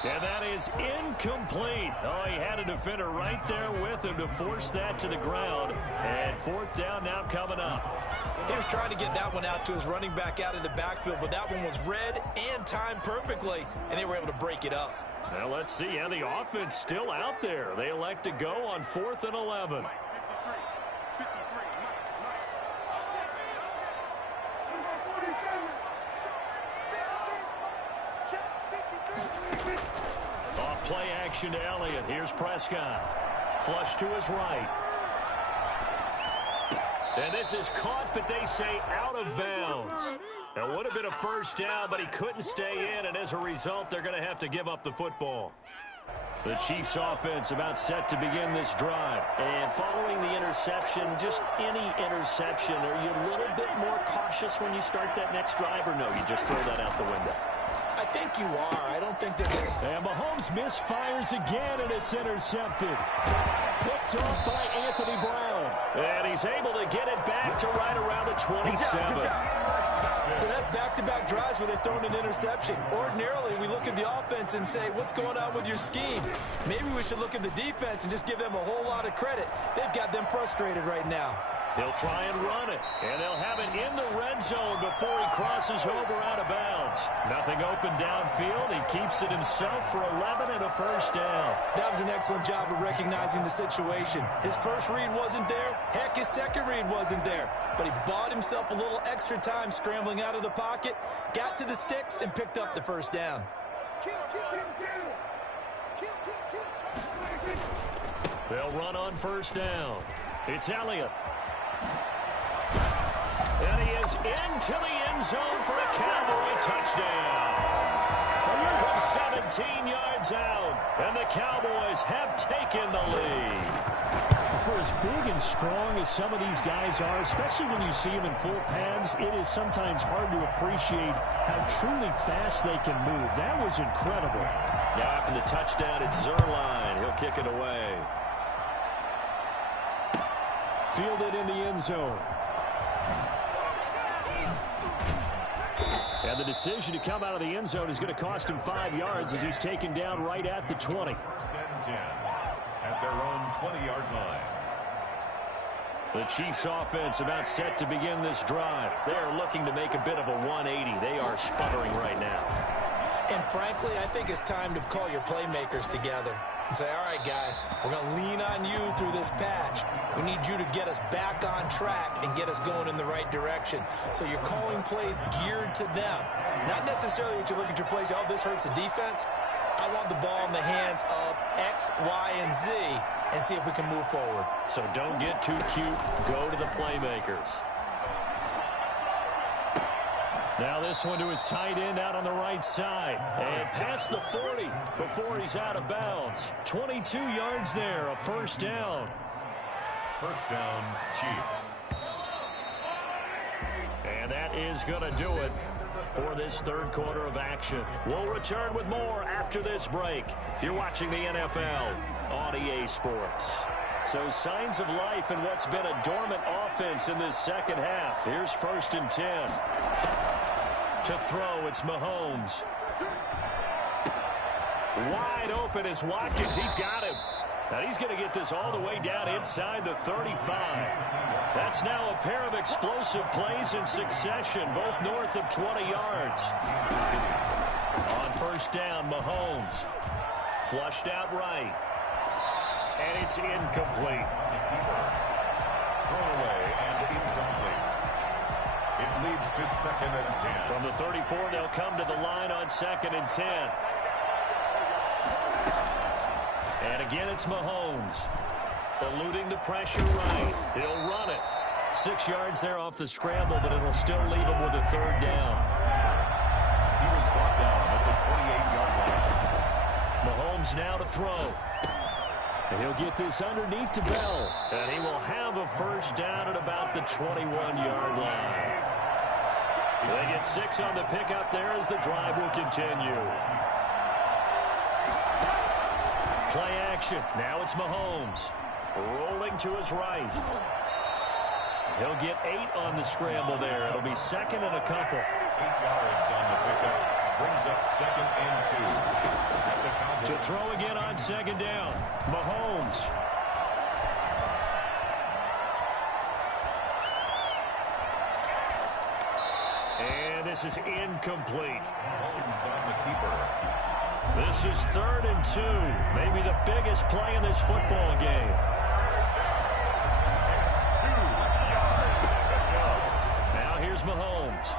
And that is incomplete. Oh, he had a defender right there with him to force that to the ground. And 4th down now coming up. He was trying to get that one out to his running back out of the backfield, but that one was read and timed perfectly, and they were able to break it up. Well, let's see. And the offense still out there. They elect to go on 4th and 11. Play action to Elliott. Here's Prescott. Flush to his right. And this is caught, but they say out of bounds. That would have been a 1st down, but he couldn't stay in, and as a result, they're going to have to give up the football. The Chiefs offense about set to begin this drive. And following the interception, just any interception, are you a little bit more cautious when you start that next drive, or no, you just throw that out the window? I think you are. I don't think that they're... And Mahomes misfires again, and it's intercepted. Picked off by Anthony Brown. And he's able to get it back to right around the 27. So that's back-to-back drives where they've thrown an interception. Ordinarily, we look at the offense and say, what's going on with your scheme? Maybe we should look at the defense and just give them a whole lot of credit. They've got them frustrated right now. They'll try and run it, and they'll have it in the red zone before he crosses over out of bounds. Nothing open downfield. He keeps it himself for 11 and a 1st down. That was an excellent job of recognizing the situation. His first read wasn't there. Heck, his second read wasn't there. But he bought himself a little extra time scrambling out of the pocket, got to the sticks, and picked up the 1st down. They'll run on 1st down. It's Elliott. And he is into the end zone for a Cowboy touchdown. From 17 yards out, and the Cowboys have taken the lead. For as big and strong as some of these guys are, especially when you see them in full pads, it is sometimes hard to appreciate how truly fast they can move. That was incredible. Now after the touchdown, it's Zerline. He'll kick it away. Fielded in the end zone. And the decision to come out of the end zone is going to cost him 5 yards as he's taken down right at the 20. 1st and 10 at their own 20-yard line. The Chiefs offense about set to begin this drive. They are looking to make a bit of a 180. They are sputtering right now. And frankly, I think it's time to call your playmakers together and say, all right, guys, we're going to lean on you through this patch. We need you to get us back on track and get us going in the right direction. So you're calling plays geared to them. Not necessarily what you look at your plays, oh, this hurts the defense. I want the ball in the hands of X, Y, and Z and see if we can move forward. So don't get too cute. Go to the playmakers. Now this one to his tight end out on the right side. And past the 40 before he's out of bounds. 22 yards there, a first down. First down, Chiefs. And that is going to do it for this third quarter of action. We'll return with more after this break. You're watching the NFL on EA Sports. So signs of life in what's been a dormant offense in this second half. Here's 1st and 10. To throw, it's Mahomes. Wide open is Watkins. He's got him. And he's going to get this all the way down inside the 35. That's now a pair of explosive plays in succession, both north of 20 yards. On first down, Mahomes. Flushed out right. And it's incomplete. Thrown away and incomplete. It leads to 2nd and 10. From the 34, they'll come to the line on 2nd and 10. And again, it's Mahomes. Eluding the pressure right. He'll run it. 6 yards there off the scramble, but it'll still leave him with a third down. He was brought down at the 28-yard line. Mahomes now to throw. And he'll get this underneath to Bell. And he will have a first down at about the 21-yard line. They get 6 on the pickup there as the drive will continue. Play action. Now it's Mahomes. Rolling to his right. He'll get 8 on the scramble there. It'll be 2nd and a couple. 8 yards on the pickup. Brings up 2nd and 2. To throw again on 2nd down. Mahomes. And this is incomplete. Mahomes on the keeper. This is 3rd and 2. Maybe the biggest play in this football game. 2 yards to go. Now here's Mahomes.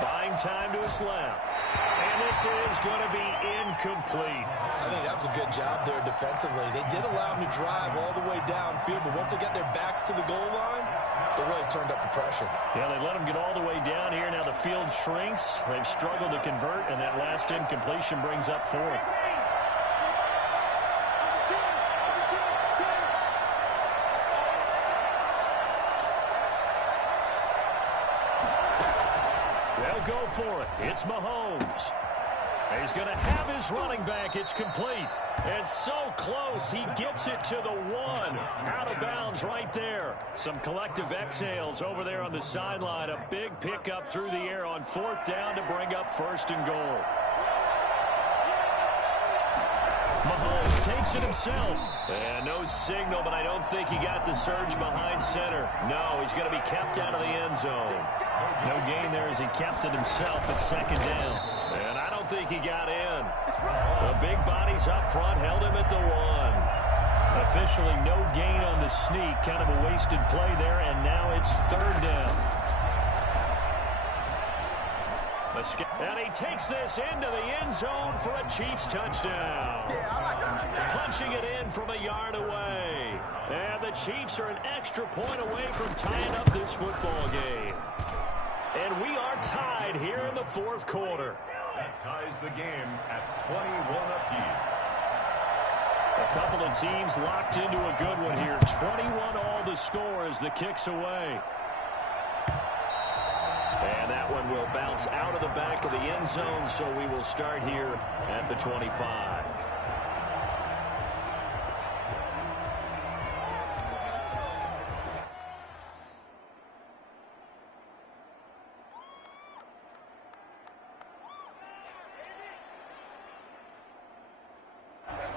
Buying time to his left. And this is going to be incomplete. I think that was a good job there defensively. They did allow him to drive all the way downfield, but once they got their backs to the goal line, they really turned up the pressure. Yeah, they let him get all the way down here. Now the field shrinks. They've struggled to convert, and that last incompletion brings up 4th. They'll go for it. It's Mahomes. He's going to have his running back. It's complete. And so close, he gets it to the 1. Out of bounds right there. Some collective exhales over there on the sideline. A big pickup through the air on 4th down to bring up 1st and goal. Mahomes takes it himself. And no signal, but I don't think he got the surge behind center. No, he's going to be kept out of the end zone. No gain there as he kept it himself at 2nd down. And I don't think he got in. The big bodies up front held him at the 1. Officially no gain on the sneak. Kind of a wasted play there, and now it's 3rd down. And he takes this into the end zone for a Chiefs touchdown. Punching it in from a yard away. And the Chiefs are an extra point away from tying up this football game. And we are tied here in the 4th quarter. That ties the game at 21 apiece. A couple of teams locked into a good one here. 21 all the score as the kick's away. And that one will bounce out of the back of the end zone, so we will start here at the 25.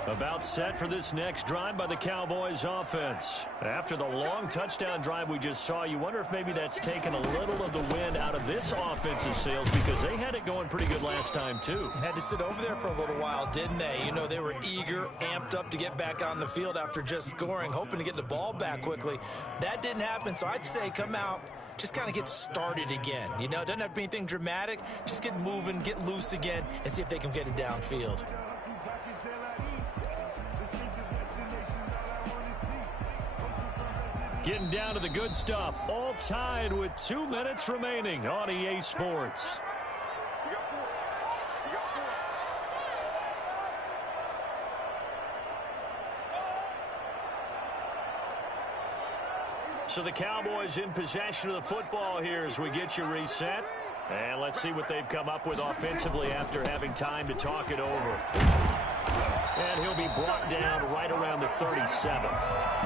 About set for this next drive by the Cowboys offense. After the long touchdown drive we just saw, you wonder if maybe that's taken a little of the wind out of this offensive sails because they had it going pretty good last time too. Had to sit over there for a little while, didn't they? You know, they were eager, amped up to get back on the field after just scoring, hoping to get the ball back quickly. That didn't happen, so I'd say come out, just kind of get started again. You know, it doesn't have to be anything dramatic. Just get moving, get loose again, and see if they can get it downfield. Getting down to the good stuff, all tied with 2 minutes remaining on EA Sports. So the Cowboys in possession of the football here as we get you reset. And let's see what they've come up with offensively after having time to talk it over. And he'll be brought down right around the 37.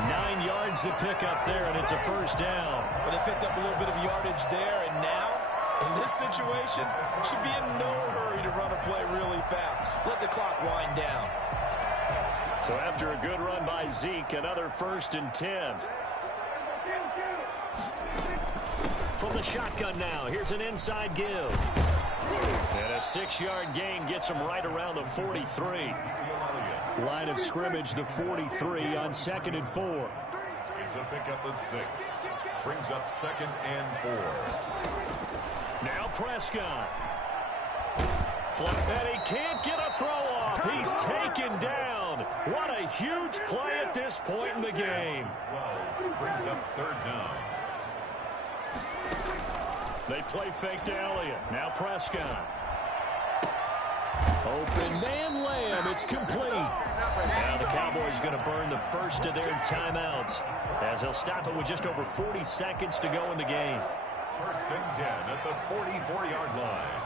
9 yards to pick up there, and it's a first down. Well, they picked up a little bit of yardage there, and now, in this situation, should be in no hurry to run a play really fast. Let the clock wind down. So after a good run by Zeke, another 1st and 10. From the shotgun now, here's an inside give. And a 6-yard gain gets him right around the 43. Line of scrimmage, the 43 on 2nd and 4. It's a pickup of 6. Brings up 2nd and 4. Now Prescott. And he can't get a throw off. He's taken down. What a huge play at this point in the game. 12 brings up 3rd down. They play fake to Elliott. Now Prescott. Open man Lamb. It's complete. Now the Cowboys going to burn the first of their timeouts as they'll stop it with just over 40 seconds to go in the game. 1st and 10 at the 44-yard line.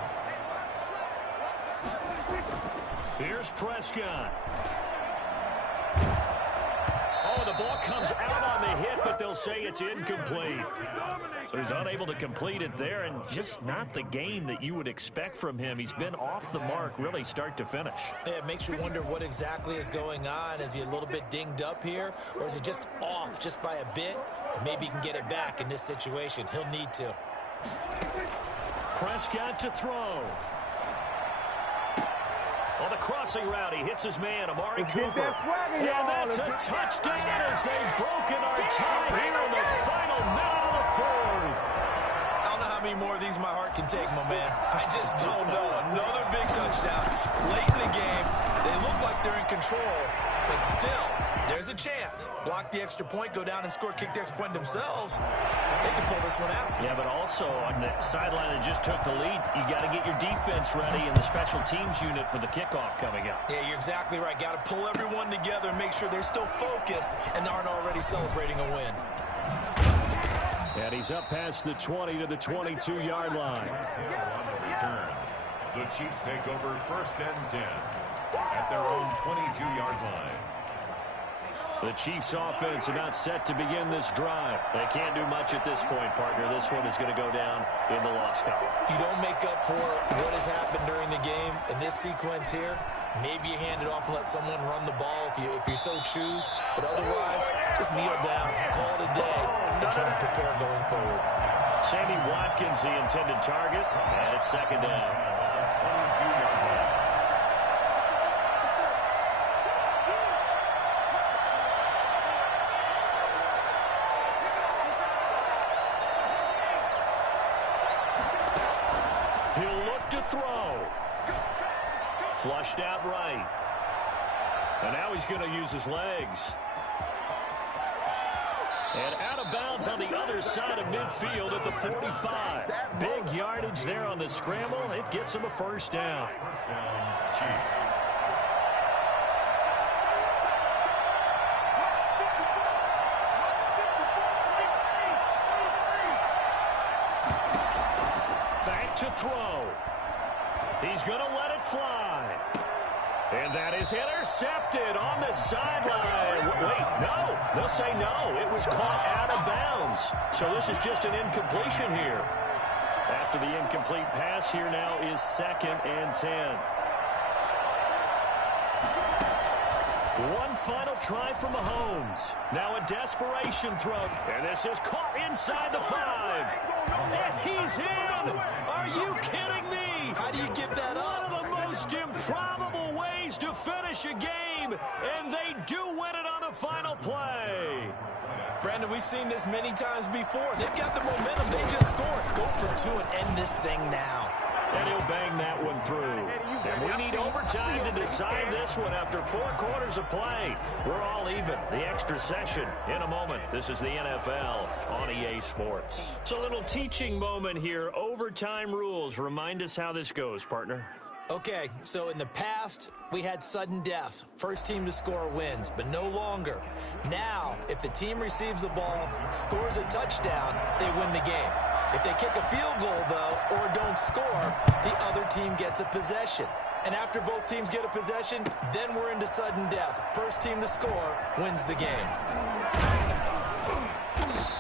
Here's Prescott. Oh, the ball comes out on the hit, but they'll say it's incomplete. So he's unable to complete it there, and just not the game that you would expect from him. He's been off the mark really start to finish. Yeah, it makes you wonder what exactly is going on. Is he a little bit dinged up here, or is it just off just by a bit? Maybe he can get it back in this situation. He'll need to. Prescott to throw. On the crossing route, he hits his man, Amari Cooper. And that's a touchdown as they've broken our tie here in the final minute of the 4th. I don't know how many more of these my heart can take, my man. I just don't know. Another big touchdown late in the game. They look like they're in control, but still, there's a chance. Block the extra point, go down and score, kick the extra point themselves. They can pull this one out. Yeah, but also on the sideline that just took the lead, you got to get your defense ready and the special teams unit for the kickoff coming up. Yeah, you're exactly right. Got to pull everyone together and make sure they're still focused and aren't already celebrating a win. And he's up past the 20 to the 22-yard line. On the return, the Chiefs take over 1st and 10 at their own 22-yard line. The Chiefs offense about set to begin this drive. They can't do much at this point, partner. This one is going to go down in the loss column. You don't make up for what has happened during the game in this sequence here. Maybe you hand it off and let someone run the ball if you so choose. But otherwise, just kneel down, call it a day, and try to prepare going forward. Sammy Watkins, the intended target, and it's 2nd down. He'll look to throw. Flushed out right. And now he's going to use his legs. And out of bounds on the other side of midfield at the 45. Big yardage there on the scramble. It gets him a 1st down. First down, Chiefs. Back to throw. He's going to let it fly. And that is intercepted on the sideline. Wait, no. They'll say no. It was caught out of bounds. So this is just an incompletion here. After the incomplete pass, here now is 2nd and 10. One final try for Mahomes. Now a desperation throw. And this is caught inside the 5. And he's in! Are you kidding me? How do you give that up? One of the most improbable ways to finish a game. And they do win it on the final play. Brandon, we've seen this many times before. They've got the momentum. They just scored. Go for 2 and end this thing now. And he'll bang that one through. And we need overtime to decide this one after 4 quarters of play. We're all even. The extra session in a moment. This is the NFL on EA Sports. It's a little teaching moment here. Overtime rules. Remind us how this goes, partner. Okay, so in the past, we had sudden death. First team to score wins, but no longer. Now, if the team receives the ball, scores a touchdown, they win the game. If they kick a field goal, though, or don't score, the other team gets a possession. And after both teams get a possession, then we're into sudden death. First team to score wins the game.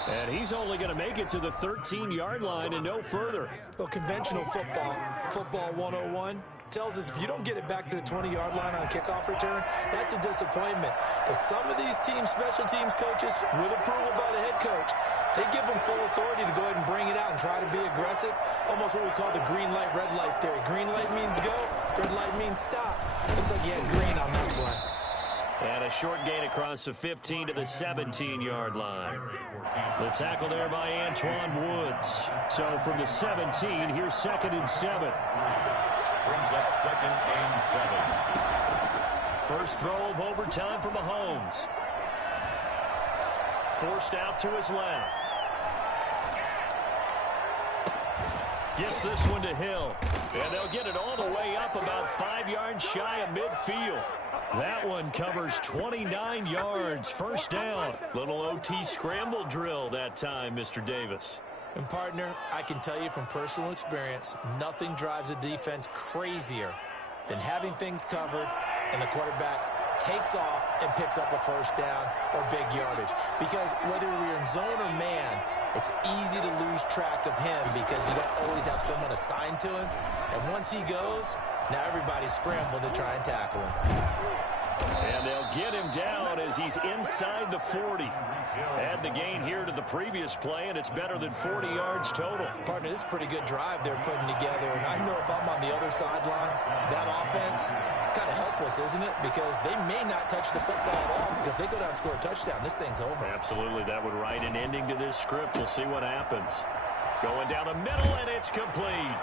And he's only going to make it to the 13-yard line and no further. Well, conventional football 101, tells us if you don't get it back to the 20-yard line on a kickoff return, that's a disappointment. But some of these teams, special teams coaches, with approval by the head coach, they give them full authority to go ahead and bring it out and try to be aggressive. Almost what we call the green light, red light theory. Green light means go, red light means stop. Looks like you had green on that play. And a short gain across the 15 to the 17-yard line. The tackle there by Antoine Woods. So from the 17, here's 2nd and 7. Brings up 2nd and 7. First throw of overtime for Mahomes. Forced out to his left. Gets this one to Hill. And they'll get it all the way up about 5 yards shy of midfield. That one covers 29 yards. First down. Little OT scramble drill that time, Mr. Davis. And, partner, I can tell you from personal experience, nothing drives a defense crazier than having things covered and the quarterback takes off and picks up a first down or big yardage. Because whether you're in zone or man, it's easy to lose track of him because you don't always have someone assigned to him. And once he goes, now everybody's scrambling to try and tackle him. And they'll get him down as he's inside the 40. Add the gain here to the previous play, and it's better than 40 yards total. Partner, this is a pretty good drive they're putting together. And I know if I'm on the other sideline, that offense, kind of helpless, isn't it? Because they may not touch the football at all. Because if they go down and score a touchdown, this thing's over. Absolutely. That would write an ending to this script. We'll see what happens. Going down the middle, and it's complete.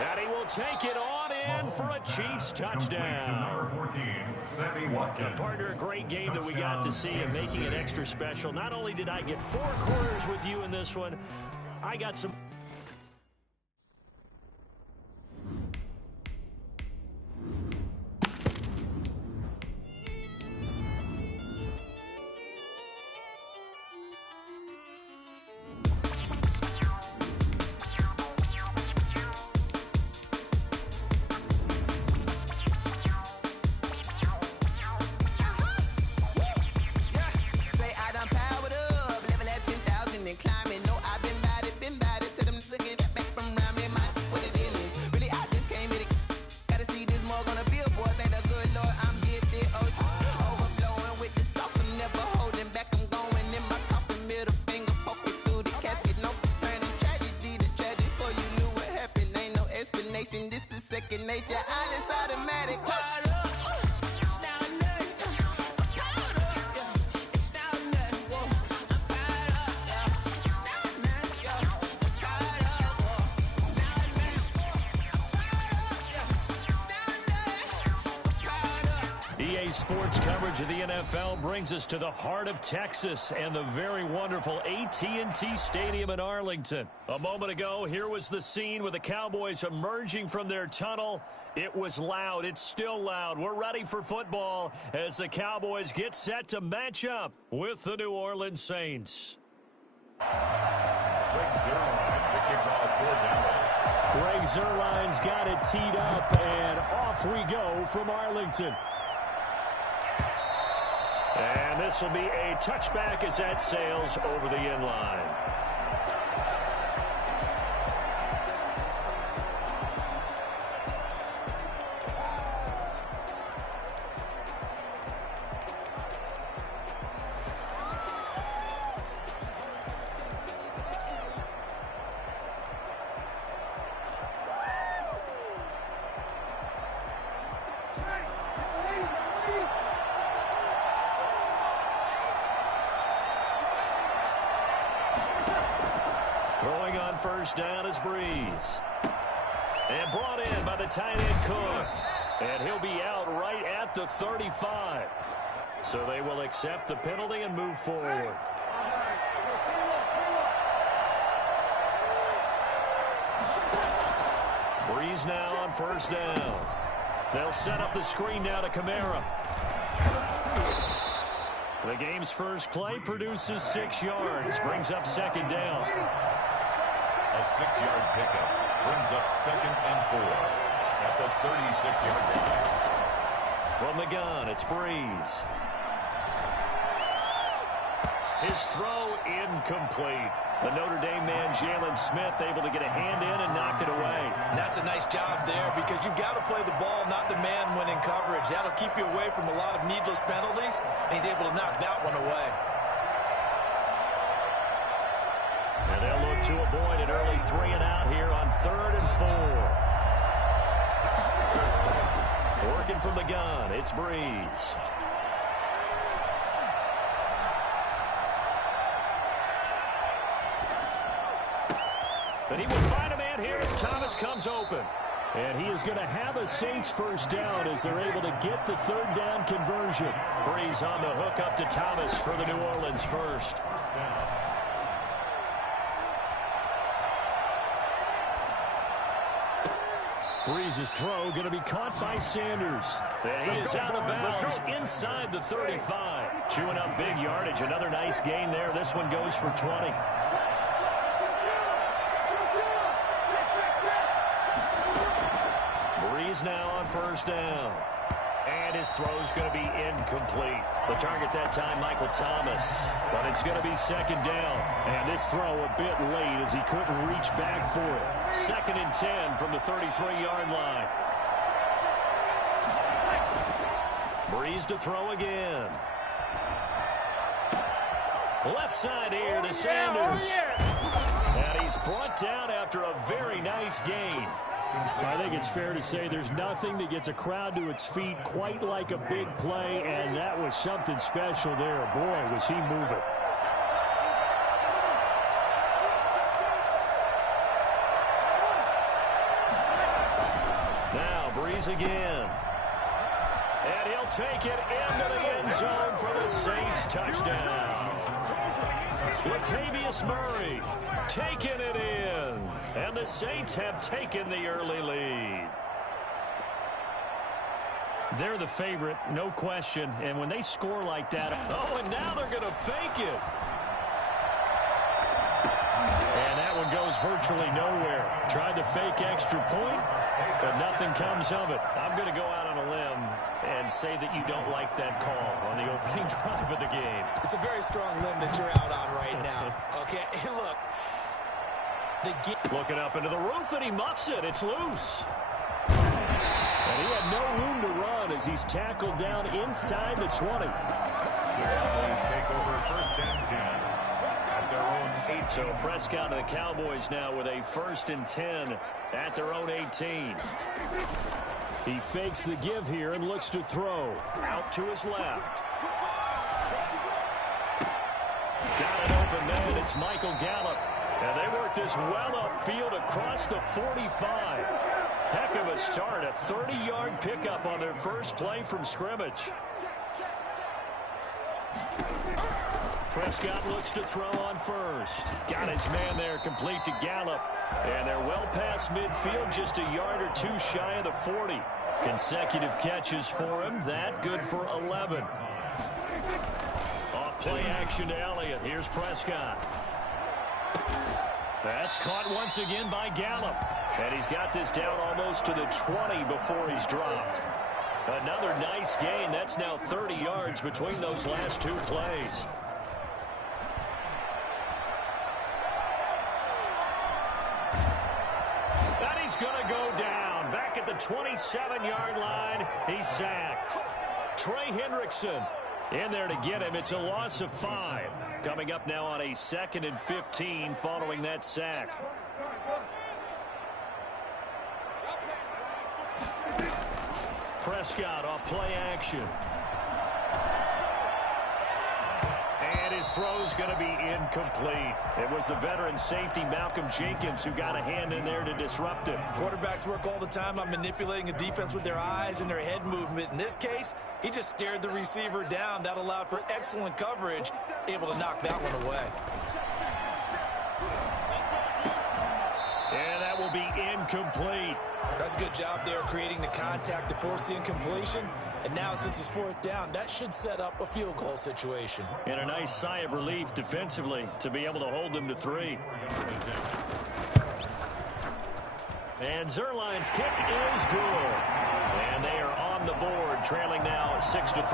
And he will take it on in for a Chiefs touchdown. 14, Sammy Watkins. Partner, a great game that we got to see and making it extra special. Not only did I get 4 quarters with you in this one, I got some... Sports coverage of the NFL brings us to the heart of Texas and the very wonderful AT&T Stadium in Arlington. A moment ago, here was the scene with the Cowboys emerging from their tunnel. It was loud. It's still loud. We're ready for football as the Cowboys get set to match up with the New Orleans Saints. Greg Zuerlein, the kickoff for Dallas. Greg Zuerlein's got it teed up, and off we go from Arlington. And this will be a touchback as that sails over the end line. Throwing on first down is Breeze. And brought in by the tight end Cook. And he'll be out right at the 35. So they will accept the penalty and move forward. Breeze now on first down. They'll set up the screen now to Kamara. The game's first play produces 6 yards. Brings up second down. A 6-yard pickup brings up 2nd and 4 at the 36-yard line. From the gun, it's Breeze. His throw incomplete. The Notre Dame man, Jalen Smith, able to get a hand in and knock it away. And that's a nice job there because you've got to play the ball, not the man when in coverage. That'll keep you away from a lot of needless penalties, and he's able to knock that one away. And they'll look to avoid an early 3 and out here on 3rd and 4. Working from the gun, it's Breeze. But he will find a man here as Thomas comes open. And he is going to have a Saints first down as they're able to get the 3rd down conversion. Breeze on the hook up to Thomas for the New Orleans first. Breeze's throw going to be caught by Sanders. And he is out of bounds inside the 35. Chewing up big yardage. Another nice gain there. This one goes for 20. Breeze now on first down. And his throw's going to be incomplete. The target that time, Michael Thomas. But it's going to be 2nd down. And this throw a bit late as he couldn't reach back for it. 2nd and 10 from the 33-yard line. Breeze to throw again. Left side here to Sanders. And he's brought down after a very nice gain. I think it's fair to say there's nothing that gets a crowd to its feet quite like a big play, and that was something special there. Boy, was he moving. Now Breeze again. And he'll take it into the end zone for the Saints touchdown. Latavius Murray taking it in. And the Saints have taken the early lead. They're the favorite, no question. And when they score like that... Oh, and now they're going to fake it. And that one goes virtually nowhere. Tried to fake extra point, but nothing comes of it. I'm going to go out on a limb and say that you don't like that call on the opening drive of the game. It's a very strong limb that you're out on right now. Okay, look. Looking up into the roof, and he muffs it. It's loose. And he had no room to run as he's tackled down inside the 20. The Cowboys take over 1st and 10 at their own 18. So Prescott and the Cowboys now with a 1st and 10 at their own 18. He fakes the give here and looks to throw. Out to his left. Got an open man. It's Michael Gallup. And they work this well upfield across the 45. Heck of a start. A 30-yard pickup on their first play from scrimmage. Prescott looks to throw on first. Got his man there complete to Gallup. And they're well past midfield, just a yard or two shy of the 40. Consecutive catches for him. That good for 11. Off play action to Elliott. Here's Prescott. That's caught once again by Gallup. And he's got this down almost to the 20 before he's dropped. Another nice gain. That's now 30 yards between those last 2 plays. And he's going to go down. Back at the 27-yard line, he's sacked. Trey Hendrickson in there to get him. It's a loss of 5. Coming up now on a 2nd and 15 following that sack. Prescott off play action. And his throw's going to be incomplete. It was the veteran safety Malcolm Jenkins who got a hand in there to disrupt it. Quarterbacks work all the time on manipulating a defense with their eyes and their head movement. In this case, he just stared the receiver down. That allowed for excellent coverage, able to knock that one away. And that will be incomplete. That's a good job there creating the contact to force the incompletion. And now since it's fourth down, that should set up a field goal situation. And a nice sigh of relief defensively to be able to hold them to 3. And Zerline's kick is good. And they are on the board, trailing now at 6-3.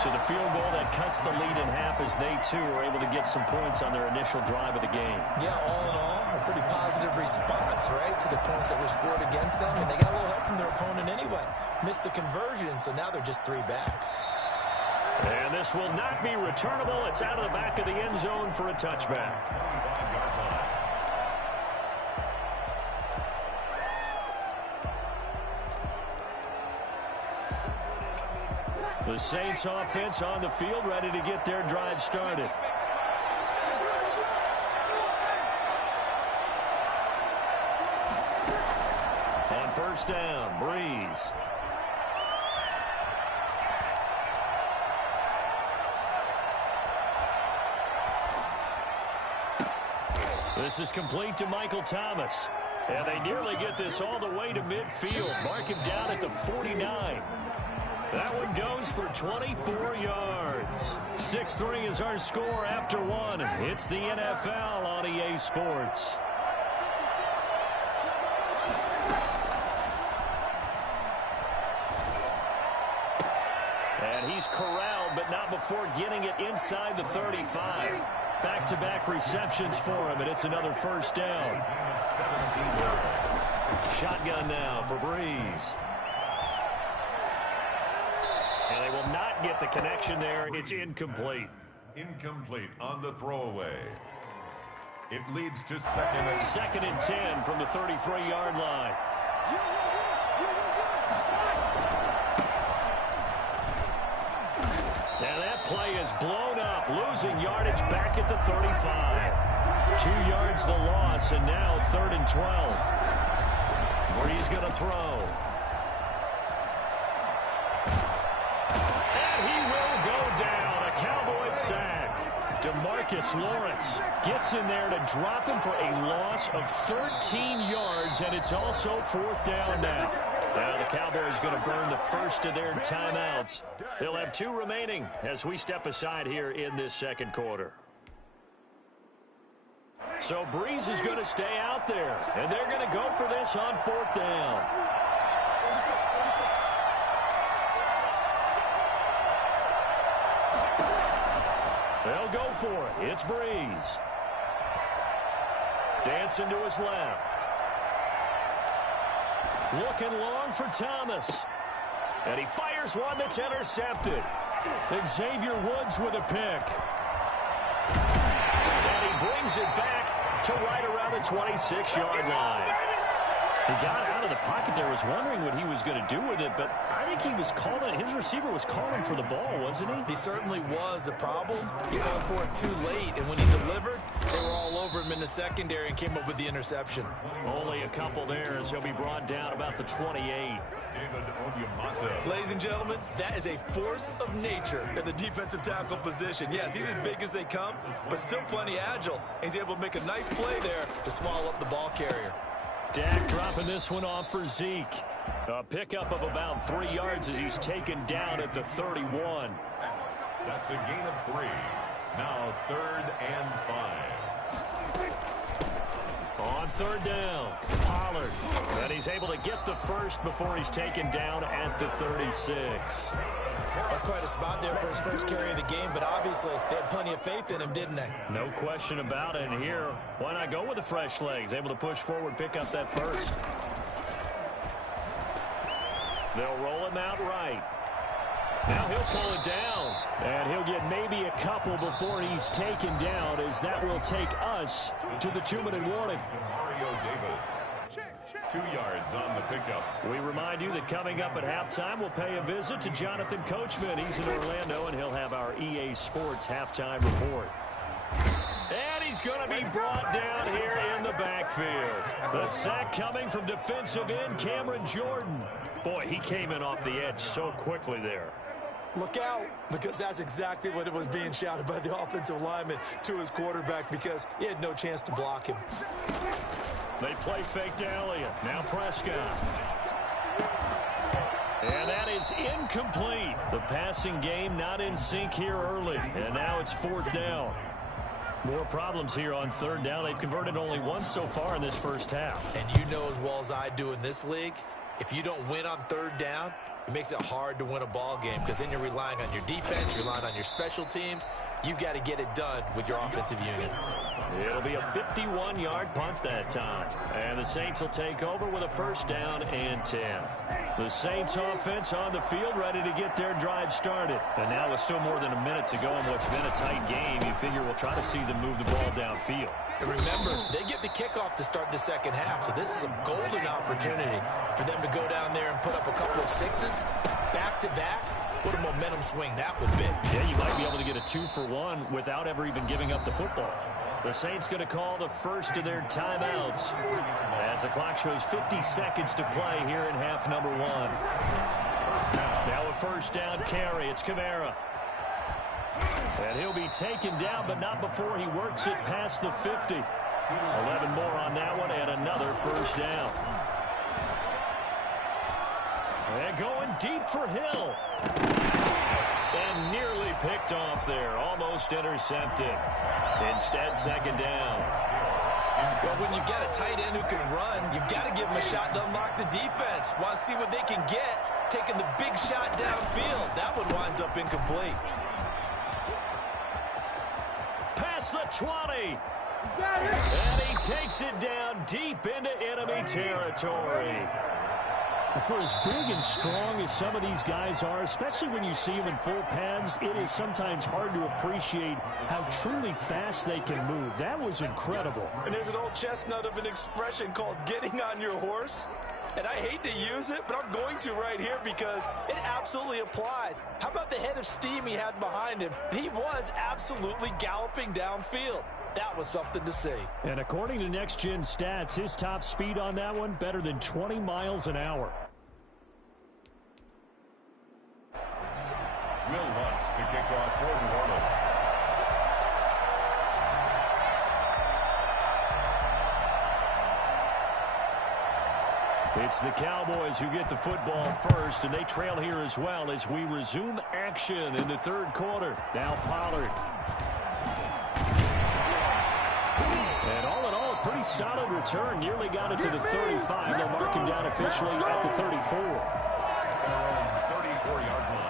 So the field goal that cuts the lead in half as they, too, are able to get some points on their initial drive of the game. Yeah, all in all, a pretty positive response, right, to the points that were scored against them. And they got a little help from their opponent anyway. Missed the conversion, so now they're just 3 back. And this will not be returnable. It's out of the back of the end zone for a touchback. The Saints offense on the field, ready to get their drive started. On first down, Breeze. This is complete to Michael Thomas. And they nearly get this all the way to midfield. Mark him down at the 49. That one goes for 24 yards. 6-3 is our score after 1. It's the NFL on EA Sports. And he's corralled, but not before getting it inside the 35. Back-to-back receptions for him, and it's another first down. Shotgun now for Breeze. And they will not get the connection there. It's incomplete. Incomplete on the throwaway. It leads to second and 10 from the 33-yard line. And that play is blown up, losing yardage back at the 35. 2 yards the loss, and now 3rd and 12. Breeze going to throw. DeMarcus Lawrence gets in there to drop him for a loss of 13 yards, and it's also 4th down now. Now the Cowboys going to burn the first of their timeouts. They'll have 2 remaining as we step aside here in this second quarter. So Breeze is going to stay out there, and they're going to go for this on 4th down. They'll go for it. It's Breeze. Dancing to his left. Looking long for Thomas. And he fires one that's intercepted. And Xavier Woods with a pick. And he brings it back to right around the 26-yard line. He got out of the pocket there, was wondering what he was going to do with it, but I think he was calling, his receiver was calling for the ball, wasn't he? He certainly was. The problem, he called for it too late, and when he delivered, they were all over him in the secondary and came up with the interception. Only a couple there as he'll be brought down about the 28. Ladies and gentlemen, that is a force of nature in the defensive tackle position. Yes, he's as big as they come, but still plenty agile. He's able to make a nice play there to swallow up the ball carrier. Dak dropping this one off for Zeke. A pickup of about 3 yards as he's taken down at the 31. That's a gain of 3. Now 3rd and 5. On 3rd down, Pollard. And he's able to get the first before he's taken down at the 36. That's quite a spot there for his first carry of the game, but obviously they had plenty of faith in him, didn't they? No question about it. And here, why not go with the fresh legs? Able to push forward, pick up that first. They'll roll him out right. Now he'll pull it down. And he'll get maybe a couple before he's taken down, as that will take us to the 2-minute warning. Mario Davis. 2 yards on the pickup. We remind you that coming up at halftime, we'll pay a visit to Jonathan Coachman. He's in Orlando, and he'll have our EA Sports halftime report. And he's going to be brought down here in the backfield. The sack coming from defensive end Cameron Jordan. Boy, he came in off the edge so quickly there. Look out, because that's exactly what it was being shouted by the offensive lineman to his quarterback, because he had no chance to block him. They play fake to Elliott. Now Prescott. And that is incomplete. The passing game not in sync here early. And now it's 4th down. More problems here on 3rd down. They've converted only once so far in this first half. And you know as well as I do in this league, if you don't win on 3rd down, it makes it hard to win a ball game, because then you're relying on your defense, you're relying on your special teams. You've got to get it done with your offensive unit. It'll be a 51-yard punt that time. And the Saints will take over with a 1st down and 10. The Saints offense on the field ready to get their drive started. And now with still more than a minute to go in what's been a tight game, you figure we'll try to see them move the ball downfield. And remember, they get the kickoff to start the second half, so this is a golden opportunity for them to go down there and put up a couple of sixes back-to-back. What a momentum swing that would be. Yeah, you might be able to get a 2-for-1 without ever even giving up the football. The Saints going to call the first of their timeouts as the clock shows 50 seconds to play here in half number 1. Now a 1st down carry. It's Kamara. And he'll be taken down, but not before he works it past the 50. 11 more on that one, and another 1st down. And going deep for Hill. And nearly picked off there. Almost intercepted. Instead, 2nd down. Well, when you've got a tight end who can run, you've got to give him a shot to unlock the defense. Want to see what they can get, taking the big shot downfield. That one winds up incomplete. Past the 20. And he takes it down deep into enemy territory. For as big and strong as some of these guys are, especially when you see them in full pads, it is sometimes hard to appreciate how truly fast they can move. That was incredible. And there's an old chestnut of an expression called getting on your horse. And I hate to use it, but I'm going to right here because it absolutely applies. How about the head of steam he had behind him? He was absolutely galloping downfield. That was something to see. And according to Next Gen Stats, his top speed on that one better than 20 miles an hour. Will Lutz to kick off for New Orleans. It's the Cowboys who get the football first, and they trail here as well as we resume action in the 3rd quarter. Now Pollard. And all in all, a pretty solid return. Nearly got it to the 35. They'll mark him down officially at the 34. 34-yard line.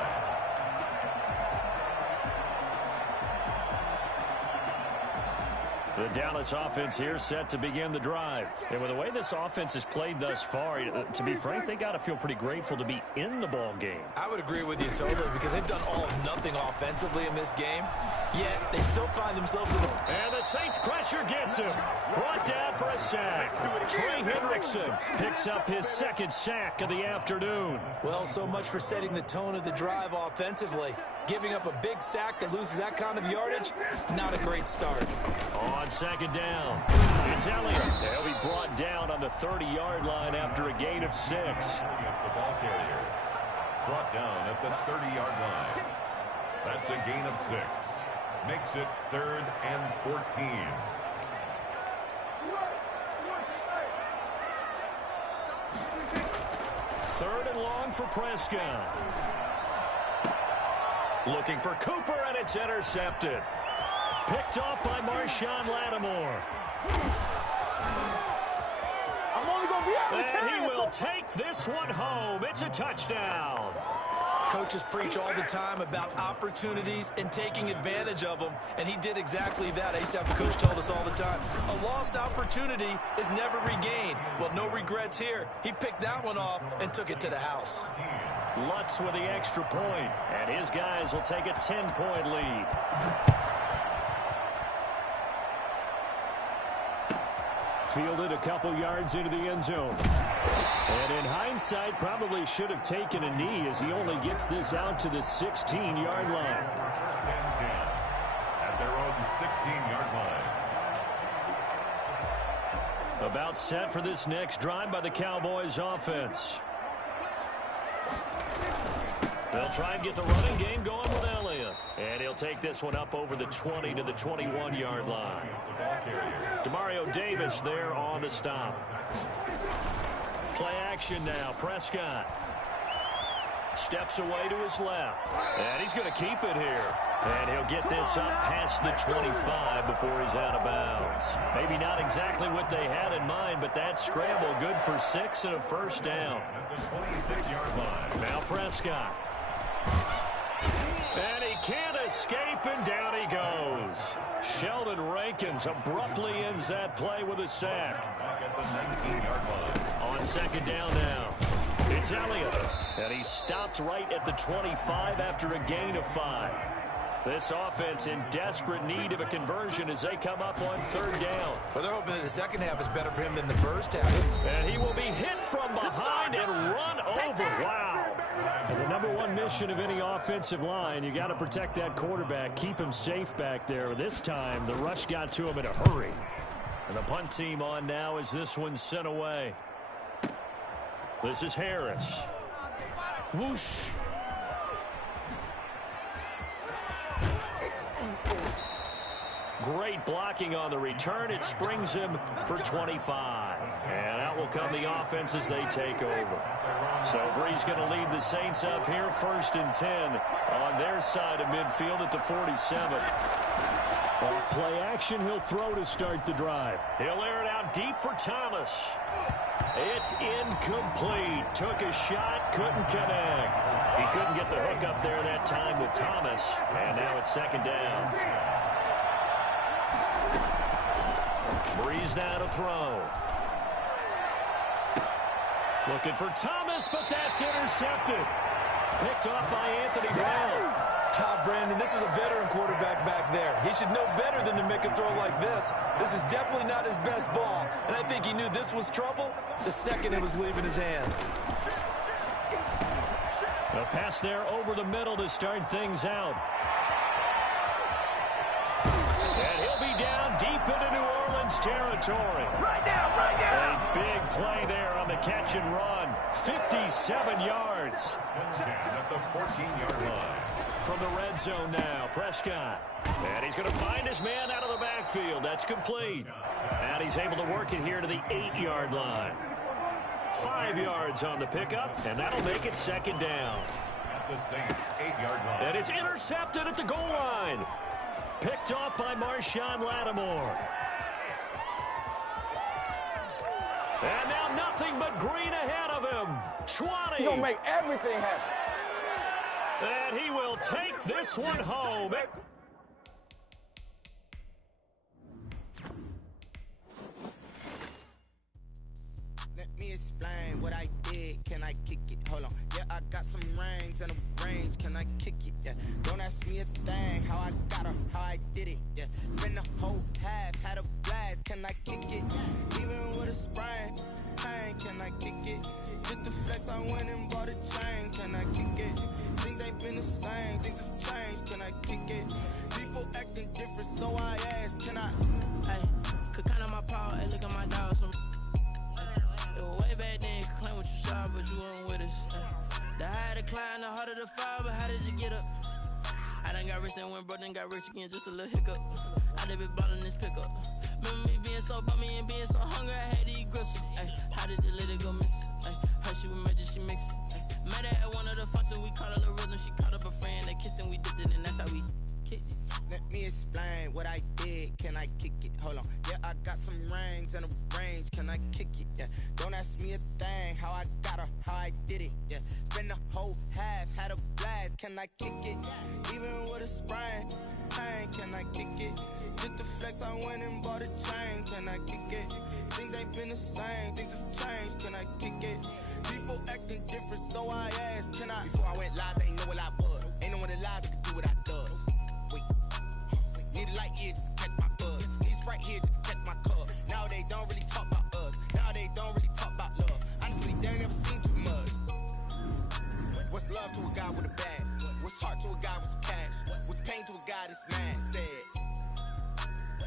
The Dallas offense here set to begin the drive. And with the way this offense has played thus far, to be frank, they got to feel pretty grateful to be in the ball game. I would agree with you totally, because they've done all of nothing offensively in this game, yet they still find themselves in the... And the Saints pressure gets him. Brought down for a sack. Trey Hendrickson picks up his 2nd sack of the afternoon. Well, so much for setting the tone of the drive offensively. Giving up a big sack that loses that kind of yardage, not a great start. On 2nd down, it's Elliott. They'll be brought down on the 30-yard line after a gain of 6. The ball carrier brought down at the 30-yard line. That's a gain of 6. Makes it 3rd and 14. Third and long for Prescott. Looking for Cooper, and it's intercepted. Picked off by Marshawn Lattimore. And he will take this one home. It's a touchdown. Coaches preach all the time about opportunities and taking advantage of them, and he did exactly that. I used to have a coach told us all the time, a lost opportunity is never regained. Well, no regrets here. He picked that one off and took it to the house. Lutz with the extra point, and his guys will take a 10-point lead. Fielded a couple yards into the end zone. And in hindsight, probably should have taken a knee as he only gets this out to the 16-yard line. First and 10 at their own 16-yard line. About set for this next drive by the Cowboys offense. They'll try and get the running game going with Elliott. And he'll take this one up over the 20 to the 21-yard line. Demario Davis there on the stop. Play action now. Prescott steps away to his left. And he's going to keep it here. And he'll get this up past the 25 before he's out of bounds. Maybe not exactly what they had in mind, but that scramble good for 6 and a first down. At the 26-yard line. Now Prescott. And he can't escape, and down he goes. Sheldon Rankins abruptly ends that play with a sack. Back at the 19-yard line. On second down now. It's Elliott. And he stopped right at the 25 after a gain of 5. This offense in desperate need of a conversion as they come up on third down. Well, they're hoping that the second half is better for him than the first half. And he will be hit from behind and run over. Wow. And the number one mission of any offensive line, you got to protect that quarterback, keep him safe back there. This time, the rush got to him in a hurry. And the punt team on now as this one's sent away. This is Harris. Whoosh. Great blocking on the return. It springs him for 25. And out will come the offense as they take over. So Bree's going to lead the Saints up here, 1st and 10 on their side of midfield at the 47. Off play action, he'll throw to start the drive. He'll air it out deep for Thomas. It's incomplete. Took a shot, couldn't connect. He couldn't get the hook up there that time with Thomas. And now it's second down. Breeze now to throw. Looking for Thomas, but that's intercepted. Picked off by Anthony Brown. Brandon, this is a veteran quarterback back there. He should know better than to make a throw like this. This is definitely not his best ball, and I think he knew this was trouble the second it was leaving his hand. A pass there over the middle to start things out. And he'll be down deep into New Orleans territory. Right now, right now. A big play there on the catch and run. 57 yards. At the 14-yard line. From the red zone now, Prescott. And he's going to find his man out of the backfield. That's complete. And he's able to work it here to the 8-yard line. 5 yards on the pickup, and that'll make it second down. At the Saints' 8-yard line. And it's intercepted at the goal line. Picked off by Marshawn Lattimore. And now nothing but green ahead of him. 20. He's going to make everything happen. And he will take this one home. Let me explain what I did. Can I kick it? Hold on. Yeah, I got some rings and a range. Can I kick it? Yeah. Don't ask me a thing. How I got her, how I did it. Yeah. Spend the whole half, had a blast. Can I kick it? Even with a sprain. Hey, can I kick it? Just the flex, I went and bought a chain. Can I kick it? Things ain't been the same. Things have changed. Can I kick it? People acting different, so I asked, can I? Hey, could count on my power. Hey, look at my dogs. It was way back then, you could claim what you saw, but you weren't with us. The higher the climb, the harder the fall, but how did you get up? I done got rich and went broke, then got rich again, just a little hiccup. I done been ballin' this pickup. Remember me being so bummy and being so hungry, I had to eat gristle. Ay, how did the lady go miss? Ay, her she was magic, she mixed it. Met her at one of the functions, we caught a little rhythm, she caught up a friend, they kissed and we dipped it, and that's how we kicked it. Let me explain what I did. Can I kick it? Hold on. Yeah, I got some rings and a range. Can I kick it? Yeah. Don't ask me a thing. How I got her, how I did it. Yeah. Spend the whole half, had a blast. Can I kick it? Even with a sprain. Hey, can I kick it? Just the flex, I went and bought a chain. Can I kick it? Things ain't been the same. Things have changed. Can I kick it? People acting different, so I asked, can I? Before I went live, they ain't know what I was. Ain't no one alive that could do what I does. Wait. Need a light year just to catch my buzz. Need right here just to catch my cup. Now they don't really talk about us. Now they don't really talk about love. Honestly, they ain't never seen too much. What's love to a guy with a bag? What's heart to a guy with some cash? What's pain to a guy that's mad? Said.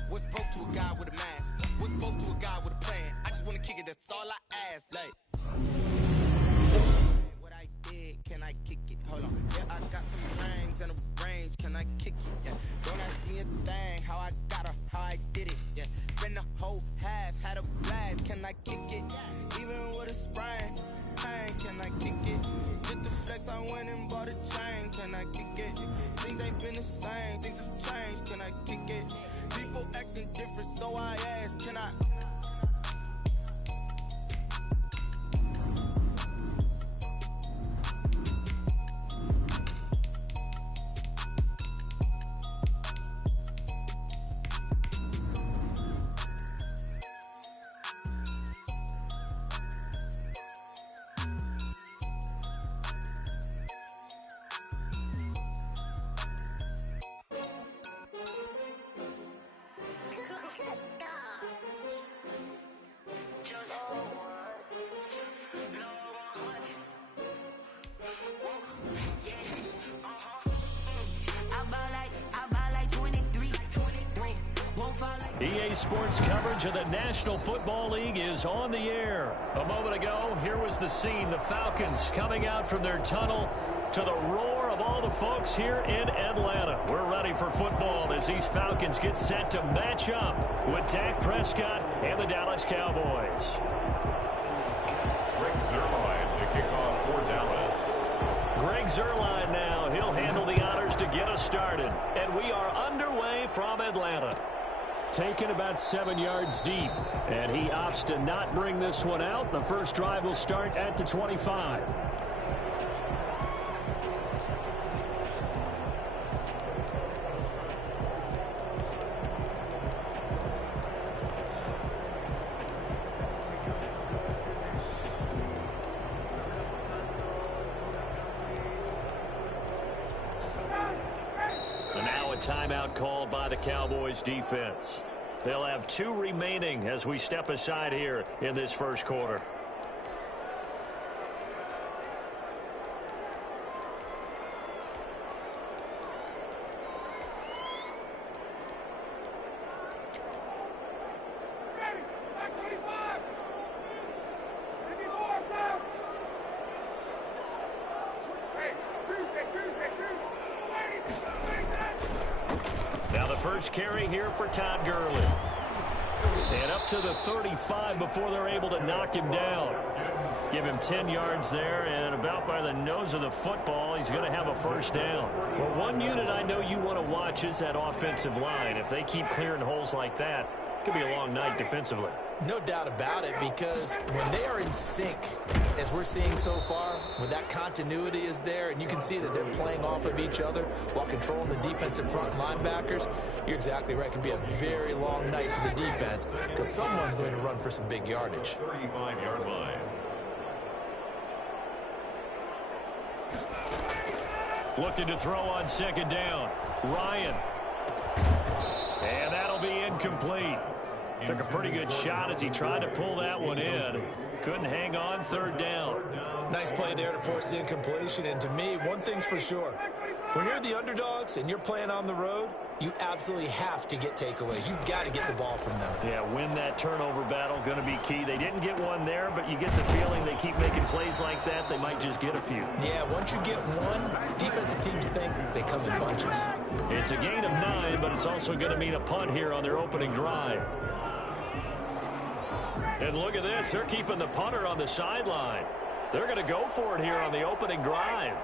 What's broke to a guy with a mask? What's both to a guy with a plan? I just wanna kick it, that's all I ask. Like, what I did, can I kick it? Hold on. Yeah, I got some rings and a range, can I kick it? Yeah. Don't ask me a thing, how I got her, how I did it. Yeah. Spend the whole half, had a blast, can I kick it? Even with a sprain, pain, can I kick it? Just to flex, I went and bought a chain, can I kick it? Things ain't been the same, things have changed, can I kick it? People acting different, so I ask, can I? EA Sports coverage of the National Football League is on the air. A moment ago, here was the scene. The Falcons coming out from their tunnel to the roar of all the folks here in Atlanta. We're ready for football as these Falcons get set to match up with Dak Prescott and the Dallas Cowboys. Greg Zuerlein to kick off for Dallas. Greg Zuerlein now. He'll handle the honors to get us started. And we are underway from Atlanta. Taken about 7 yards deep, and he opts to not bring this one out. The first drive will start at the 25. And now a timeout called by the Cowboys defense. They'll have 2 remaining as we step aside here in this first quarter. Now the first carry here for Todd Gurley. And up to the 35 before they're able to knock him down. Give him 10 yards there, and about by the nose of the football, he's going to have a first down. Well, one unit I know you want to watch is that offensive line. If they keep clearing holes like that, it could be a long night defensively. No doubt about it, because when they are in sync, as we're seeing so far, when that continuity is there and you can see that they're playing off of each other while controlling the defensive front linebackers, you're exactly right. It can be a very long night for the defense because someone's going to run for some big yardage. 35-yard line. Looking to throw on second down. Ryan. And that'll be incomplete. Took a pretty good shot as he tried to pull that one in. Couldn't hang on, third down. Nice play there to force the incompletion. And to me, one thing's for sure. When you're the underdogs and you're playing on the road, you absolutely have to get takeaways. You've got to get the ball from them. Yeah, win that turnover battle, going to be key. They didn't get one there, but you get the feeling they keep making plays like that, they might just get a few. Yeah, once you get one, defensive teams think they come in bunches. It's a gain of 9, but it's also going to mean a punt here on their opening drive. And look at this. They're keeping the punter on the sideline. They're going to go for it here on the opening drive.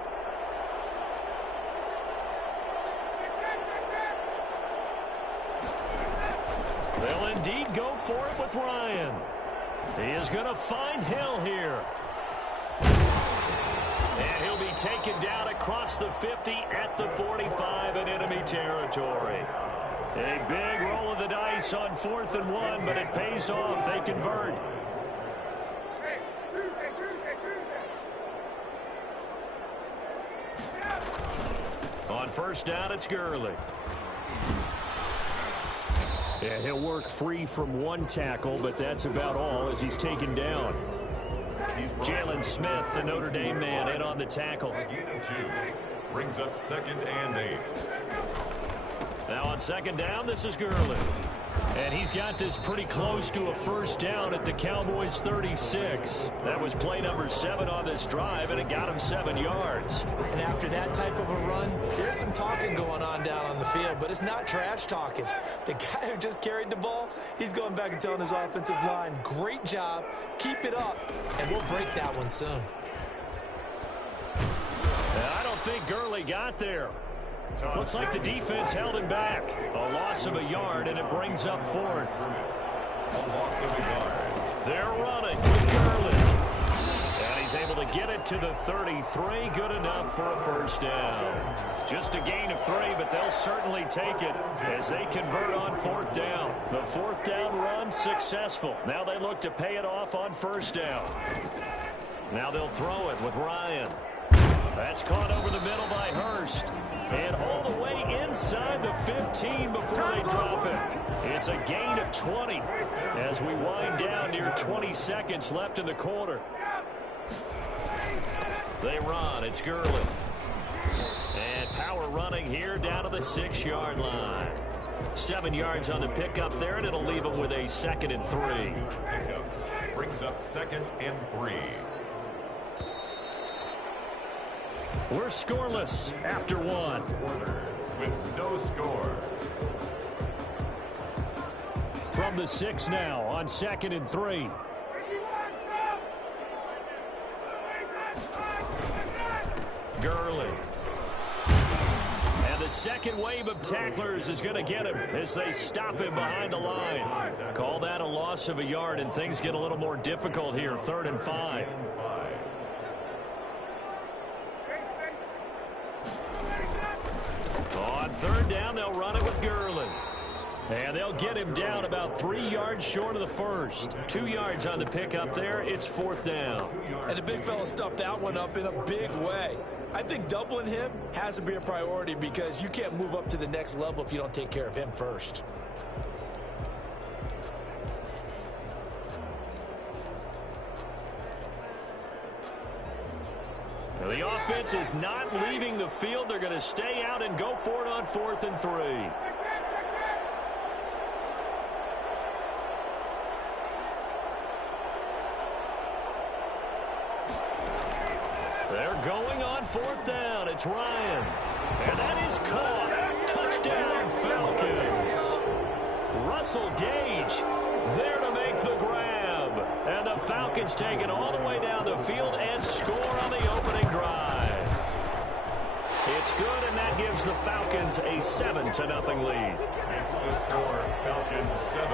They'll indeed go for it with Ryan. He is going to find Hill here. And he'll be taken down across the 50 at the 45 in enemy territory. A big roll of the dice on 4th and 1, but it pays off. They convert. On first down, it's Gurley. Yeah, he'll work free from one tackle, but that's about all as he's taken down. Jalen Smith, the Notre Dame man, in on the tackle. Brings up 2nd and 8. Now on 2nd down, this is Gurley. And he's got this pretty close to a first down at the Cowboys 36. That was play number 7 on this drive, and it got him 7 yards. And after that type of a run, there's some talking going on down on the field, but it's not trash talking. The guy who just carried the ball, he's going back and telling his offensive line, great job, keep it up, and we'll break that one soon. I don't think Gurley got there. Looks like the defense held him back. A loss of a yard, and it brings up 4th. A loss of a yard. They're running with Gurley. And he's able to get it to the 33. Good enough for a first down. Just a gain of 3, but they'll certainly take it as they convert on 4th down. The 4th down run successful. Now they look to pay it off on first down. Now they'll throw it with Ryan. That's caught over the middle by Hurst. And all the way inside the 15 before they drop it. It's a gain of 20 as we wind down near 20 seconds left in the quarter. They run. It's Gurley. And power running here down to the 6-yard line. 7 yards on the pickup there, and it'll leave them with a 2nd and 3. Brings up 2nd and 3. We're scoreless after 1. With no score. From the 6 now on 2nd and 3. Gurley. And the second wave of tacklers is going to get him as they stop him behind the line. Call that a loss of a yard, and things get a little more difficult here. 3rd and 5. On 3rd down, they'll run it with Gurley. And they'll get him down about 3 yards short of the first. 2 yards on the pickup there. It's 4th down. And the big fella stuffed that one up in a big way. I think doubling him has to be a priority because you can't move up to the next level if you don't take care of him first. The offense is not leaving the field. They're going to stay out and go for it on 4th and 3. They're going on 4th down. It's Ryan. And that is caught. Touchdown, Falcons. Russell Gage there to make the grab. And the Falcons take it all the way down the field and score on the opening drive. It's good, and that gives the Falcons a 7-0 lead. It's the score, Falcons 7.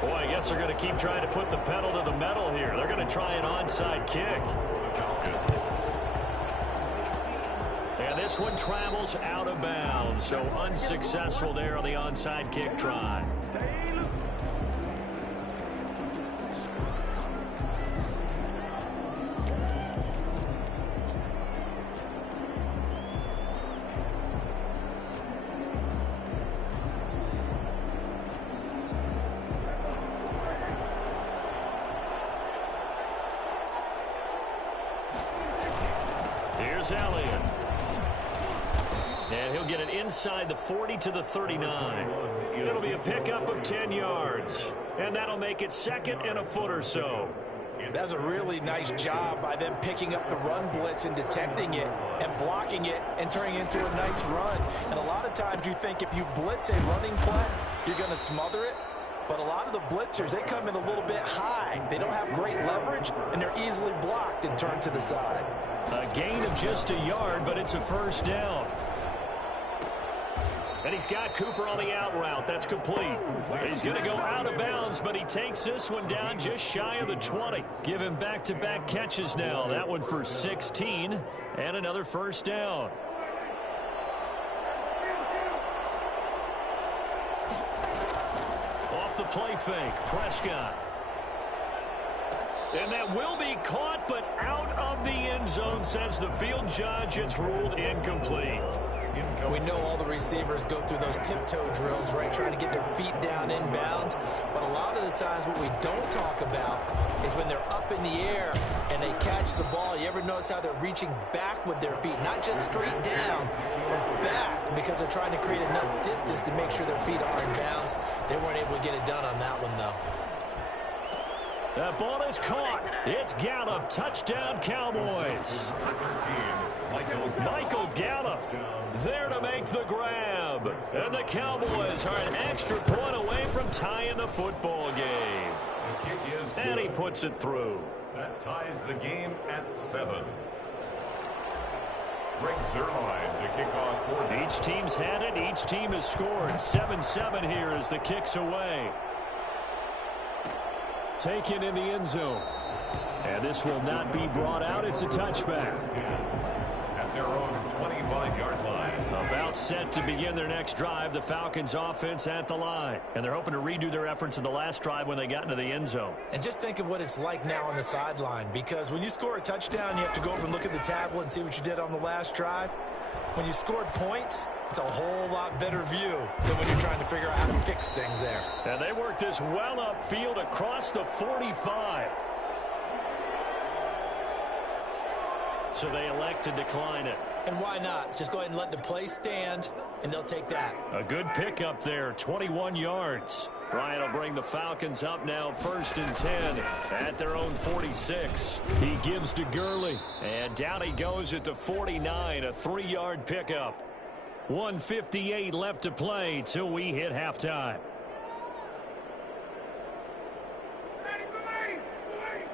Boy, I guess they're going to keep trying to put the pedal to the metal here. They're going to try an onside kick. And this one travels out of bounds, so unsuccessful there on the onside kick try. Here's Elliott. And he'll get it inside the 40 to the 39. It'll be a pickup of 10 yards. And that'll make it 2nd and a foot or so. That's a really nice job by them picking up the run blitz and detecting it and blocking it and turning it into a nice run. And a lot of times you think if you blitz a running play, you're going to smother it. But a lot of the blitzers, they come in a little bit high. They don't have great leverage, and they're easily blocked and turned to the side. A gain of just a yard, but it's a first down. And he's got Cooper on the out route. That's complete. He's going to go out of bounds, but he takes this one down just shy of the 20. Give him back-to-back catches now. That one for 16 and another first down. Off the play fake, Prescott. And that will be caught, but out of the end zone, says the field judge. It's ruled incomplete. We know all the receivers go through those tiptoe drills, right, trying to get their feet down inbounds. But a lot of the times what we don't talk about is when they're up in the air and they catch the ball. You ever notice how they're reaching back with their feet, not just straight down, but back, because they're trying to create enough distance to make sure their feet are in bounds. They weren't able to get it done on that one, though. That ball is caught. It's Gallup. Touchdown, Cowboys. Michael Gallup there to make the grab. And the Cowboys are an extra point away from tying the football game. And he puts it through. That ties the game at 7. Greg Zerline to kick off for each team's had it. Each team has scored. 7-7 here as the kick's away. Taken in the end zone. And this will not be brought out. It's a touchback. At their own 25-yard line. About set to begin their next drive. The Falcons offense at the line. And they're hoping to redo their efforts in the last drive when they got into the end zone. And just think of what it's like now on the sideline. Because when you score a touchdown, you have to go over and look at the tablet and see what you did on the last drive. When you scored points, it's a whole lot better view than when you're trying to figure out how to fix things there. And they work this well upfield across the 45. So they elect to decline it. And why not? Just go ahead and let the play stand, and they'll take that. A good pickup there, 21 yards. Ryan will bring the Falcons up now, 1st and 10 at their own 46. He gives to Gurley, and down he goes at the 49, a 3-yard pickup. 1:58 left to play till we hit halftime.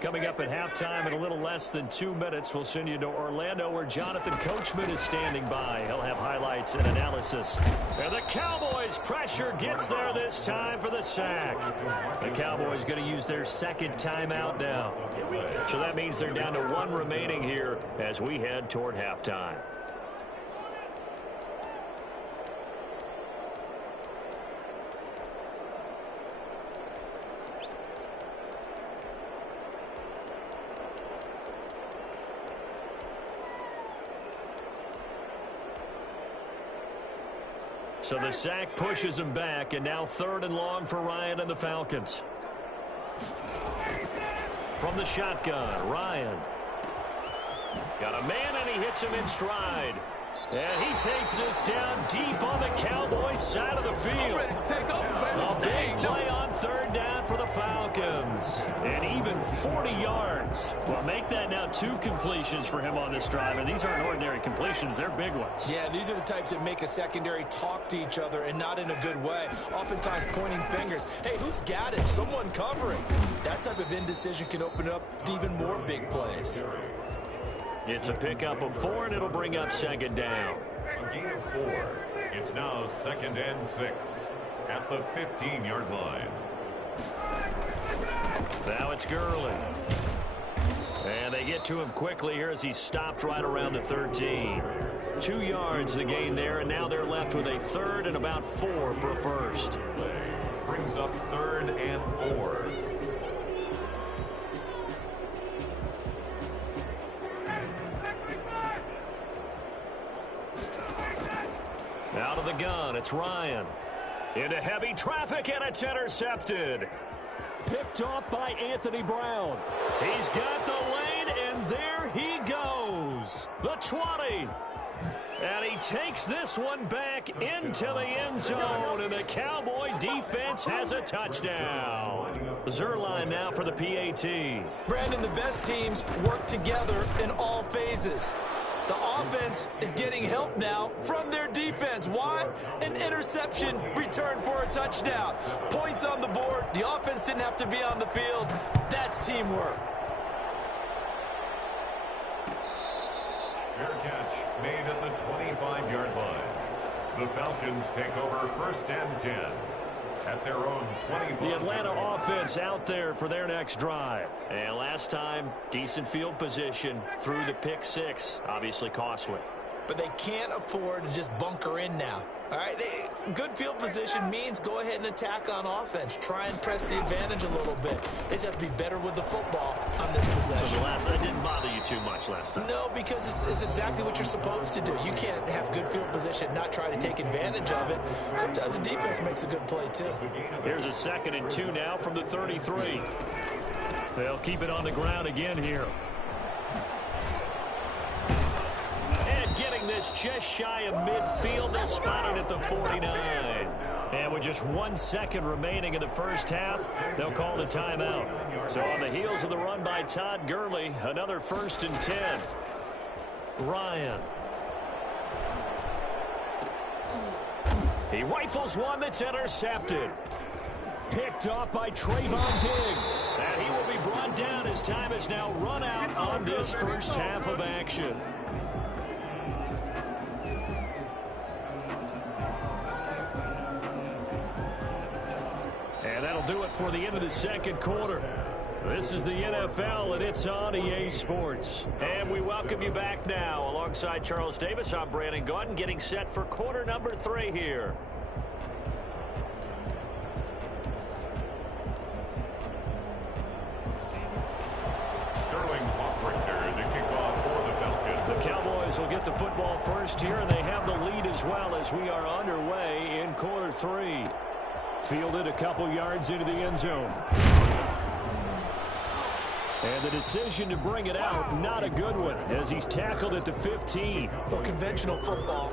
Coming up at halftime in a little less than 2 minutes, we'll send you to Orlando where Jonathan Coachman is standing by. He'll have highlights and analysis. And the Cowboys pressure gets there this time for the sack. The Cowboys going to use their second timeout now. So that means they're down to 1 remaining here as we head toward halftime. So the sack pushes him back, and now 3rd and long for Ryan and the Falcons. From the shotgun, Ryan. Got a man, and he hits him in stride. And he takes this down deep on the Cowboys side of the field. A big play on 3rd down for the Falcons. And even 40 yards. Well, make that now 2 completions for him on this drive. And these aren't ordinary completions. They're big ones. Yeah, these are the types that make a secondary talk to each other and not in a good way. Oftentimes pointing fingers. Hey, who's got it? Someone covering. That type of indecision can open up to even more big plays. It's a pickup of 4, and it'll bring up 2nd down. A gain of 4. It's now 2nd and 6 at the 15-yard line. Now it's Gurley. And they get to him quickly here as he stopped right around the 13. 2 yards the gain there, and now they're left with a 3rd and about 4 for a first. Brings up 3rd and 4. Out of the gun, it's Ryan. Into heavy traffic, and it's intercepted. Picked off by Anthony Brown. He's got the lane, and there he goes. The 20. And he takes this one back into the end zone, and the Cowboy defense has a touchdown. Zerline now for the PAT. Brandon, the best teams work together in all phases. The offense is getting help now from their defense. Why? An interception returned for a touchdown. Points on the board. The offense didn't have to be on the field. That's teamwork. Fair catch made at the 25-yard line. The Falcons take over 1st and 10 at their own 25. The Atlanta offense out there for their next drive. And last time, decent field position through the pick 6. Obviously costly. but they can't afford to just bunker in now. All right, good field position means go ahead and attack on offense. Try and press the advantage a little bit. They just have to be better with the football on this possession. So that didn't bother you too much last time? No, because it's exactly what you're supposed to do. You can't have good field position and not try to take advantage of it. Sometimes the defense makes a good play, too. Here's a 2nd and 2 now from the 33. They'll keep it on the ground again here. Getting this just shy of midfield. They'll spot it at the 49. And with just 1 second remaining in the first half, they'll call the timeout. So on the heels of the run by Todd Gurley, another 1st and 10. Ryan. He rifles one that's intercepted. Picked off by Trayvon Diggs. And he will be brought down as time has now run out on this first half of action. And that'll do it for the end of the second quarter. This is the NFL, and it's on EA Sports. And we welcome you back now. Alongside Charles Davis, I'm Brandon Gaudin, getting set for quarter number 3 here. Sterling Hawkrichter to kick off for the Falcons. The Cowboys will get the football first here, and they have the lead as well as we are underway in quarter 3. Fielded a couple yards into the end zone. And the decision to bring it out, not a good one, as he's tackled at the 15. Well, conventional football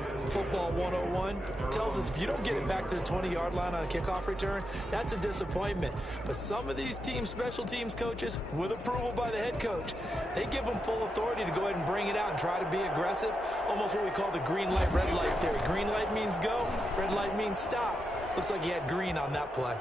101, tells us if you don't get it back to the 20-yard line on a kickoff return, that's a disappointment. But some of these special teams coaches, with approval by the head coach, they give them full authority to go ahead and bring it out and try to be aggressive. Almost what we call the green light, red light theory. Green light means go, red light means stop. Looks like he had green on that play.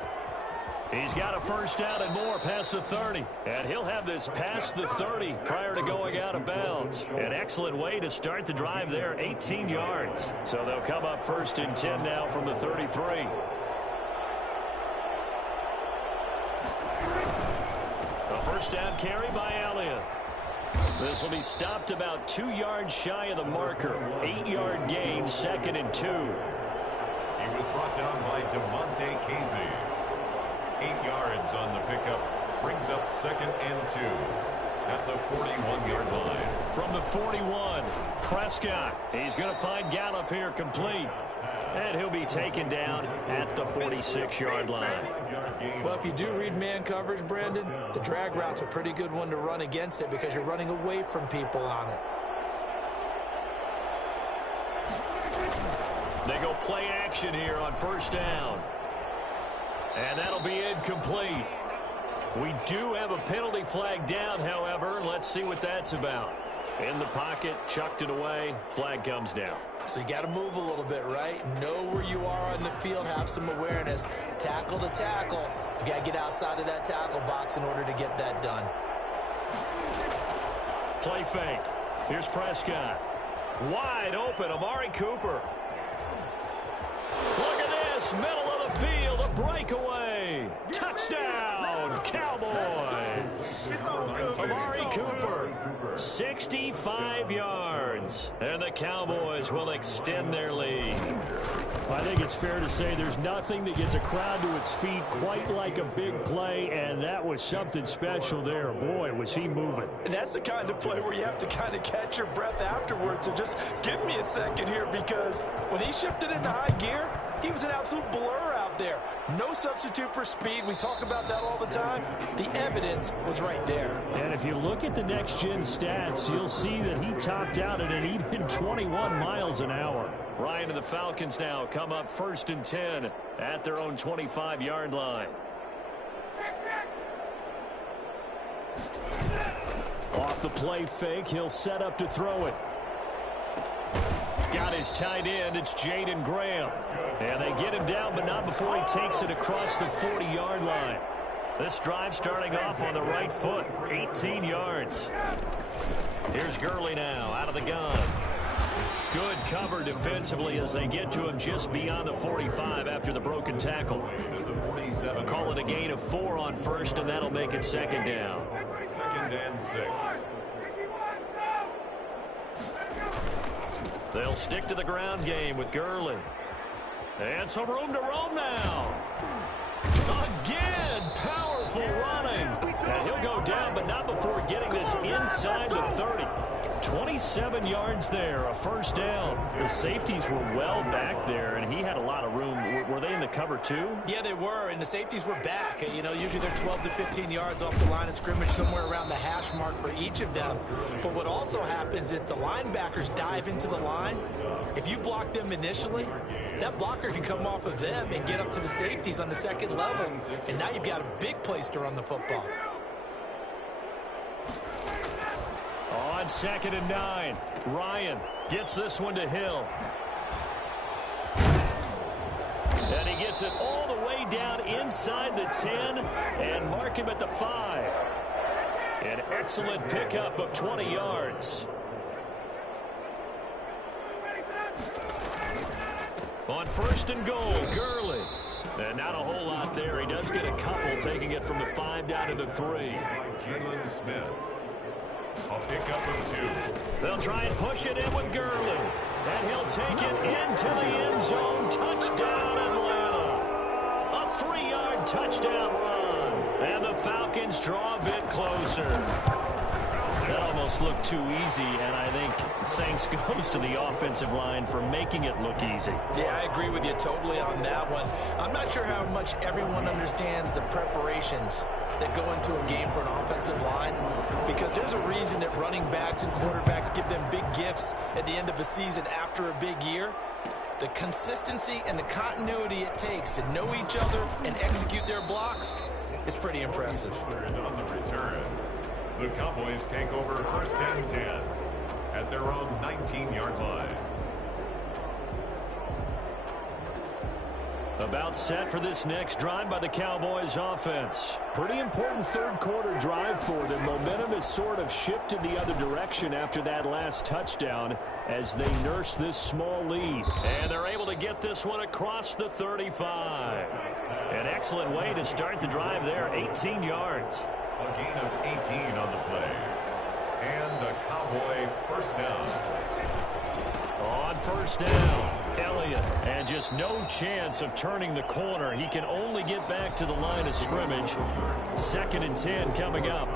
He's got a first down and more past the 30. And he'll have this past the 30 prior to going out of bounds. An excellent way to start the drive there, 18 yards. So they'll come up 1st and 10 now from the 33. A first down carry by Elliott. This will be stopped about 2 yards shy of the marker. 8-yard gain, 2nd and 2. He was brought down by DeMonte Casey. 8 yards on the pickup. Brings up 2nd and 2 at the 41-yard line. From the 41, Prescott. He's going to find Gallup here complete. And he'll be taken down at the 46-yard line. Well, if you do read man coverage, Brandon, the drag route's a pretty good one to run against it because you're running away from people on it. They go play action here on first down. And that'll be incomplete. We do have a penalty flag down, however. Let's see what that's about. In the pocket, chucked it away, flag comes down. So you got to move a little bit, right? Know where you are on the field, have some awareness. Tackle to tackle. You got to get outside of that tackle box in order to get that done. Play fake. Here's Prescott. Wide open, Amari Cooper. Look at this, middle of the field, a breakaway. Touchdown, Cowboys. Amari Cooper, 65 yards. And the Cowboys will extend their lead. I think it's fair to say there's nothing that gets a crowd to its feet quite like a big play, and that was something special there. Boy, was he moving. And that's the kind of play where you have to kind of catch your breath afterwards. So just give me a second here, because when he shifted into high gear, he was an absolute blur out there. No substitute for speed. We talk about that all the time. The evidence was right there. And if you look at the next-gen stats, you'll see that he topped out at an even 21 miles an hour. Ryan and the Falcons now come up 1st and 10 at their own 25-yard line. Off the play fake, he'll set up to throw it. Got his tight end, it's Jaden Graham. And they get him down, but not before he takes it across the 40-yard line. This drive starting off on the right foot, 18 yards. Here's Gurley now, out of the gun. Good cover defensively as they get to him just beyond the 45 after the broken tackle. Call it a gain of 4 on first, and that'll make it 2nd down. 2nd and 6. They'll stick to the ground game with Gurley. And some room to roam now. Again, powerful running. And he'll go down, but not before getting this inside the 30. 27 yards there, a first down. The safeties were well back there, and he had a lot of room. Were they in the cover too? Yeah, they were, and the safeties were back. You know, usually they're 12 to 15 yards off the line of scrimmage, somewhere around the hash mark for each of them. But what also happens is the linebackers dive into the line. If you block them initially, that blocker can come off of them and get up to the safeties on the second level, and now you've got a big place to run the football. On 2nd and 9, Ryan gets this one to Hill. And he gets it all the way down inside the 10 and mark him at the 5. An excellent pickup of 20 yards. On 1st and goal, Gurley. And not a whole lot there. He does get a couple, taking it from the 5 down to the 3. Jalen Smith. A pickup of 2. They'll try and push it in with Gurley. And he'll take it into the end zone. Touchdown, Atlanta. A 3-yard touchdown run. And the Falcons draw a bit closer. That almost looked too easy, and I think thanks goes to the offensive line for making it look easy. Yeah, I agree with you totally on that one. I'm not sure how much everyone understands the preparations that go into a game for an offensive line, because there's a reason that running backs and quarterbacks give them big gifts at the end of the season after a big year. The consistency and the continuity it takes to know each other and execute their blocks is pretty impressive. And on the return, the Cowboys take over 1st and 10 at their own 19-yard line. About set for this next drive by the Cowboys offense. Pretty important third quarter drive for them. Momentum has sort of shifted the other direction after that last touchdown as they nurse this small lead. And they're able to get this one across the 35. An excellent way to start the drive there, 18 yards. A gain of 18 on the play. And a Cowboy first down. On 1st down, Elliott, and just no chance of turning the corner. He can only get back to the line of scrimmage. 2nd and 10 coming up.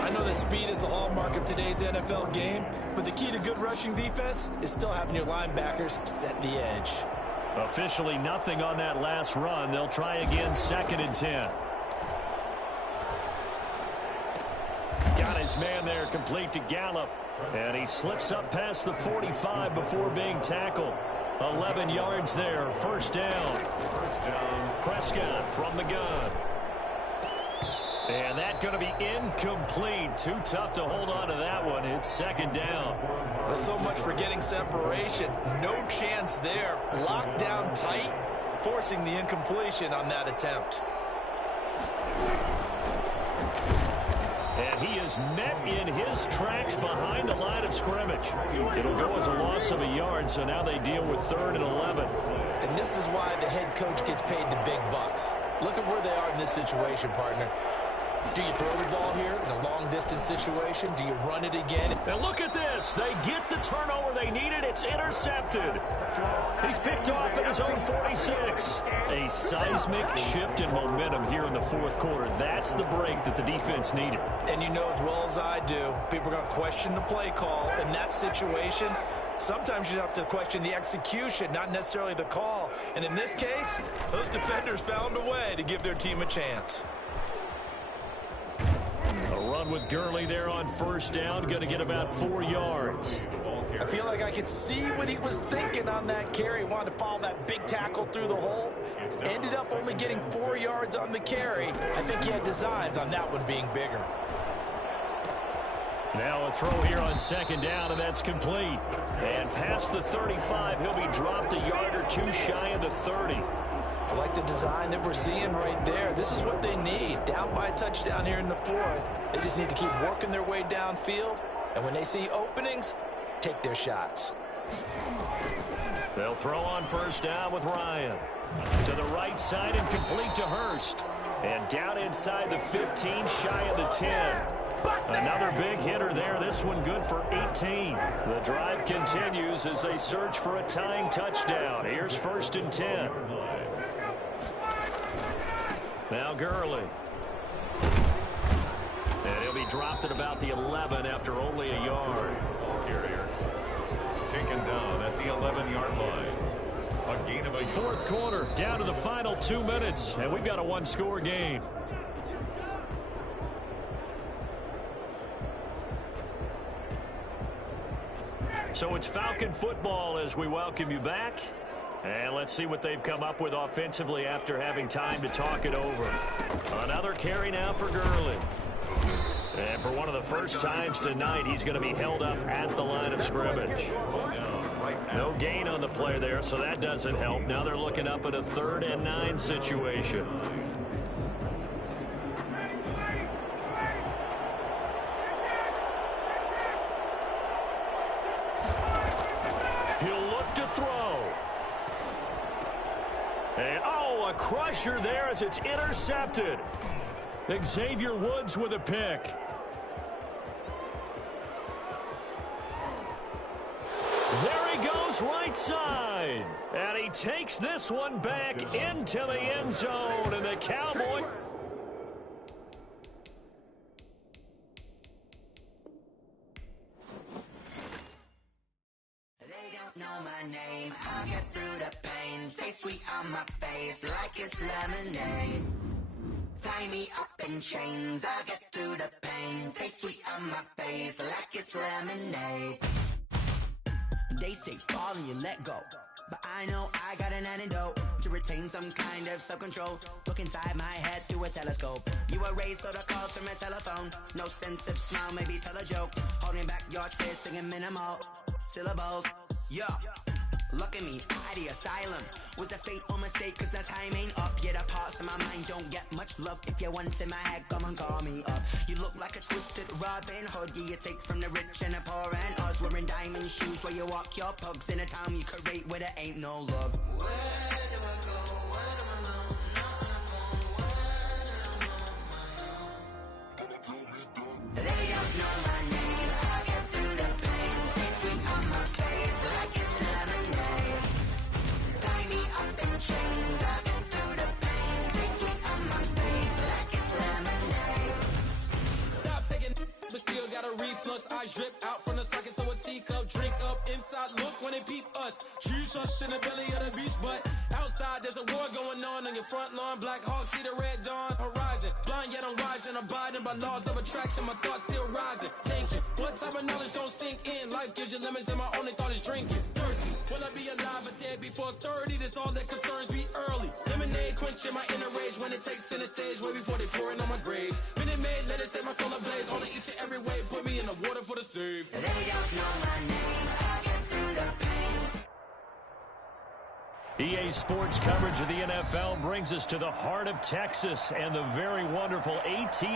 I know that speed is the hallmark of today's NFL game, but the key to good rushing defense is still having your linebackers set the edge. Officially nothing on that last run. They'll try again, 2nd and 10. Got his man there, complete to Gallup. And he slips up past the 45 before being tackled. 11 yards there, 1st down. Prescott from the gun. And that's going to be incomplete. Too tough to hold on to that one. It's 2nd down. Well, so much for getting separation. No chance there. Locked down tight, forcing the incompletion on that attempt. And he is met in his tracks behind the line of scrimmage. It'll go as a loss of a yard, so now they deal with 3rd and 11. And this is why the head coach gets paid the big bucks. Look at where they are in this situation, partner. Do you throw the ball here in a long-distance situation? Do you run it again? And look at this. They get the turnover they needed. It's intercepted. He's picked off at his own 46. A seismic shift in momentum here in the 4th quarter. That's the break that the defense needed. And you know as well as I do, people are going to question the play call in that situation. Sometimes you have to question the execution, not necessarily the call. And in this case, those defenders found a way to give their team a chance. A run with Gurley there on 1st down, going to get about 4 yards. I feel like I could see what he was thinking on that carry. He wanted to follow that big tackle through the hole. Ended up only getting 4 yards on the carry. I think he had designs on that one being bigger. Now a throw here on 2nd down, and that's complete. And past the 35, he'll be dropped a yard or two shy of the 30. I like the design that we're seeing right there. This is what they need. Down by a touchdown here in the 4th. They just need to keep working their way downfield. And when they see openings, take their shots. They'll throw on 1st down with Ryan. To the right side and complete to Hurst. And down inside the 15, shy of the 10. Another big hitter there. This one good for 18. The drive continues as they search for a tying touchdown. Here's 1st and 10. Now Gurley. And he'll be dropped at about the 11 after only a yard. Carrier taken down at the 11-yard line. A gain of a 4th quarter, down to the final 2 minutes, and we've got a one-score game. So it's Falcon football as we welcome you back. And let's see what they've come up with offensively after having time to talk it over. Another carry now for Gurley. And for one of the first times tonight, he's going to be held up at the line of scrimmage. No gain on the play there, so that doesn't help. Now they're looking up at a 3rd and 9 situation. He'll look to throw. And, a crusher there as it's intercepted. Xavier Woods with a pick. There he goes right side. And he takes this one back into the end zone. And the Cowboys... Know my name, I'll get through the pain. Taste sweet on my face like it's lemonade. Tie me up in chains, I'll get through the pain. Taste sweet on my face like it's lemonade. They say fall and you let go, but I know I got an antidote to retain some kind of self-control. Look inside my head through a telescope. You erase all the calls from a telephone. No sense of smile, maybe tell a joke. Holding back your tears, singing minimal syllables. Yeah, look at me, at the asylum. Was a fate or mistake, cause the time ain't up. Yeah, the parts of my mind don't get much love. If you want in my head, come and call me up. You look like a twisted Robin Hood. Yeah, you take from the rich and the poor and us. Wearing diamond shoes where you walk your pugs in a town you create where there ain't no love. Where do I go? Where do I know? Not on the phone. Where do I know? They don't know my name, I'll get through the pain. Taste sweet on my face like it's lemonade. Tie me up in chains, I'll get through the pain. Taste sweet on my face like it's lemonade. Stop taking, but still got a reflux. I drip out from the socket to a teacup. Drink up inside, look when it peep us. Huge us in the belly of the beach, but outside there's a war going on your front lawn. Black Hawk, see the red dawn horizon. Blind yet I'm rising, abiding by laws of attraction. My thoughts still rising, thinking what type of knowledge don't sink in. Life gives you limits and my only thought is drinking. Thirsty, will I be alive or dead before 30? That's all that concerns me early. Lemonade quenching my inner rage when it takes center stage way before they pour it on my grave. Minute Maid, let it set my soul ablaze. On each and every way, put me in the water for the save. They don't know my name, I'll get through the pain. EA Sports coverage of the NFL brings us to the heart of Texas and the very wonderful AT&T.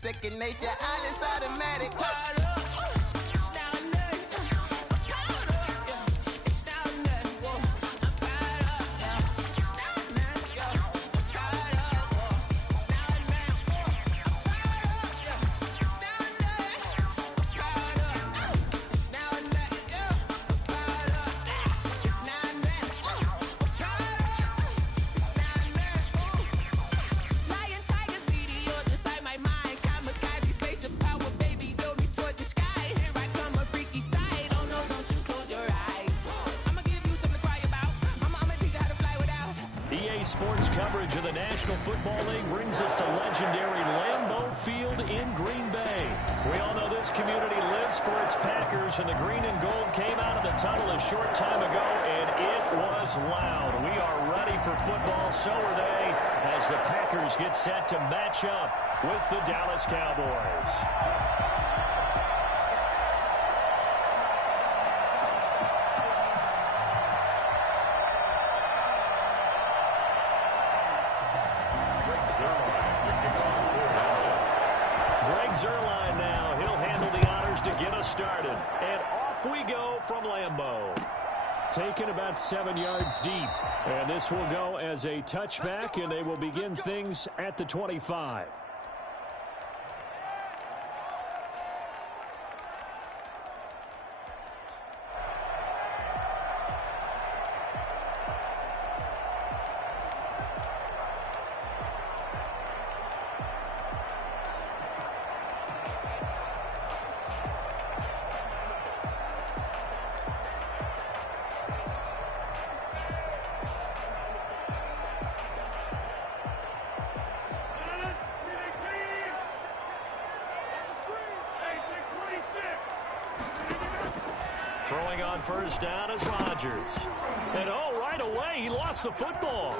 Second nature, all is automatic. Lion, tigers, meteors inside my mind. Kamikaze, spaceship power, babies, hold me toward EA Sports coverage of the National Football League brings us to legendary Lambeau Field in Green Bay. We all know this community lives for its Packers, and the green and gold came out of the tunnel a short time ago, and it was loud. We are ready for football, so are they, as the Packers get set to match up with the Dallas Cowboys. Zerline now. He'll handle the honors to get us started. And off we go from Lambeau. Taken about 7 yards deep. And this will go as a touchback, and they will begin things at the 25. Throwing on first down is Rodgers. And right away, he lost the football.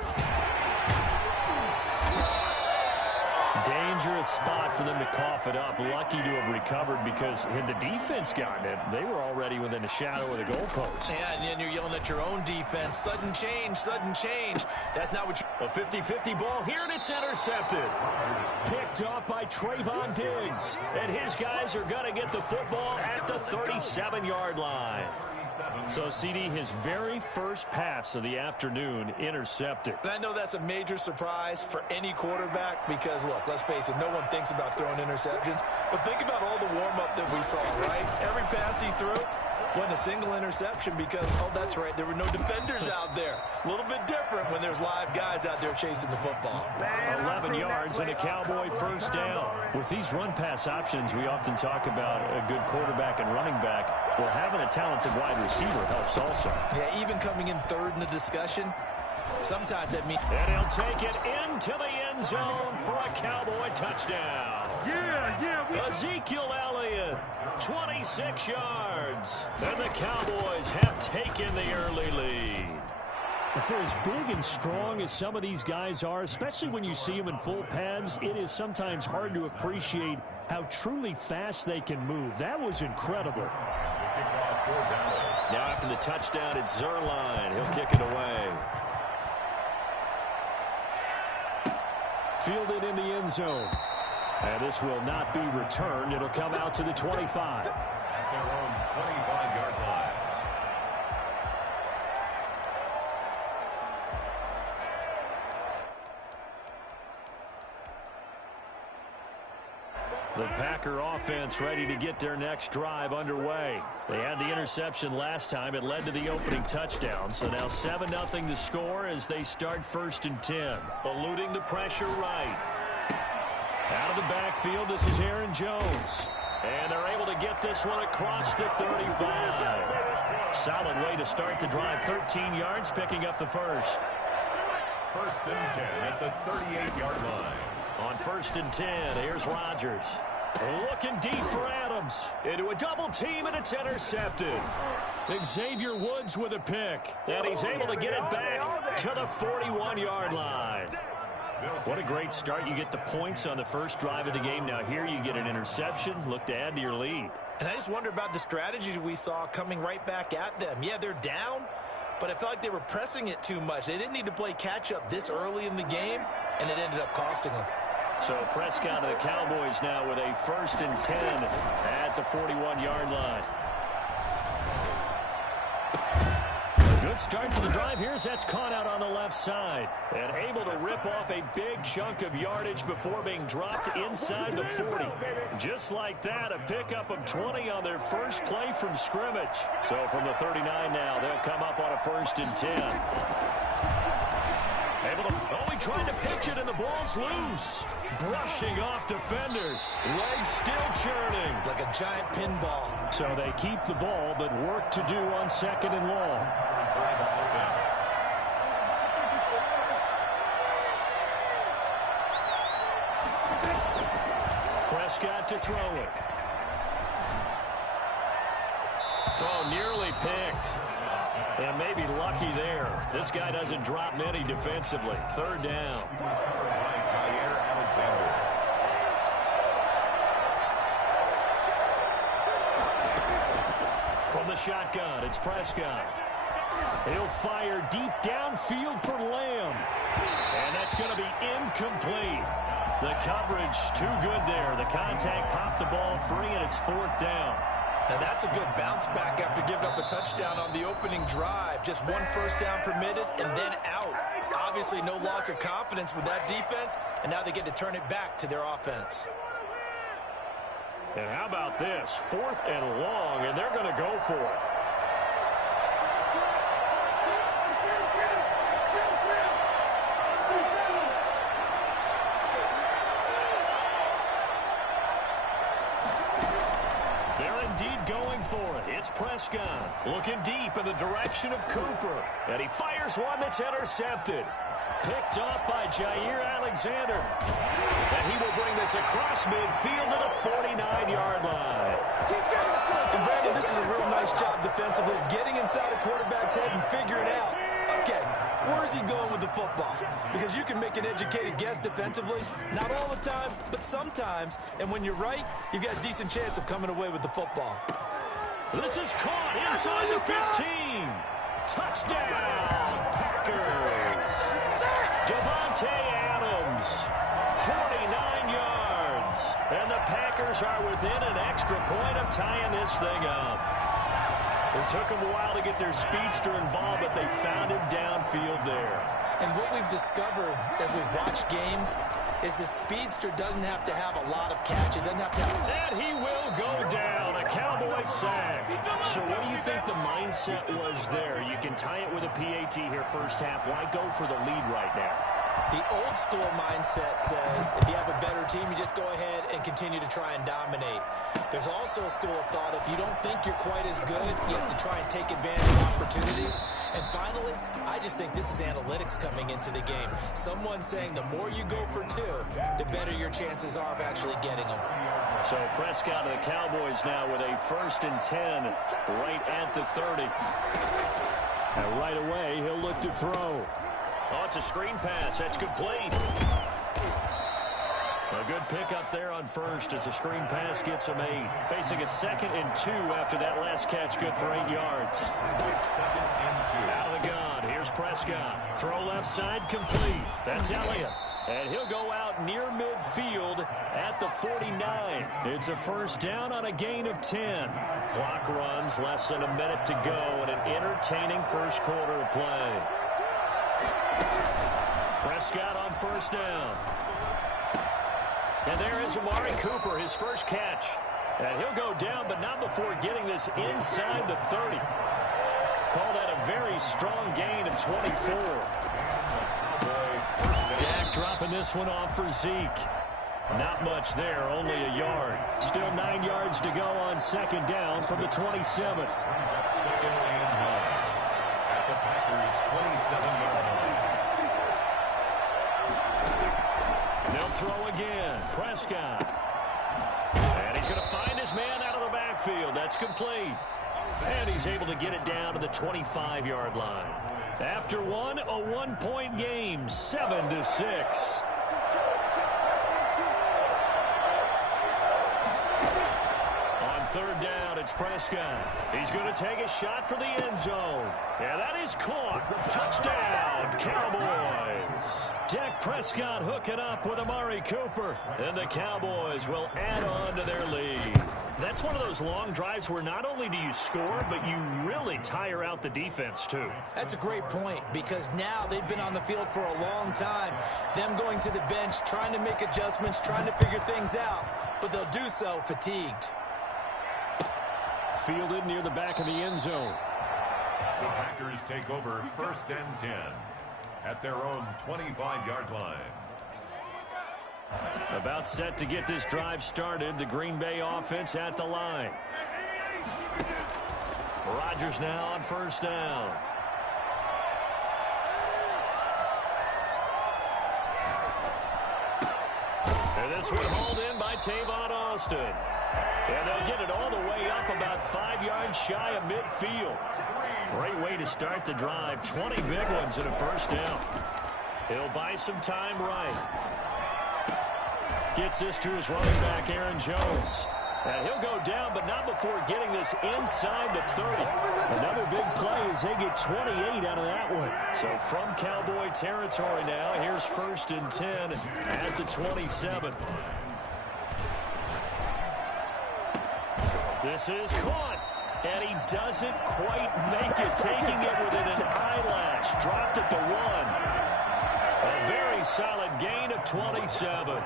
Dangerous spot for them to cough it up. Lucky to have recovered, because had the defense gotten it, they were already within a shadow of the goalpost. Yeah, and then you're yelling at your own defense. Sudden change, sudden change. That's not what you... A 50-50 ball here, and it's intercepted. Picked off by Trayvon Diggs. And his guys are going to get the football at the 37-yard line. So, CD, his very first pass of the afternoon intercepted. And I know that's a major surprise for any quarterback because, look, let's face it, no one thinks about throwing interceptions. But think about all the warm-up that we saw, right? Every pass he threw wasn't a single interception because, that's right, there were no defenders out there. A little bit different when there's live guys out there chasing the football. 11 yards and a Cowboy first down. With these run-pass options, we often talk about a good quarterback and running back. Well, having a talented wide receiver helps also. Yeah, even coming in third in the discussion, sometimes that means... And he'll take it into the end zone for a Cowboy touchdown. Ezekiel Elliott, 26 yards. And the Cowboys have taken the early lead. For as big and strong as some of these guys are, especially when you see them in full pads, it is sometimes hard to appreciate how truly fast they can move. That was incredible. Now after the touchdown, it's Zerline. He'll kick it away. Fielded in the end zone. And this will not be returned. It'll come out to the 25. At their own 25-yard line. The Packer offense ready to get their next drive underway. They had the interception last time. It led to the opening touchdown. So now 7-0 to score as they start 1st and 10. Eluding the pressure right. Out of the backfield, this is Aaron Jones. And they're able to get this one across the 35. Solid way to start the drive. 13 yards, picking up the first. 1st and 10 at the 38-yard line. On 1st and 10, here's Rodgers. Looking deep for Adams. Into a double team, and it's intercepted. Xavier Woods with a pick. And he's able to get it back to the 41-yard line. What a great start. You get the points on the first drive of the game. Now here you get an interception. Look to add to your lead. And I just wonder about the strategy we saw coming right back at them. Yeah, they're down, but I felt like they were pressing it too much. They didn't need to play catch-up this early in the game, and it ended up costing them. So Prescott of the Cowboys now with a 1st and 10 at the 41-yard line. Good start to the drive. Here's that's caught out on the left side. And able to rip off a big chunk of yardage before being dropped inside the 40. Just like that, a pickup of 20 on their first play from scrimmage. So from the 39 now, they'll come up on a 1st and 10. He tried to pitch it, and the ball's loose. Brushing off defenders. Legs still churning. Like a giant pinball. So they keep the ball, but work to do on 2nd and long. Prescott to throw it. Oh, nearly picked. And maybe lucky there. This guy doesn't drop many defensively. Third down. From the shotgun, it's Prescott. He'll fire deep downfield for Lamb. And that's going to be incomplete. The coverage too good there. The contact popped the ball free, and it's fourth down. Now that's a good bounce back after giving up a touchdown on the opening drive. Just one first down permitted and then out. Obviously no loss of confidence with that defense, and now they get to turn it back to their offense. And how about this? Fourth and long, and they're going to go for it. Going for it. It's Prescott looking deep in the direction of Cooper. And he fires one that's intercepted. Picked off by Jair Alexander. And he will bring this across midfield to the 49-yard line. And Brandon, this is a real nice job defensively of getting inside a quarterback's head and figuring out, okay, where's he going with the football? Because you can make an educated guess defensively. Not all the time, but sometimes. And when you're right, you've got a decent chance of coming away with the football. This is caught inside the 15. Touchdown, Packers. Devontae Adams, 49 yards. And the Packers are within an extra point of tying this thing up. It took them a while to get their speedster involved, but they found him downfield there. And what we've discovered as we've watched games is the speedster doesn't have to have a lot of catches. Doesn't have to have... And he will go down. A Cowboys sack. So what do you think the mindset was there? You can tie it with a PAT here first half. Why go for the lead right now? The old school mindset says if you have a better team, you just go ahead and continue to try and dominate. There's also a school of thought, if you don't think you're quite as good, you have to try and take advantage of opportunities. And finally, I just think this is analytics coming into the game. Someone saying the more you go for two, the better your chances are of actually getting them. So Prescott of the Cowboys now with a 1st and 10 right at the 30. And right away, he'll look to throw. Oh, it's a screen pass. That's complete. A good pickup there on first as the screen pass gets him 8. Facing a 2nd and 2 after that last catch. Good for 8 yards. 2nd and 2. Out of the gun. Here's Prescott. Throw left side complete. That's Elliott. And he'll go out near midfield at the 49. It's a first down on a gain of 10. Clock runs, less than a minute to go, and an entertaining first quarter of play. Prescott on first down. And there is Amari Cooper, his first catch. And he'll go down, but not before getting this inside the 30. Call that a very strong gain of 24. Dak dropping this one off for Zeke. Not much there, only a yard. Still 9 yards to go on second down from the 27. 2nd and 9 at the Packers' 27-yard line. They'll throw again. Prescott. And he's going to find his man out of the backfield. That's complete. And he's able to get it down to the 25-yard line. After one, a 1-point game, 7-6. On third down, it's Prescott. He's going to take a shot for the end zone. And that is caught. Touchdown, Cowboys. Dak Prescott hooking up with Amari Cooper. And the Cowboys will add on to their lead. That's one of those long drives where not only do you score, but you really tire out the defense, too. That's a great point, because now they've been on the field for a long time. Them going to the bench, trying to make adjustments, trying to figure things out, but they'll do so fatigued. Fielded near the back of the end zone. The Packers take over 1st and 10 at their own 25-yard line. About set to get this drive started. The Green Bay offense at the line. Rodgers now on first down. And And this one hauled in by Tavon Austin. And they'll get it all the way up about 5 yards shy of midfield. Great way to start the drive. 20 big ones in a first down. He'll buy some time right. Gets this to his running back, Aaron Jones. And he'll go down, but not before getting this inside the 30. Another big play as they get 28 out of that one. So from Cowboy territory now, here's 1st and 10 at the 27. This is caught, and he doesn't quite make it, taking it within an eyelash. Dropped at the 1. A very solid gain of 27.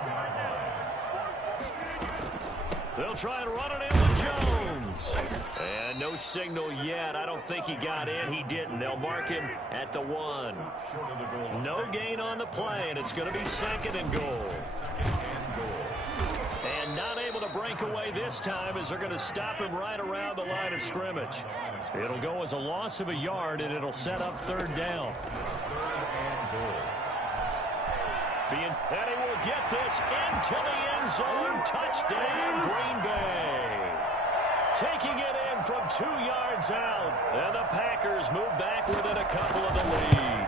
They'll try and run it in with Jones. And no signal yet. I don't think he got in. He didn't. They'll mark him at the 1. No gain on the play, and it's going to be 2nd and goal. And not able to break away this time as they're going to stop him right around the line of scrimmage. It'll go as a loss of a yard, and it'll set up 3rd down. And he will get this into the end zone. Touchdown, Green Bay. Taking it in from 2 yards out. And the Packers move back within a couple of the lead.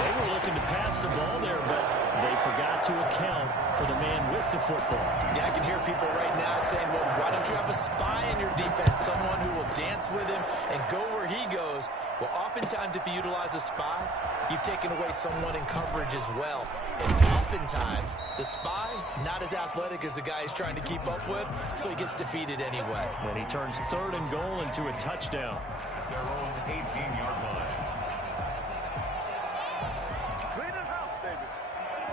They were looking to pass the ball there, but they forgot to account for the man with the football. Yeah, I can hear people right now saying, well, why don't you have a spy in your defense, someone who will dance with him and go where he goes? Well, oftentimes if you utilize a spy, you've taken away someone in coverage as well. And oftentimes, the spy, not as athletic as the guy he's trying to keep up with, so he gets defeated anyway. And he turns 3rd and goal into a touchdown. At their own 18-yard line.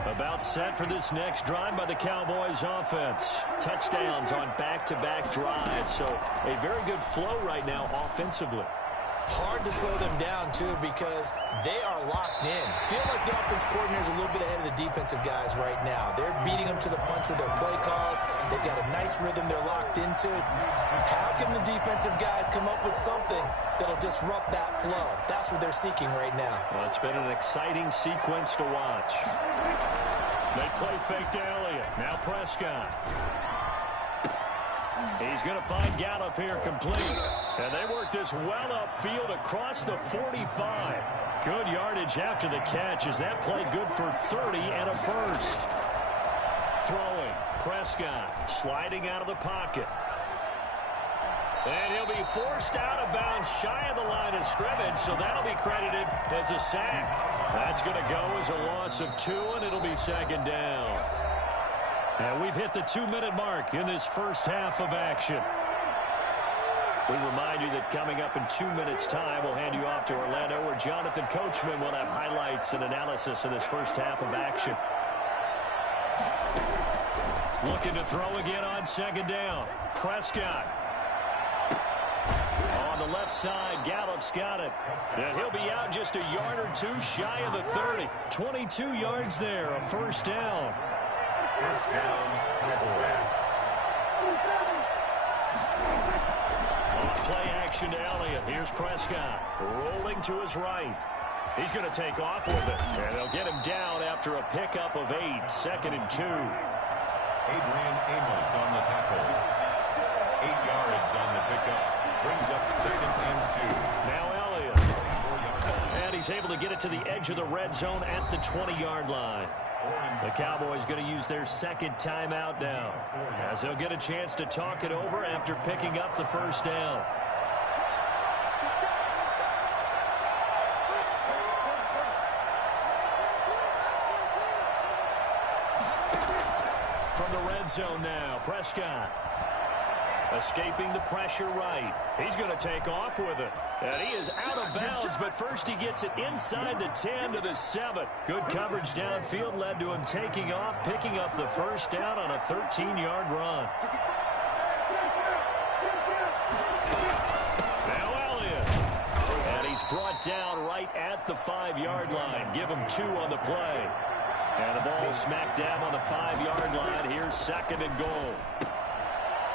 About set for this next drive by the Cowboys offense. Touchdowns on back-to-back drives, so a very good flow right now offensively. Hard to slow them down, too, because they are locked in. Feel like the offense coordinator is a little bit ahead of the defensive guys right now. They're beating them to the punch with their play calls. They've got a nice rhythm they're locked into. How can the defensive guys come up with something that'll disrupt that flow? That's what they're seeking right now. Well, it's been an exciting sequence to watch. They play fake to Elliott. Now Prescott. He's going to find Gallup here complete. And they work this well upfield across the 45. Good yardage after the catch as that play good for 30 and a first. Throwing. Prescott sliding out of the pocket. And he'll be forced out of bounds shy of the line of scrimmage, so that'll be credited as a sack. That's going to go as a loss of 2, and it'll be 2nd down. And we've hit the 2-minute mark in this first half of action. We remind you that coming up in 2 minutes' time, we'll hand you off to Orlando, where Jonathan Coachman will have highlights and analysis of this first half of action. Looking to throw again on 2nd down. Prescott. On the left side, Gallup's got it. And he'll be out just a yard or 2 shy of the 30. 22 yards there, a first down. First down, Cowboys. Play action to Elliott. Here's Prescott rolling to his right. He's going to take off with it. And they'll get him down after a pickup of 8. 2nd and 2. Adrian Amos on the tackle. 8 yards on the pickup. Brings up 2nd and 2. Now Elliott. And he's able to get it to the edge of the red zone at the 20-yard line. The Cowboys going to use their 2nd timeout now, as they'll get a chance to talk it over after picking up the first down. From the red zone now, Prescott. Escaping the pressure right. He's going to take off with it. And he is out of bounds, but first he gets it inside the 10 to the 7. Good coverage downfield led to him taking off, picking up the first down on a 13-yard run. Now Elliott. And he's brought down right at the 5-yard line. Give him 2 on the play. And the ball smack dab on the 5-yard line. Here's 2nd and goal.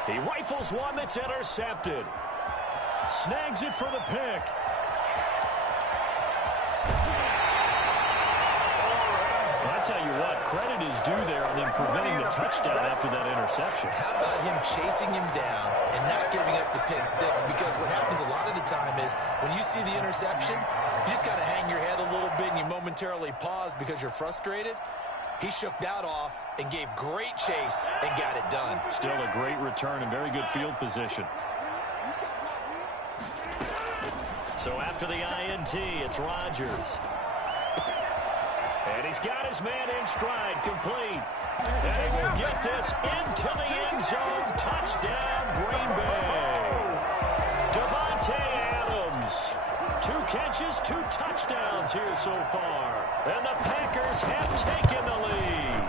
He rifles one that's intercepted. Snags it for the pick. That's tell you what, credit is due there on them preventing the touchdown after that interception. How about him chasing him down and not giving up the pick six? Because what happens a lot of the time is when you see the interception, you just kind of hang your head a little bit and you momentarily pause because you're frustrated. He shook that off and gave great chase and got it done. Still a great return and very good field position. So after the INT, it's Rodgers. And he's got his man in stride, complete. And he will get this into the end zone. Touchdown, Green Bay. Davante Adams. 2 catches, 2 touchdowns here so far. And the Packers have taken the lead.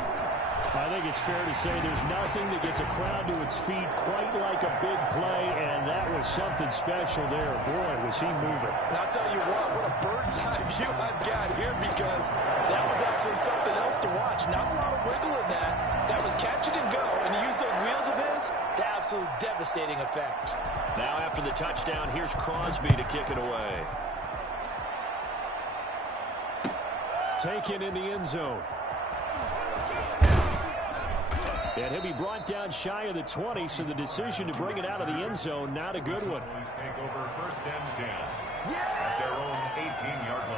I think it's fair to say there's nothing that gets a crowd to its feet quite like a big play, and that was something special there. Boy, was he moving. And I'll tell you what a bird's eye view I've got here, because that was actually something else to watch. Not a lot of wiggle in that. That was catch it and go, and he used those wheels of his to absolute devastating effect. Now after the touchdown, here's Crosby to kick it away. Taken in the end zone. And he'll be brought down shy of the 20, so the decision to bring it out of the end zone, not a good one. Cowboys take over 1st and 10 at their own 18-yard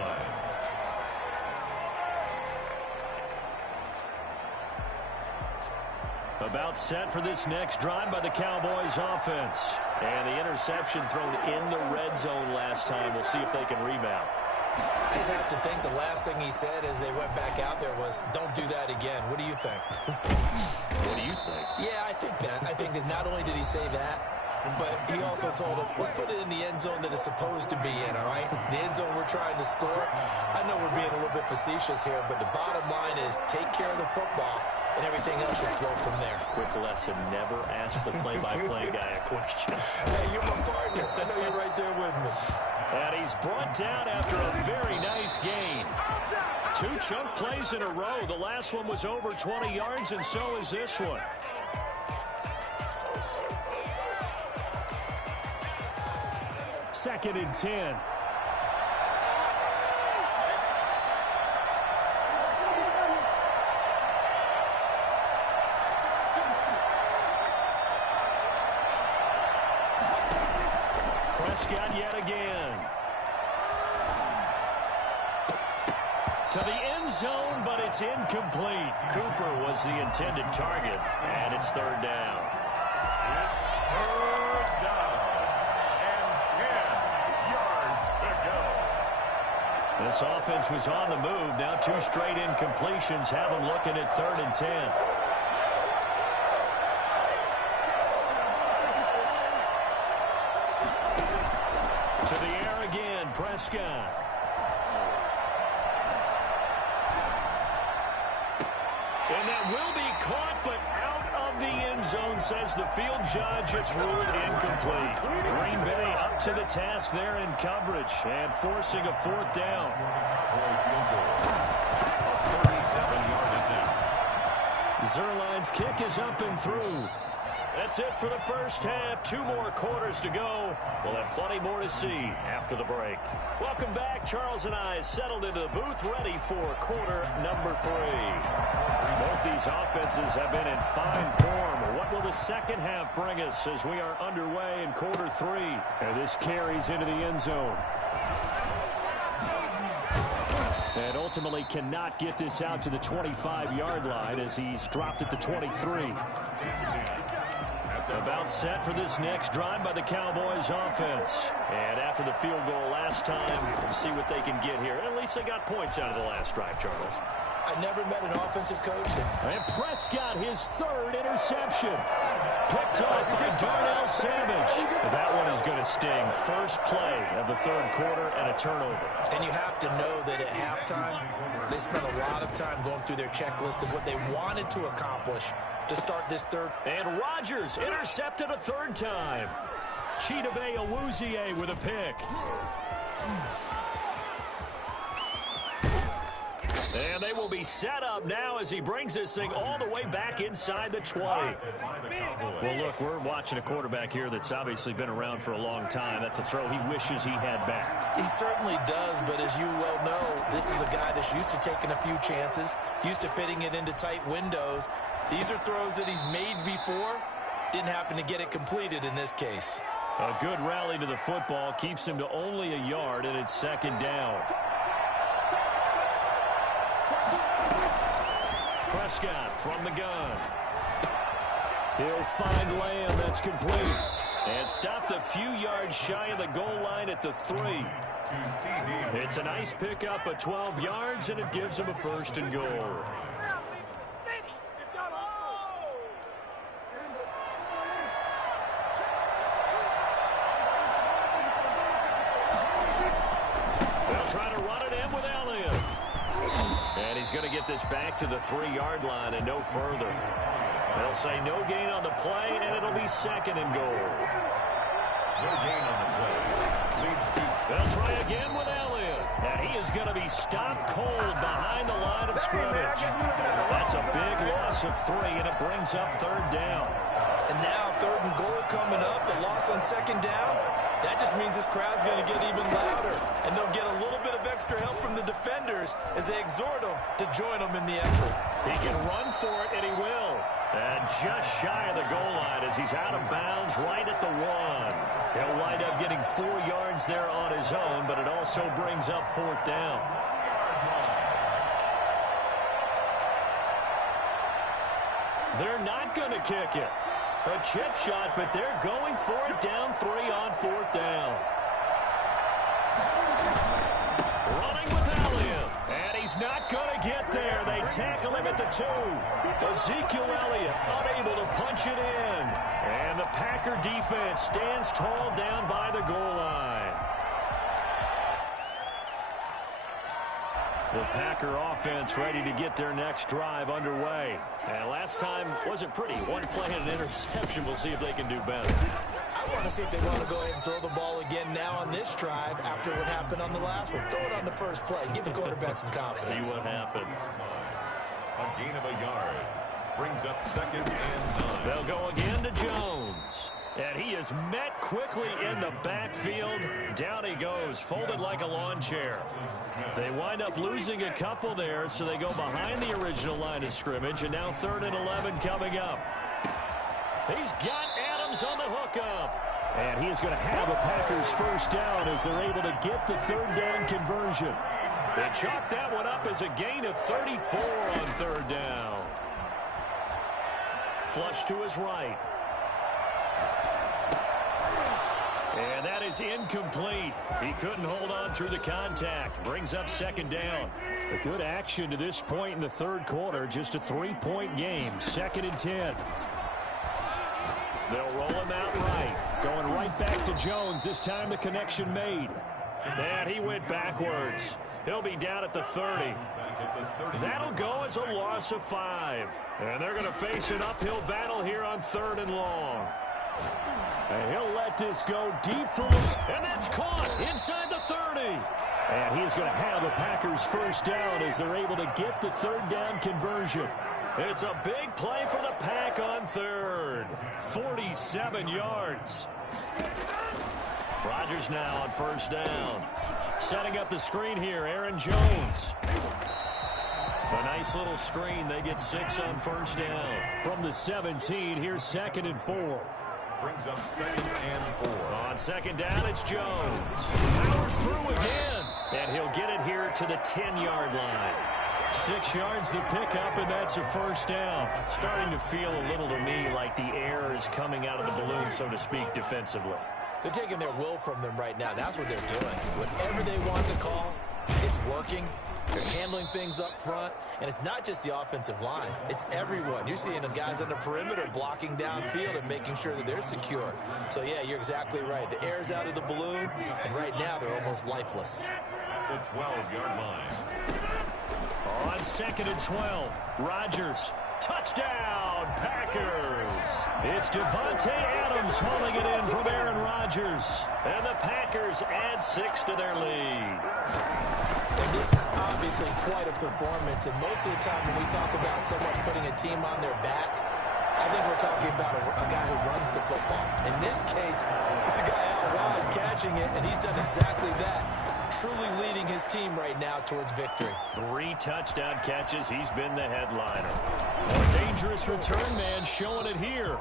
line. About set for this next drive by the Cowboys offense. And the interception thrown in the red zone last time. We'll see if they can rebound. I just have to think the last thing he said as they went back out there was, don't do that again. What do you think? What do you think? Yeah, I think that. I think that not only did he say that, but he also told him, let's put it in the end zone that it's supposed to be in, all right? The end zone we're trying to score. I know we're being a little bit facetious here, but the bottom line is take care of the football, and everything else should flow from there. Quick lesson, never ask the play-by-play guy a question. Hey, you're my partner. I know you're right there with me. And he's brought down after a very nice gain. 2 chunk plays in a row. The last one was over 20 yards, and so is this one. Second and 10. Prescott yet again. To the end zone, but it's incomplete. Cooper was the intended target, and it's 3rd down. Third down and 10 yards to go. This offense was on the move. Now 2 straight incompletions have them looking at 3rd and 10. To the air again, Prescott. And that will be caught, but out of the end zone, says the field judge. It's ruled incomplete. Green Bay up to the task there in coverage and forcing a 4th down. A 37-yard attempt. Zuerlein's kick is up and through. That's it for the first half. 2 more quarters to go. We'll have plenty more to see after the break. Welcome back. Charles and I settled into the booth, ready for quarter number 3. Both these offenses have been in fine form. What will the second half bring us as we are underway in quarter 3? And this carries into the end zone. And ultimately cannot get this out to the 25-yard line as he's dropped at the 23. About set for this next drive by the Cowboys offense. And after the field goal last time, we'll see what they can get here. At least they got points out of the last drive, Charles. I never met an offensive coach. And Prescott, his 3rd interception. Picked up by Darnell Savage. That one is going to sting. First play of the 3rd quarter and a turnover. And you have to know that at halftime, they spent a lot of time going through their checklist of what they wanted to accomplish to start this 3rd. And Rodgers intercepted a 3rd time. Chidobe Awuzie with a pick. And they will be set up now as he brings this thing all the way back inside the 20. Well, look, we're watching a quarterback here that's obviously been around for a long time. That's a throw he wishes he had back. He certainly does, but as you well know, this is a guy that's used to taking a few chances, used to fitting it into tight windows. These are throws that he's made before. Didn't happen to get it completed in this case. A good rally to the football keeps him to only a yard, and it's second down. Prescott from the gun. He'll find Lamb. That's complete. And stopped a few yards shy of the goal line at the 3. It's a nice pickup of 12 yards, and it gives him a first and goal. They'll try to run it in with Elliott. And he's going to get this back to the 3-yard line and no further. They'll say no gain on the play, and it'll be second and goal. No gain on the play. Leads to... They'll try again with Elliott. And he is going to be stopped cold behind the line of scrimmage. That's a big loss of 3, and it brings up third down. And now third and goal coming up. The loss on second down. That just means this crowd's going to get even louder. And they'll get a little bit of extra help from the defenders as they exhort them to join them in the effort. He can run for it, and he will. And just shy of the goal line as he's out of bounds right at the 1. He'll wind up getting 4 yards there on his own, but it also brings up fourth down. They're not going to kick it. A chip shot, but they're going for it down 3 on fourth down. Running with Elliott. And he's not going to get there. They tackle him at the 2. Ezekiel Elliott unable to punch it in. And the Packer defense stands tall down by the goal line. The Packer offense ready to get their next drive underway. And last time wasn't pretty. One play and an interception. We'll see if they can do better. I want to see if they want to go ahead and throw the ball again now on this drive after what happened on the last one. Throw it on the first play. Give the quarterback some confidence. See what happens. A gain of a yard. Brings up second and 9. They'll go again to Jones. And he is met quickly in the backfield. Down he goes, folded like a lawn chair. They wind up losing a couple there, so they go behind the original line of scrimmage, and now 3rd and 11 coming up. He's got Adams on the hookup. And he is going to have a Packers first down as they're able to get the third down conversion. They chalk that one up as a gain of 34 on third down. Flush to his right. And that is incomplete. He couldn't hold on through the contact. Brings up second down. A good action to this point in the third quarter. Just a 3-point game. 2nd and 10. They'll roll him out right. Going right back to Jones. This time the connection made. And he went backwards. He'll be down at the 30. That'll go as a loss of 5. And they're going to face an uphill battle here on 3rd and long. And he'll let this go deep for his, and that's caught inside the 30. And he's going to have a Packers first down as they're able to get the third down conversion. It's a big play for the Pack on 3rd. 47 yards. Rodgers now on first down. Setting up the screen here, Aaron Jones. A nice little screen. They get 6 on first down. From the 17, here's 2nd and 4. Brings up 2nd and 4. On second down, it's Jones. Powers through again. And he'll get it here to the 10-yard line. 6 yards the pickup, and that's a first down. Starting to feel a little to me like the air is coming out of the balloon, so to speak, defensively. They're taking their will from them right now. That's what they're doing. Whatever they want to call, it's working. They're handling things up front, and it's not just the offensive line. It's everyone. You're seeing the guys on the perimeter blocking downfield and making sure that they're secure. So, yeah, you're exactly right. The air's out of the balloon, and right now they're almost lifeless. The 12-yard line. On 2nd and 12, Rodgers. Touchdown, Packers. It's Devontae Adams hauling it in from Aaron Rodgers. And the Packers add 6 to their lead. And this is obviously quite a performance, and most of the time when we talk about someone putting a team on their back, I think we're talking about a guy who runs the football. In this case, it's a guy out wide catching it, and he's done exactly that, truly leading his team right now towards victory. 3 touchdown catches. He's been the headliner. More dangerous return man showing it here.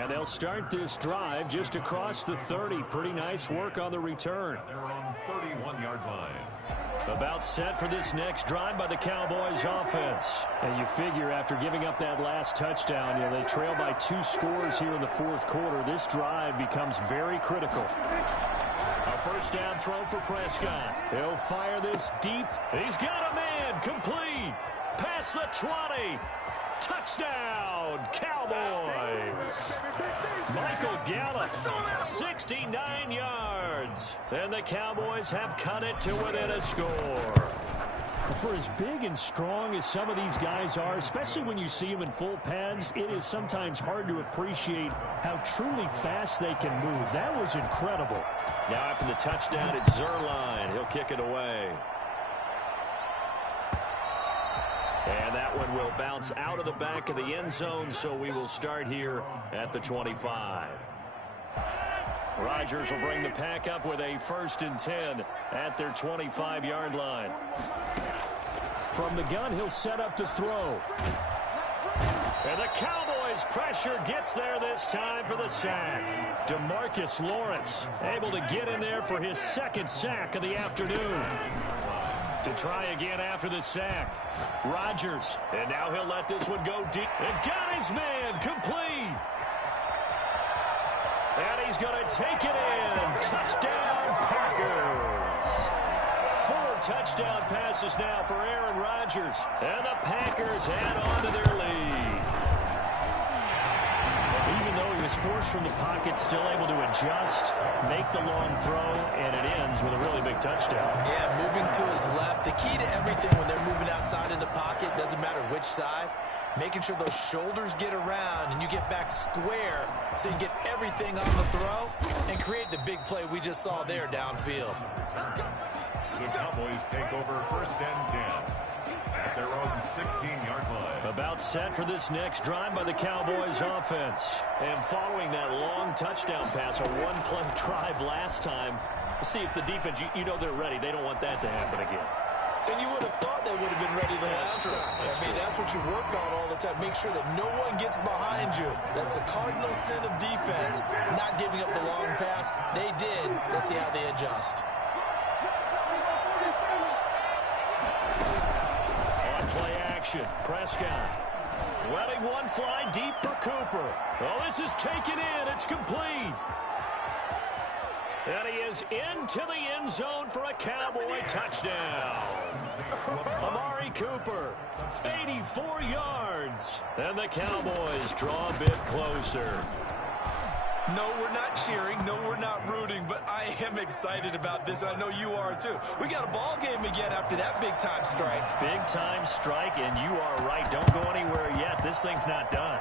And they'll start this drive just across the 30. Pretty nice work on the return. They're on 31-yard line. About set for this next drive by the Cowboys offense. And you figure after giving up that last touchdown, they trail by 2 scores here in the fourth quarter. This drive becomes very critical. A first down throw for Prescott. He'll fire this deep. He's got a man. Complete. Past the 20. Touchdown, Cowboys. Michael Gallup, 69 yards. And the Cowboys have cut it to within a score. For as big and strong as some of these guys are, especially when you see them in full pads, it is sometimes hard to appreciate how truly fast they can move. That was incredible. Now after the touchdown, it's Zerline. He'll kick it away. And that one will bounce out of the back of the end zone, so we will start here at the 25. Rodgers will bring the pack up with a 1st and 10 at their 25-yard line. From the gun, he'll set up to throw. And the Cowboys pressure gets there this time for the sack. DeMarcus Lawrence able to get in there for his 2nd sack of the afternoon. To try again after the sack. Rodgers. And now he'll let this one go deep. And got his man complete. And he's going to take it in. Touchdown, Packers. 4 touchdown passes now for Aaron Rodgers. And the Packers add on to their lead. Even though he was forced from the pocket, still able to adjust, make the long throw, and it ends with a really big touchdown. Yeah, moving to his left. The key to everything when they're moving outside of the pocket, doesn't matter which side, making sure those shoulders get around and you get back square so you get everything on the throw and create the big play we just saw there downfield. The Cowboys take over 1st and 10 at their own 16-yard line. About set for this next drive by the Cowboys offense. And following that long touchdown pass, a 1-play drive last time, see if the defense, you know they're ready. They don't want that to happen again. And you would have thought they would have been ready the last time. I mean, that's what you work on all the time. Make sure that no one gets behind you. That's the cardinal sin of defense, not giving up the long pass. They did. Let's see how they adjust. Play action. Prescott letting one fly deep for Cooper. Oh, this is taken in. It's complete. And he is into the end zone for a Cowboy touchdown. Amari Cooper, 84 yards. And the Cowboys draw a bit closer. No, we're not cheering. No, we're not rooting, but I am excited about this. I know you are too. We got a ball game again after that big-time strike. Big-time strike, and you are right. Don't go anywhere yet. This thing's not done.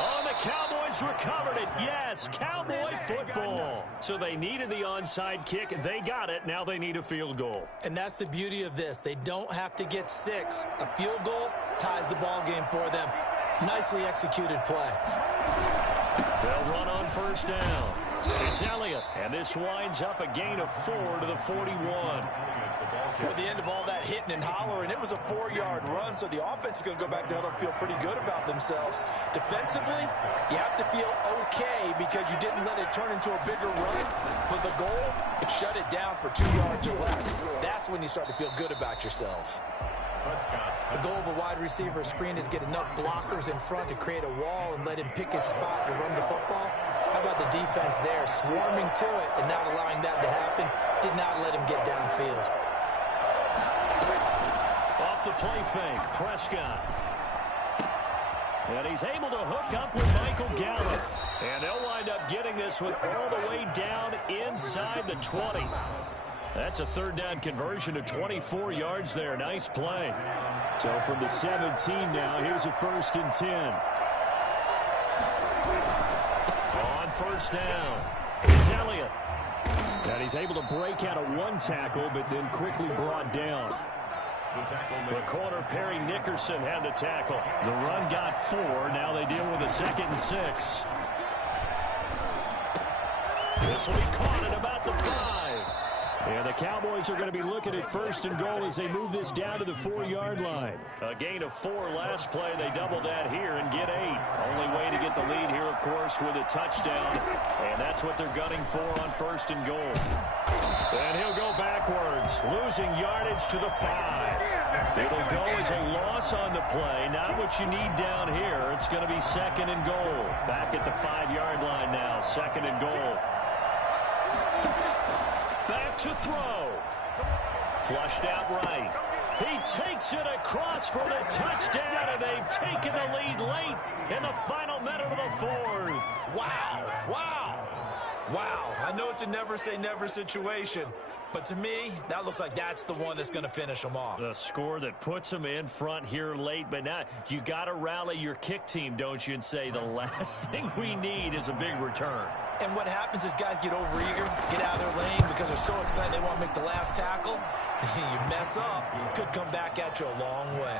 Oh, the Cowboys recovered it. Yes, Cowboy football. So they needed the onside kick. They got it. Now they need a field goal. And that's the beauty of this. They don't have to get 6. A field goal ties the ball game for them. Nicely executed play. They'll run on 1st down. It's Elliott. And this winds up a gain of 4 to the 41. At the end of all that hitting and hollering, it was a 4-yard run, so the offense is going to go back there and feel pretty good about themselves. Defensively, you have to feel okay because you didn't let it turn into a bigger run. But the goal, shut it down for 2 yards or less. That's when you start to feel good about yourselves. The goal of a wide receiver screen is get enough blockers in front to create a wall and let him pick his spot to run the football. How about the defense there, swarming to it and not allowing that to happen? Did not let him get downfield. Off the play fake, Prescott. And he's able to hook up with Michael Gallup. And they'll wind up getting this one all the way down inside the 20. That's a 3rd down conversion to 24 yards there. Nice play. So from the 17 now, here's a 1st and 10. On 1st down, it's Elliott. And he's able to break out of 1 tackle, but then quickly brought down. The corner, Perry Nickerson, had the tackle. The run got 4. Now they deal with a 2nd and 6. This will be caught at about the 5. And the Cowboys are going to be looking at 1st and goal as they move this down to the 4-yard line. A gain of 4 last play. They double that here and get 8. Only way to get the lead here, of course, with a touchdown. And that's what they're gunning for on 1st and goal. And he'll go backwards, losing yardage to the 5. It'll go as a loss on the play. Not what you need down here. It's going to be 2nd and goal. Back at the 5-yard line now, 2nd and goal. Back to throw. Flushed out right. He takes it across for the touchdown, and they've taken the lead late in the final minute of the 4th. Wow. Wow. Wow. I know it's a never-say-never situation, but to me, that looks like that's the one that's going to finish them off. The score that puts them in front here late, but now you got to rally your kick team, don't you, and say the last thing we need is a big return. And what happens is guys get overeager, get out of their lane because they're so excited they want to make the last tackle. You mess up, it could come back at you a long way.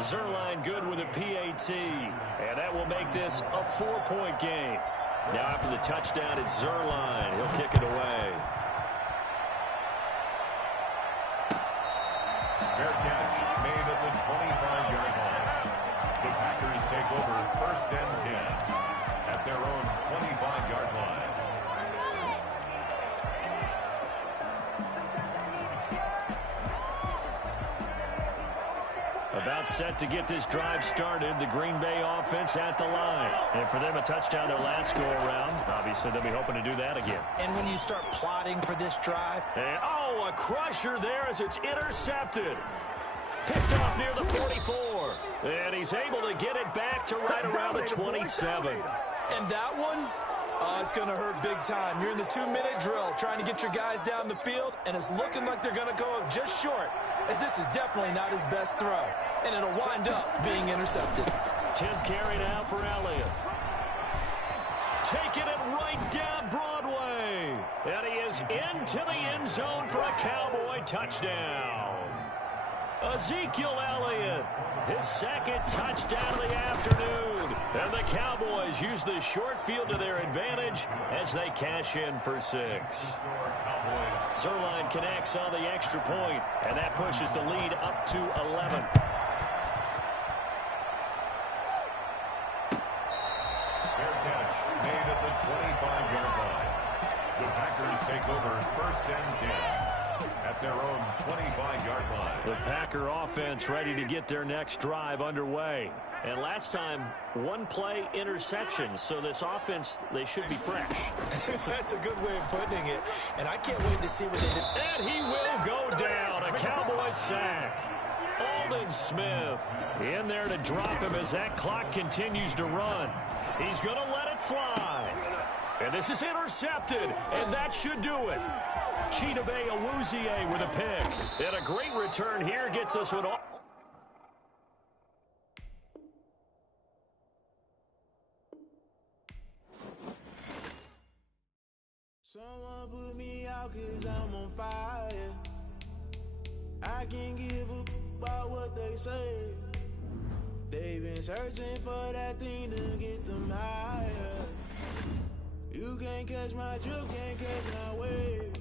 Zerline good with a PAT, and that will make this a 4-point game. Now after the touchdown, it's Zerline. He'll kick it away. Fair catch made at the 25-yard line. The Packers take over 1st and 10 at their own 25-yard line. About set to get this drive started. The Green Bay offense at the line. And for them, a touchdown their last go-around. Obviously, they'll be hoping to do that again. And when you start plotting for this drive. And, a crusher there as it's intercepted. Picked off near the 44. And he's able to get it back to right around the 27. And that one, it's going to hurt big time. You're in the 2-minute drill trying to get your guys down the field, and it's looking like they're going to go just short, as this is definitely not his best throw. And it'll wind up being intercepted. 10th carry now for Elliott. Taking it right down Broadway. And he is into the end zone for a Cowboy touchdown. Ezekiel Elliott, his 2nd touchdown of the afternoon. And the Cowboys use the short field to their advantage as they cash in for 6. Zerline connects on the extra point, and that pushes the lead up to 11. Fair catch made at the 25-yard line. The Packers take over 1st and 10 at their own 25-yard line. The Packer offense ready to get their next drive underway. And last time, 1-play interception. So this offense, they should be fresh. That's a good way of putting it. And I can't wait to see what they do. And he will go down. A Cowboys sack. Aldon Smith in there to drop him as that clock continues to run. He's going to let it fly. And this is intercepted. And that should do it. Chidobe Awuzie with a pick. And a great return here gets us one off. Someone put me out 'cause I'm on fire. I can't give a about what they say. They've been searching for that thing to get them higher. You can't catch my drift, can't catch my wave.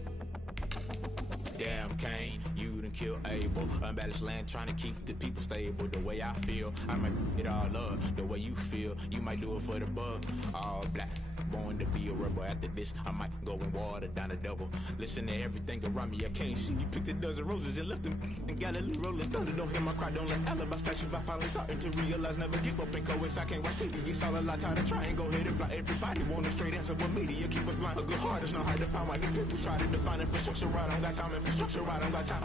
Damn, Kane, you done killed Abel. Unbalanced land, trying to keep the people stable. The way I feel, I might it all up. The way you feel, you might do it for the buck. All black, born to be a rebel. After this, I might go and water down the devil. Listen to everything around me, I can't see. You picked a dozen roses and left them in Galilee rolling thunder. Don't hear my cry, don't let alibis pass you. I finally starting to realize, never give up and coincide. Can't watch TV, it's all a lot. Time to try and go ahead and fly. Everybody want a straight answer, but media keep us blind. A good heart is not hard to find. Why the people try to define infrastructure right? I don't got time, infrastructure right? I don't got time.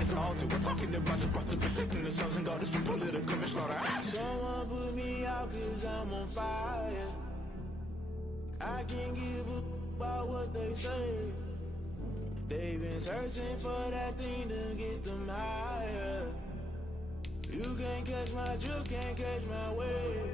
It's all too. We're talking about you, about to protecting the sons and daughters from political manslaughter. Someone put me out 'cause I'm on fire. I can't give a about what they say. They've been searching for that thing to get them higher. You can't catch my drift, can't catch my wave.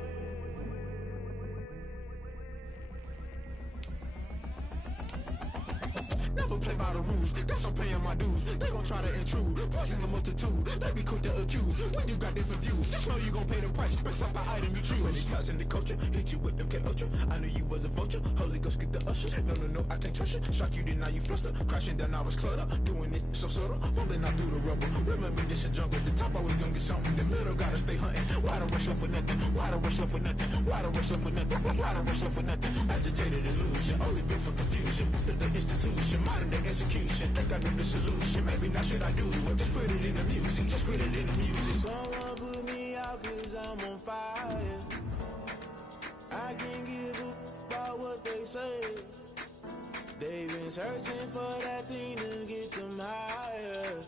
Never play by the rules. Guess I'm paying my dues. They gon' try to intrude. Poison the multitude. They be quick to accuse. When you got different views, just know you gon' pay the price based off the item you choose. Many times in the culture, hit you with them MK Ultra. I knew you was a vulture. Holy Ghost get the ushers. No, I can't trust you. Shock you, then now you fluster. Crashing down, I was clutter. Doing this so subtle. Fumbling out through the rubble. Remember this in jungle. The top I was gonna get something. The middle gotta stay hunting. Why the rush up for nothing? Why the rush up for nothing? Why the rush up for nothing? Why the rush up for nothing? Agitated illusion. Only built for confusion. The institution. Modern day execution. Think I knew the solution. Maybe now should I do it? Just put it in the music. Just put it in the music. Someone put me out cause I'm on fire. I can't give up about what they say. They've been searching for that thing to get them higher.